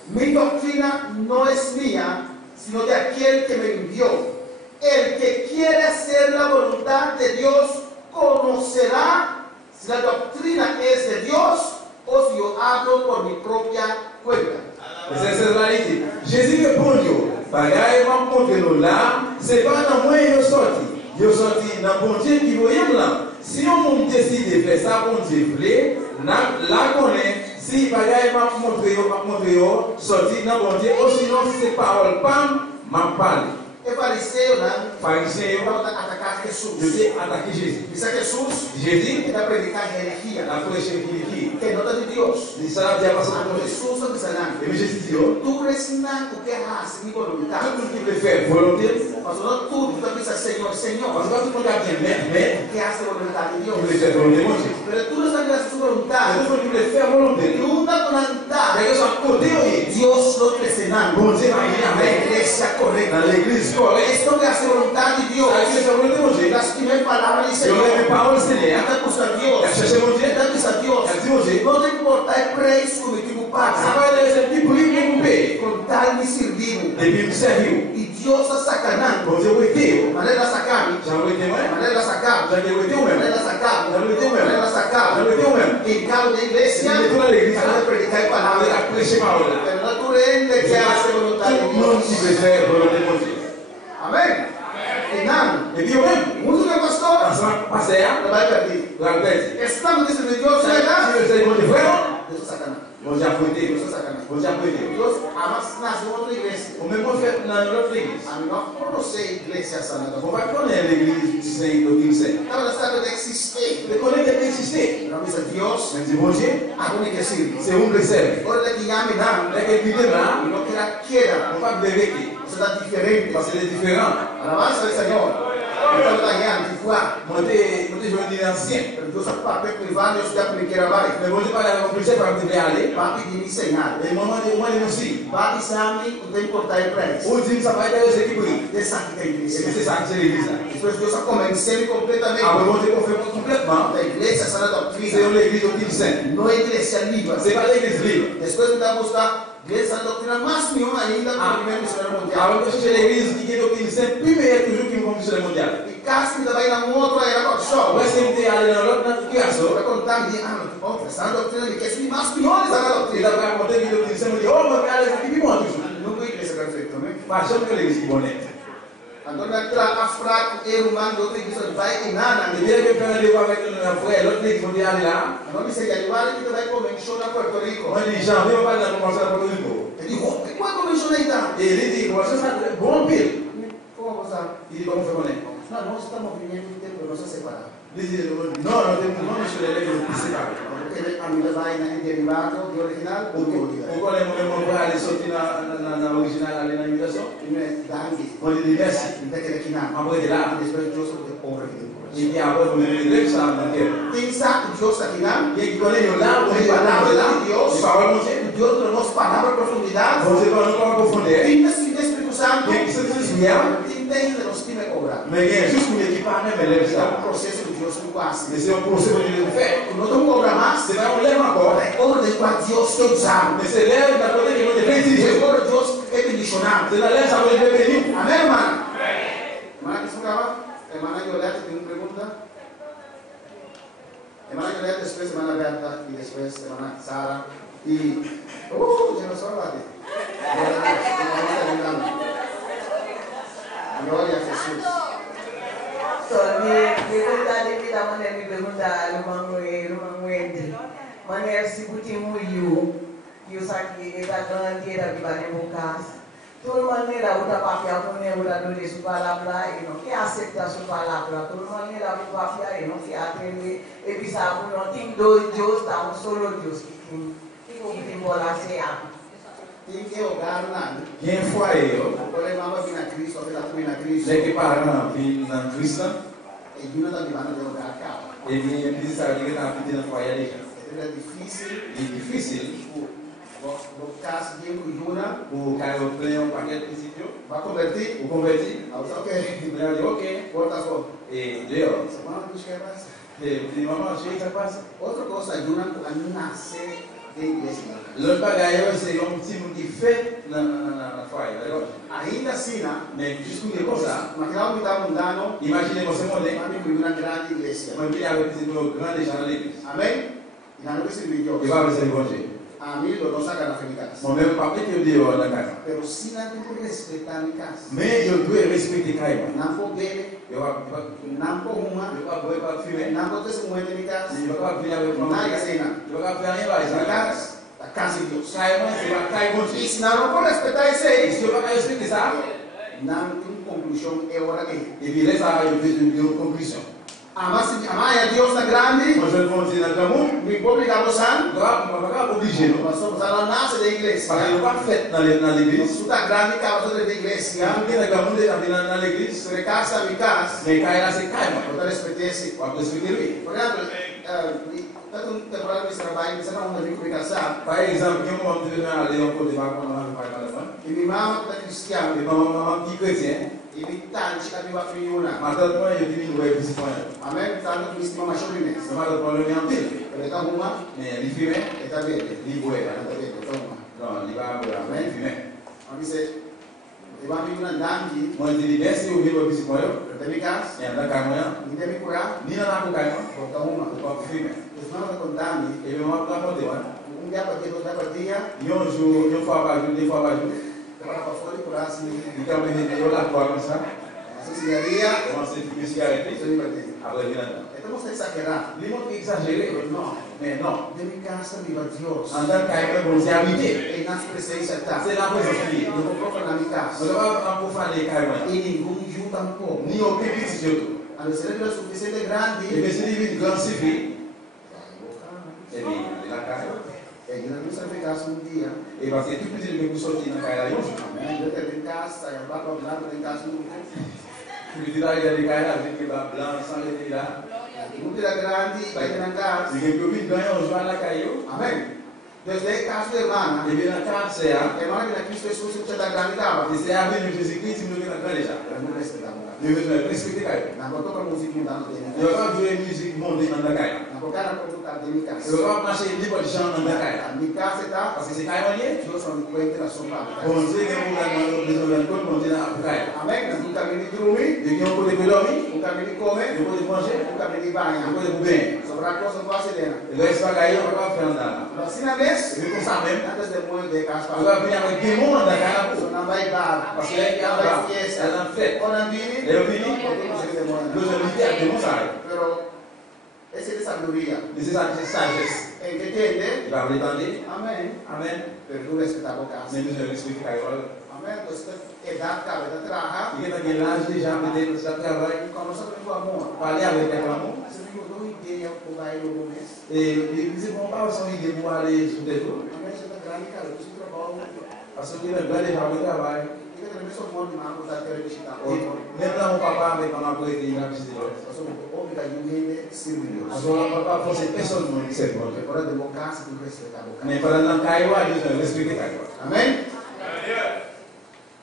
mi doctrina no es mía, sino de aquel que me envió. El que quiere hacer la voluntad de Dios conocerá si la doctrina es de Dios o si yo hablo por mi propia cuenta. C'est la réalité. Jésus répondit, bagaille m'a montré nous là, c'est pas dans moi yo sorti. Yo sorti dans bon Dieu qui voyait là. Si on décide de faire ça bon Dieu voulait, là connaît si bagaille m'a montré yo sorti dans bon Dieu ou sinon c'est parole pas m'a parlé. E fariseu, fariseu atacar Jesus. Atacar Jesus. Diz que Jesus está predicando herejia. La herejia. Que não é de Deus. Isso já passou por Jesus está dizendo. E Jesus disse: tu ensinas o que é raça e voluntário. Tudo que prefere voluntário. Mas não tudo também é Senhor, Senhor. Mas quando tu tá bien maître, Que hace voluntad de Dios. tu le fais volonté de Dieu. Pero tú no sabes su voluntad. Tu le fais volonté de Dieu. Tú estás con voluntad. Mais que son côté Dios lo presenta. bon Dieu va venir La avec iglesia correcta. dans l'église correcte. Esto que hace voluntad de Dios. Ça c'est la volonté de Dieu. Las primeras palabras del Yo Señor. le parole Seigneur. Anda busca a Dios. Chercher mon Dieu. Anda busca a Dios. No te importa el preço que tu Ça paga. va être ce petit prix que vous payez. Con tal de servir. Et puis me servir. Y Dios está sacanando. Bon Dieu vous êtes. Manera sacando. J'en veux témoin. Manera sacando. J'en veux témoin. Manera sacando. J'en veux témoin. Manera J'en sacando. veux témoin. En cada iglesia. En toda la iglesia. Para predicar Avec palabra. la prêcher parole. Pero no tú eres que hace voluntad de Tout le monde qui Dios. veut faire volonté de Dieu. Amén. Y nada. Et puis même, Muchos de pastores ensemble, passer, lo va a perder. la bête. Estamos diciendo Dios, ¿verdad? Si vous savez mon Dieu, vraiment, Dios es sacanado. bon Dieu a prêté. Dios es sacanado. Bon Dieu a prêté. Dios además nació en otra iglesia. Ou même on fait dans notre église. A mí no conoce iglesia sanada. On va connaître l'église du Saint-Dominique Saint. Estaba tratando de existir. De connaître qu'elle existait. Pero dice Dios, Mais dit bon Dieu, a uno que sirve. c'est un que serve. Ahora de que llame nada. Dès qu'elle vit là, Y no que la quiera. on va vérifier. O sea, está diferente. Parce qu'elle est différente. Alabanza al Señor. Estamos allá, en Tijuana. Moi, je veux dire ancien. Pero Dios ha papel privado, yo estoy a primeira vai. Mais bon Dieu parle avec mon Dieu, par exemple, aller. Va a pedir mi señal. Et moi, il aussi. Va a avisarme, não tem que cortar el preço. Ou dit, ça va être ce qui brille. Dessa aqui tem Et igreja. c'est ça que c'est l'église là. Depois Deus a convenceu-me completamente. Après, bon Dieu, on fait complètement. Da igreja sana C'est doutrina. l'église doctrine sainte. Não é igreja livre. C'est pas l'église libre. Depois me dá a buscar igreja sana doutrina mais nenhuma ainda para o primeiro missionário mundial. Alors que c'est l'église qui est doctrine sainte, plus meilleure toujours qu'une commission mondiale. E caso me vai na outra era com show. Où est-ce qu'il était allé dans l'autre création? Vai contar me outra sana doutrina me quer subir mais piores sana Il doutrina. a raconté une doctrine sainte, il dit, oh, mais allez, c'est qui moi toujours. Nunca igreja perfeita, amém? Pas jamais que l'église qui est bonne. Quando entra a fraco, eu mando outra igreja vai em nada. Et bien que faire un débat avec un frère, l'autre église qui est allé là. Não me seja igual que vai convenção na Puerto Rico. Moi, je dis, janvier, on va dans la convention à Porto Rico. Eu digo, qual convenção aí tá? Et il dit, convention, ça, bon pile. Como você? Il dit, comment on fait connaître? Não, nós estamos vivendo um tempo de nós separar. Il dit, non, monsieur l'élève, il s'est séparé. Porque a minha vai na derivado de original ou de original. Pourquoi les moments pour aller sortir dans l'original, aller dans l'imitation? Primeiro, dangue. On lui dit merci. Então, aquele aqui não. Après, de là, Depois, Deus vai ter honra aqui depois. il dit, après, vous me levez ça dans le cœur. Quem sabe que Deus está aqui não? Et qui connaît nos larmes, Tem les palavras paroles de Deus. les paroles de Dieu. Deus nos nossa palavra profundidade. Bon Dieu va nous en profondeur. Tem esse Espírito Santo. Bien que ce soit bien, Tem nos time obra. mais il y a juste pour l'équipe à même, elle lève É ça. um processo de Deus no quase. Mais c'est un procès que Dieu fait. Não estamos obra mais. C'est pas on lève encore. É obra de qual Deus tem usado. Mais c'est l'air d'un côté qui va te faire É utiliser. obra de Deus é condicionado. C'est dans l'air, ça va te faire bénir. Amém, irmã? Irmã, que escutava? Irmã Violeta, tem uma pergunta? Irmã Violeta, depois irmã Berta e depois irmã Sara. E. Já não sou lá. Glória a Jesus. So, ni vontade de dar maneira de perguntar lumang Wendy. Maneira se putin mo you saki eta ganti era di bane bukas. Todo maneira uta papia con ne uta do de su palabra e non che accetta su palabra. Todo maneira bu papia e non si atende e bisa bu non tin do Dios ta un solo Dios que tem bola se a. Tem que orar lá. Quem foi eu? Quando mama vem na Cristo, ela também na Cristo. Les qui parlent dans Christ, E Juna também vai de orar cá. et bien, puis ça veut dire que dans le foyer déjà. É difícil. Il est difficile No caso de Juna, pour quand on prend un paquet de principes, vai convertir. vous convertir. Ok. Vous allez dire, ok, Porta fora. et dehors. Semana que você mais. Et puis, maman, je sais que ça passe. Outra coisa, Juna a nascer de igreja. L'autre bagaille, c'est un petit monde qui fait dans le foyer, d'accord? Ainda assim, Mais jusqu'où il est comme ça, mas não me dá mundano. imaginez você monter, Mami com uma grande igreja. moi, il y avait des grands gens dans l'église. Amém? E não recebi Deus. Il va me servir bon Dieu. A mim, eu não saio da casa. Mon même papa qui est dehors dans la casa. Pero se não tem respeitar minha casa. Mais je dois respecter Kaïma. Não vou beber. Il va Não vou fumar. pas fumer. Não vou ter esse momento em minha casa. Il va pas venir avec moi. Nada assim, não. Il va pas faire rien là. Na casa, da casa de Deus. Kaïma, c'est la Kaïma bon E Dieu. se não vou respeitar isso aí, Si tu ne vas pas respecter ça, não tem conclusão, é hora de. et puis laisse ça une conclusion. Amai a Deus na grande. Mas eu vou dizer na camu. Me obriga a você. Não obligé. Mas só você não nasce da igreja. Porque não vai feito na igreja. Se está grande, acaba toda da igreja. Porque na camu de na igreja. Se casa, me casa. Me cai lá se cai. Você respeite-se. Pode respeitar. Por exemplo, tanto um temporada de trabalho, você não tem comunicação. Por exemplo, que eu vou dizer na lei um pouco de vaca não vai falar. E minha mãe é cristiana. Minha mãe é cristã. E me tanto que a minha filha. Mas todo mundo eu tive no web se foi. Amém. Tanto que me mais chove nesse. Mas o problema é ambiente. Ele tá uma. Ele filme. Ele tá bem. Ele boa. Tá bem. Não, ele vai boa. Amém. Filme. Mas você eu vou vir andando. Mas ele desce o rio se foi. Eu tenho casa. E anda caminhando. Me deve curar. Ni na com caminho. Tá uma. O filme. Os manos contando. Ele não vai poder. Um dia para dia, dois dias para dia. E um jour, eu falo para ele, fala para ele. Para fora e curar assim. Então me deu lá fora, sabe? Cigarrilha, você fica cigarrilha, você vai ter. Então você exagerar. Não tem que exagerar. Não. Não. De minha casa, viva Deus. Andar caindo com você habite. E na presença está. Você não precisa seguir. Eu vou profanar minha casa. Você vai profanar caindo. E nenhum junto tampouco. Nem o que disse eu. A não ser que é suficiente grande. E você deve grande civil. Ele na casa. E não precisa ficar um dia. E você tem que pedir que você sorte na casa. Eu tenho em casa, eu vou profanar em casa. Porque a ideia de cair, a gente vai blanco, sans ele lá. Muito grande, vai ter na casa. E que eu vi ganhar o João lá caiu. Amém. Desde caso de irmã. E vem na casa, é. Irmã que na Cristo Jesus você está grande dava. E se a vida de Jesus Cristo não tem na grande já. Eu não respeito. Eu não respeito caiu. Na boca para música mudando dele. Eu vou ver música mudando na caiu. Na boca para colocar de minha casa. Eu vou passar livro de chão na caiu. Minha casa está. Parce que se caiu ali. Deus não encontra a sua palavra. Bom dia, que eu vou dar uma coisa, bom dia na caiu. Amém. No caminho de dormir. E que eu vou dormir. No caminho de comer. Eu vou manger. No caminho de banhar. Eu vou bem. Sobre a coisa do acidente. E daí se vai cair, eu vou ficar andando. Assim na vez. Eu vou saber. Antes de morrer de casa. Eu vou vir a que mundo da cara. Não vai dar. Parce que é uma fiesta. É uma festa. Quando vini. Eu vini. Deus é muito não sabe. Pero essa é sabedoria. Isso é sagesse. Entende? E vai entender. Amém. Amém. Perdoa esse tá boca. Nem Deus explica caiu. Amém. Você é da cara, da traha. E que tá gelado já me deu já trabalho. E quando você tem amor. Vale a pena amor. Você tem uma ideia por vai no mês. E diz bom para só ir de moar ali sobre tudo. Amém. Você tá grande cara, você trabalha. Passou que na grande já me trabalho. E que também sou bom de mal, tá querendo visitar. Lembra um papá me para uma coisa que não precisa. Agora papá fosse pessoa não que serve. Agora democracia tem que respeitar. Nem para não cair lá, Deus não respeita agora. Amém.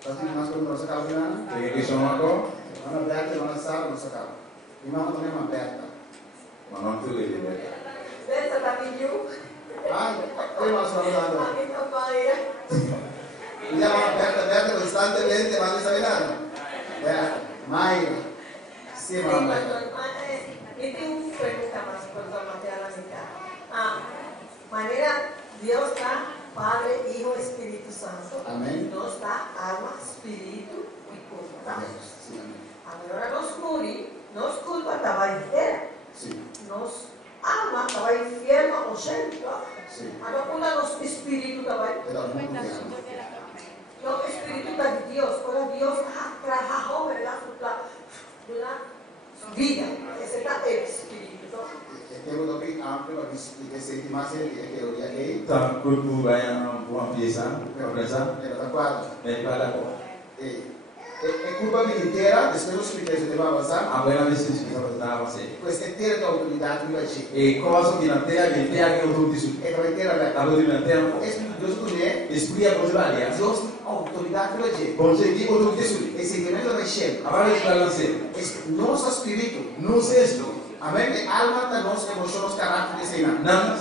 Pasti mas quando você acaba virando. Tem que chamar agora. Mana aberta, mana sala, você acaba. Irmão também uma aberta. Mas não tudo ele. Essa tá pediu. Ah, tem uma sala lá. Então vai. E a aberta constantemente, mas não sabe nada. Maia. Sim, mamãe. Eu tenho uma pergunta mais para a mitad. Maneira, Deus está Padre, Hijo, Espírito Santo. Amém. Nós está alma, espírito e corpo. Sim, amém. Agora nós morimos, nós culpa estava inteira. Sim. Nós alma estava inferno ou sempre. Sim. Agora quando nosso espírito estava no espírito de Dios, ahora Dios trabajó, ¿verdad? Una vida, ese está el espíritu. Tem um topic amplo para explicar se mais é teoria que Tá, corpo vai uma pieza, para pensar. é da quadra. Bem para lá. É culpa militar, depois os militares devem avançar. Agora vai ser isso, vai você. Pois é ter a autoridade do agir. E cosa que na terra, que terra que eu estou dizendo. É também ter a verdade. Tá bom, na terra. Espírito Deus do né? Espírito é coisa valia. Deus autoridade do agir. Consegui o que dizendo. Esse sentimento vai ser. Agora isso vai lançar. Nosso espírito, não sei isso. Amém? Alma está nossa emoção, nosso caráter de cena. Não,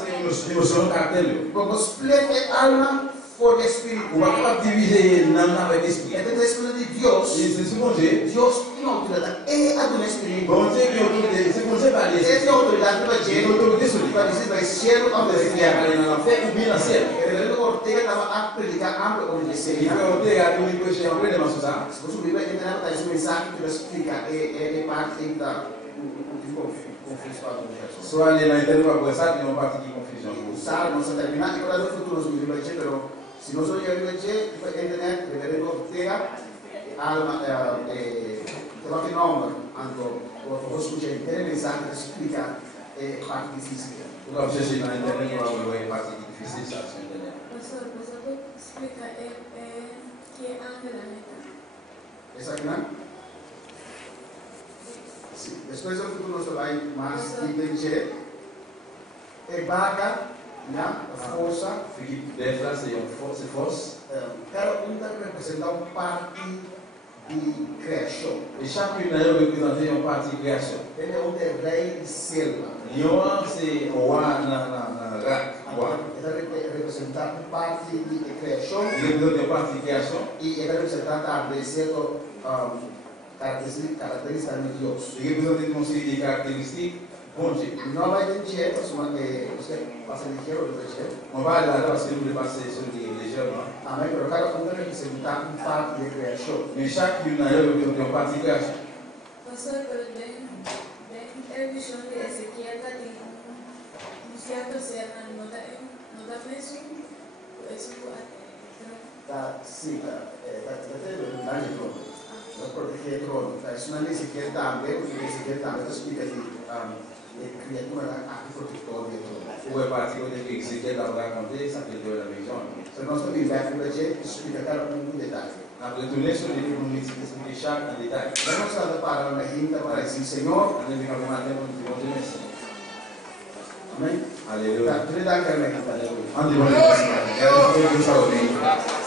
emoção caráter. Como split alma for the espírito. O que divide não vai espírito. É o espírito de Deus. Isso é bom dia. Deus tem autoridade. É a do espírito. Bom dia que eu se você vai dizer. Essa autoridade vai dizer. Eu disse vai dizer vai ser o que vai dizer. Na fé o bem nascer. Reverendo Ortega estava a predicar amplo como dizer. E Ortega do que eu aprende mais usar. Se você Bíblia entrar tá esse mensagem que explica é parte da confusão. Só ali na internet para conversar tem uma parte de confusão. Salmo se terminar e para o futuro os Bíblia pero se nós olhamos a Bíblia na internet Reverendo Ortega alma que nome ando vou escutar inteiro mensagem explicar parte difícil. O que você assiste na internet é parte difícil, sabe? Pastor, pode explicar que ángel é? Essa aqui não? Sim. Depois eu futuro nós vai mais entender. É vaga, né? Força. Fique dentro se força. Cada um deve representar uma parte de criação. E chaque um representa uma parte de criação. Ele é um rei de selva. Leão se oa na rak. Ele deve representar uma parte de criação. Ele representa uma parte de criação. E ele deve representar também certo características de Deus. Ele representa uma série de características. Não vai ter dinheiro, você passa de dinheiro do dinheiro. Não vai lá para ser sobre religião. Amém. Pero cada um deve representar uma parte de criação. Mas chaque um representa uma parte de criação. Pastor, pero tem visão de Ezequiel tem certo cena, não dá mesmo isso Tá, sim, tá tendo um grande trono. Nós proteger o trono. Isso não é Ezequiel também, porque Ezequiel também explica que criatura aqui protetor de trono. O parte que Ezequiel vai acontecer, que deu na visão. Se nós não vivemos a gente explica cada um detalhe. Na pretuleção de livro não existe deixar em detalhe. Vamos a parar na rinda para dizer Senhor. Amém. Aleluia.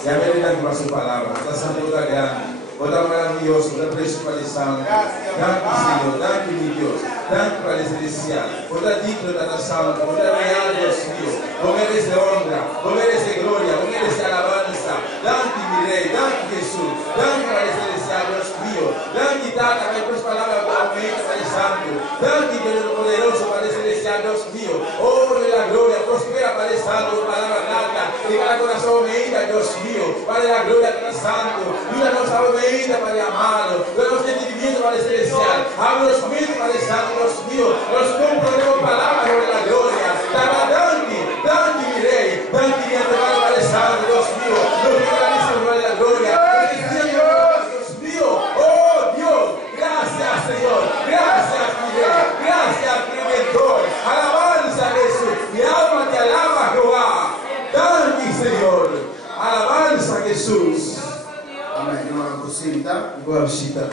E a verdade que passou palavra, está sendo outra grande, outra maravilhosa, outra principalização. Danke, Senhor, danke, meu Deus, danke para o celestial, outra digna da nação, outra real, Deus mío. Não merece honra, não merece glória, não merece alabança. Danke, meu Rei, danke, Jesus, danke para o celestial, Deus mío. Danke, Tata, que por palavras aumenta para o santo. Danke, Deus poderoso, para o celestial, Deus mío. Oh, la gloria, prospera para el santo, palabra nada, que cada corazón venga, Dios mío, para la gloria del santo, y una cosa venga para el amado, los entendimientos para el celestial, abre los mentes para el santo, Dios mío, los comprendemos palabras sobre la gloria, danke, mi rey, danke, mi entregado para el santo, Dios mío, los regalamos sobre la gloria, Dios mío, oh Dios, gracias Señor, gracias mi rey, gracias Redentor, alabanza Jesús, mi alma te alaba Jehová, danke Señor, alabanza Jesús. Amém. Não é possível, tá? Boa visita.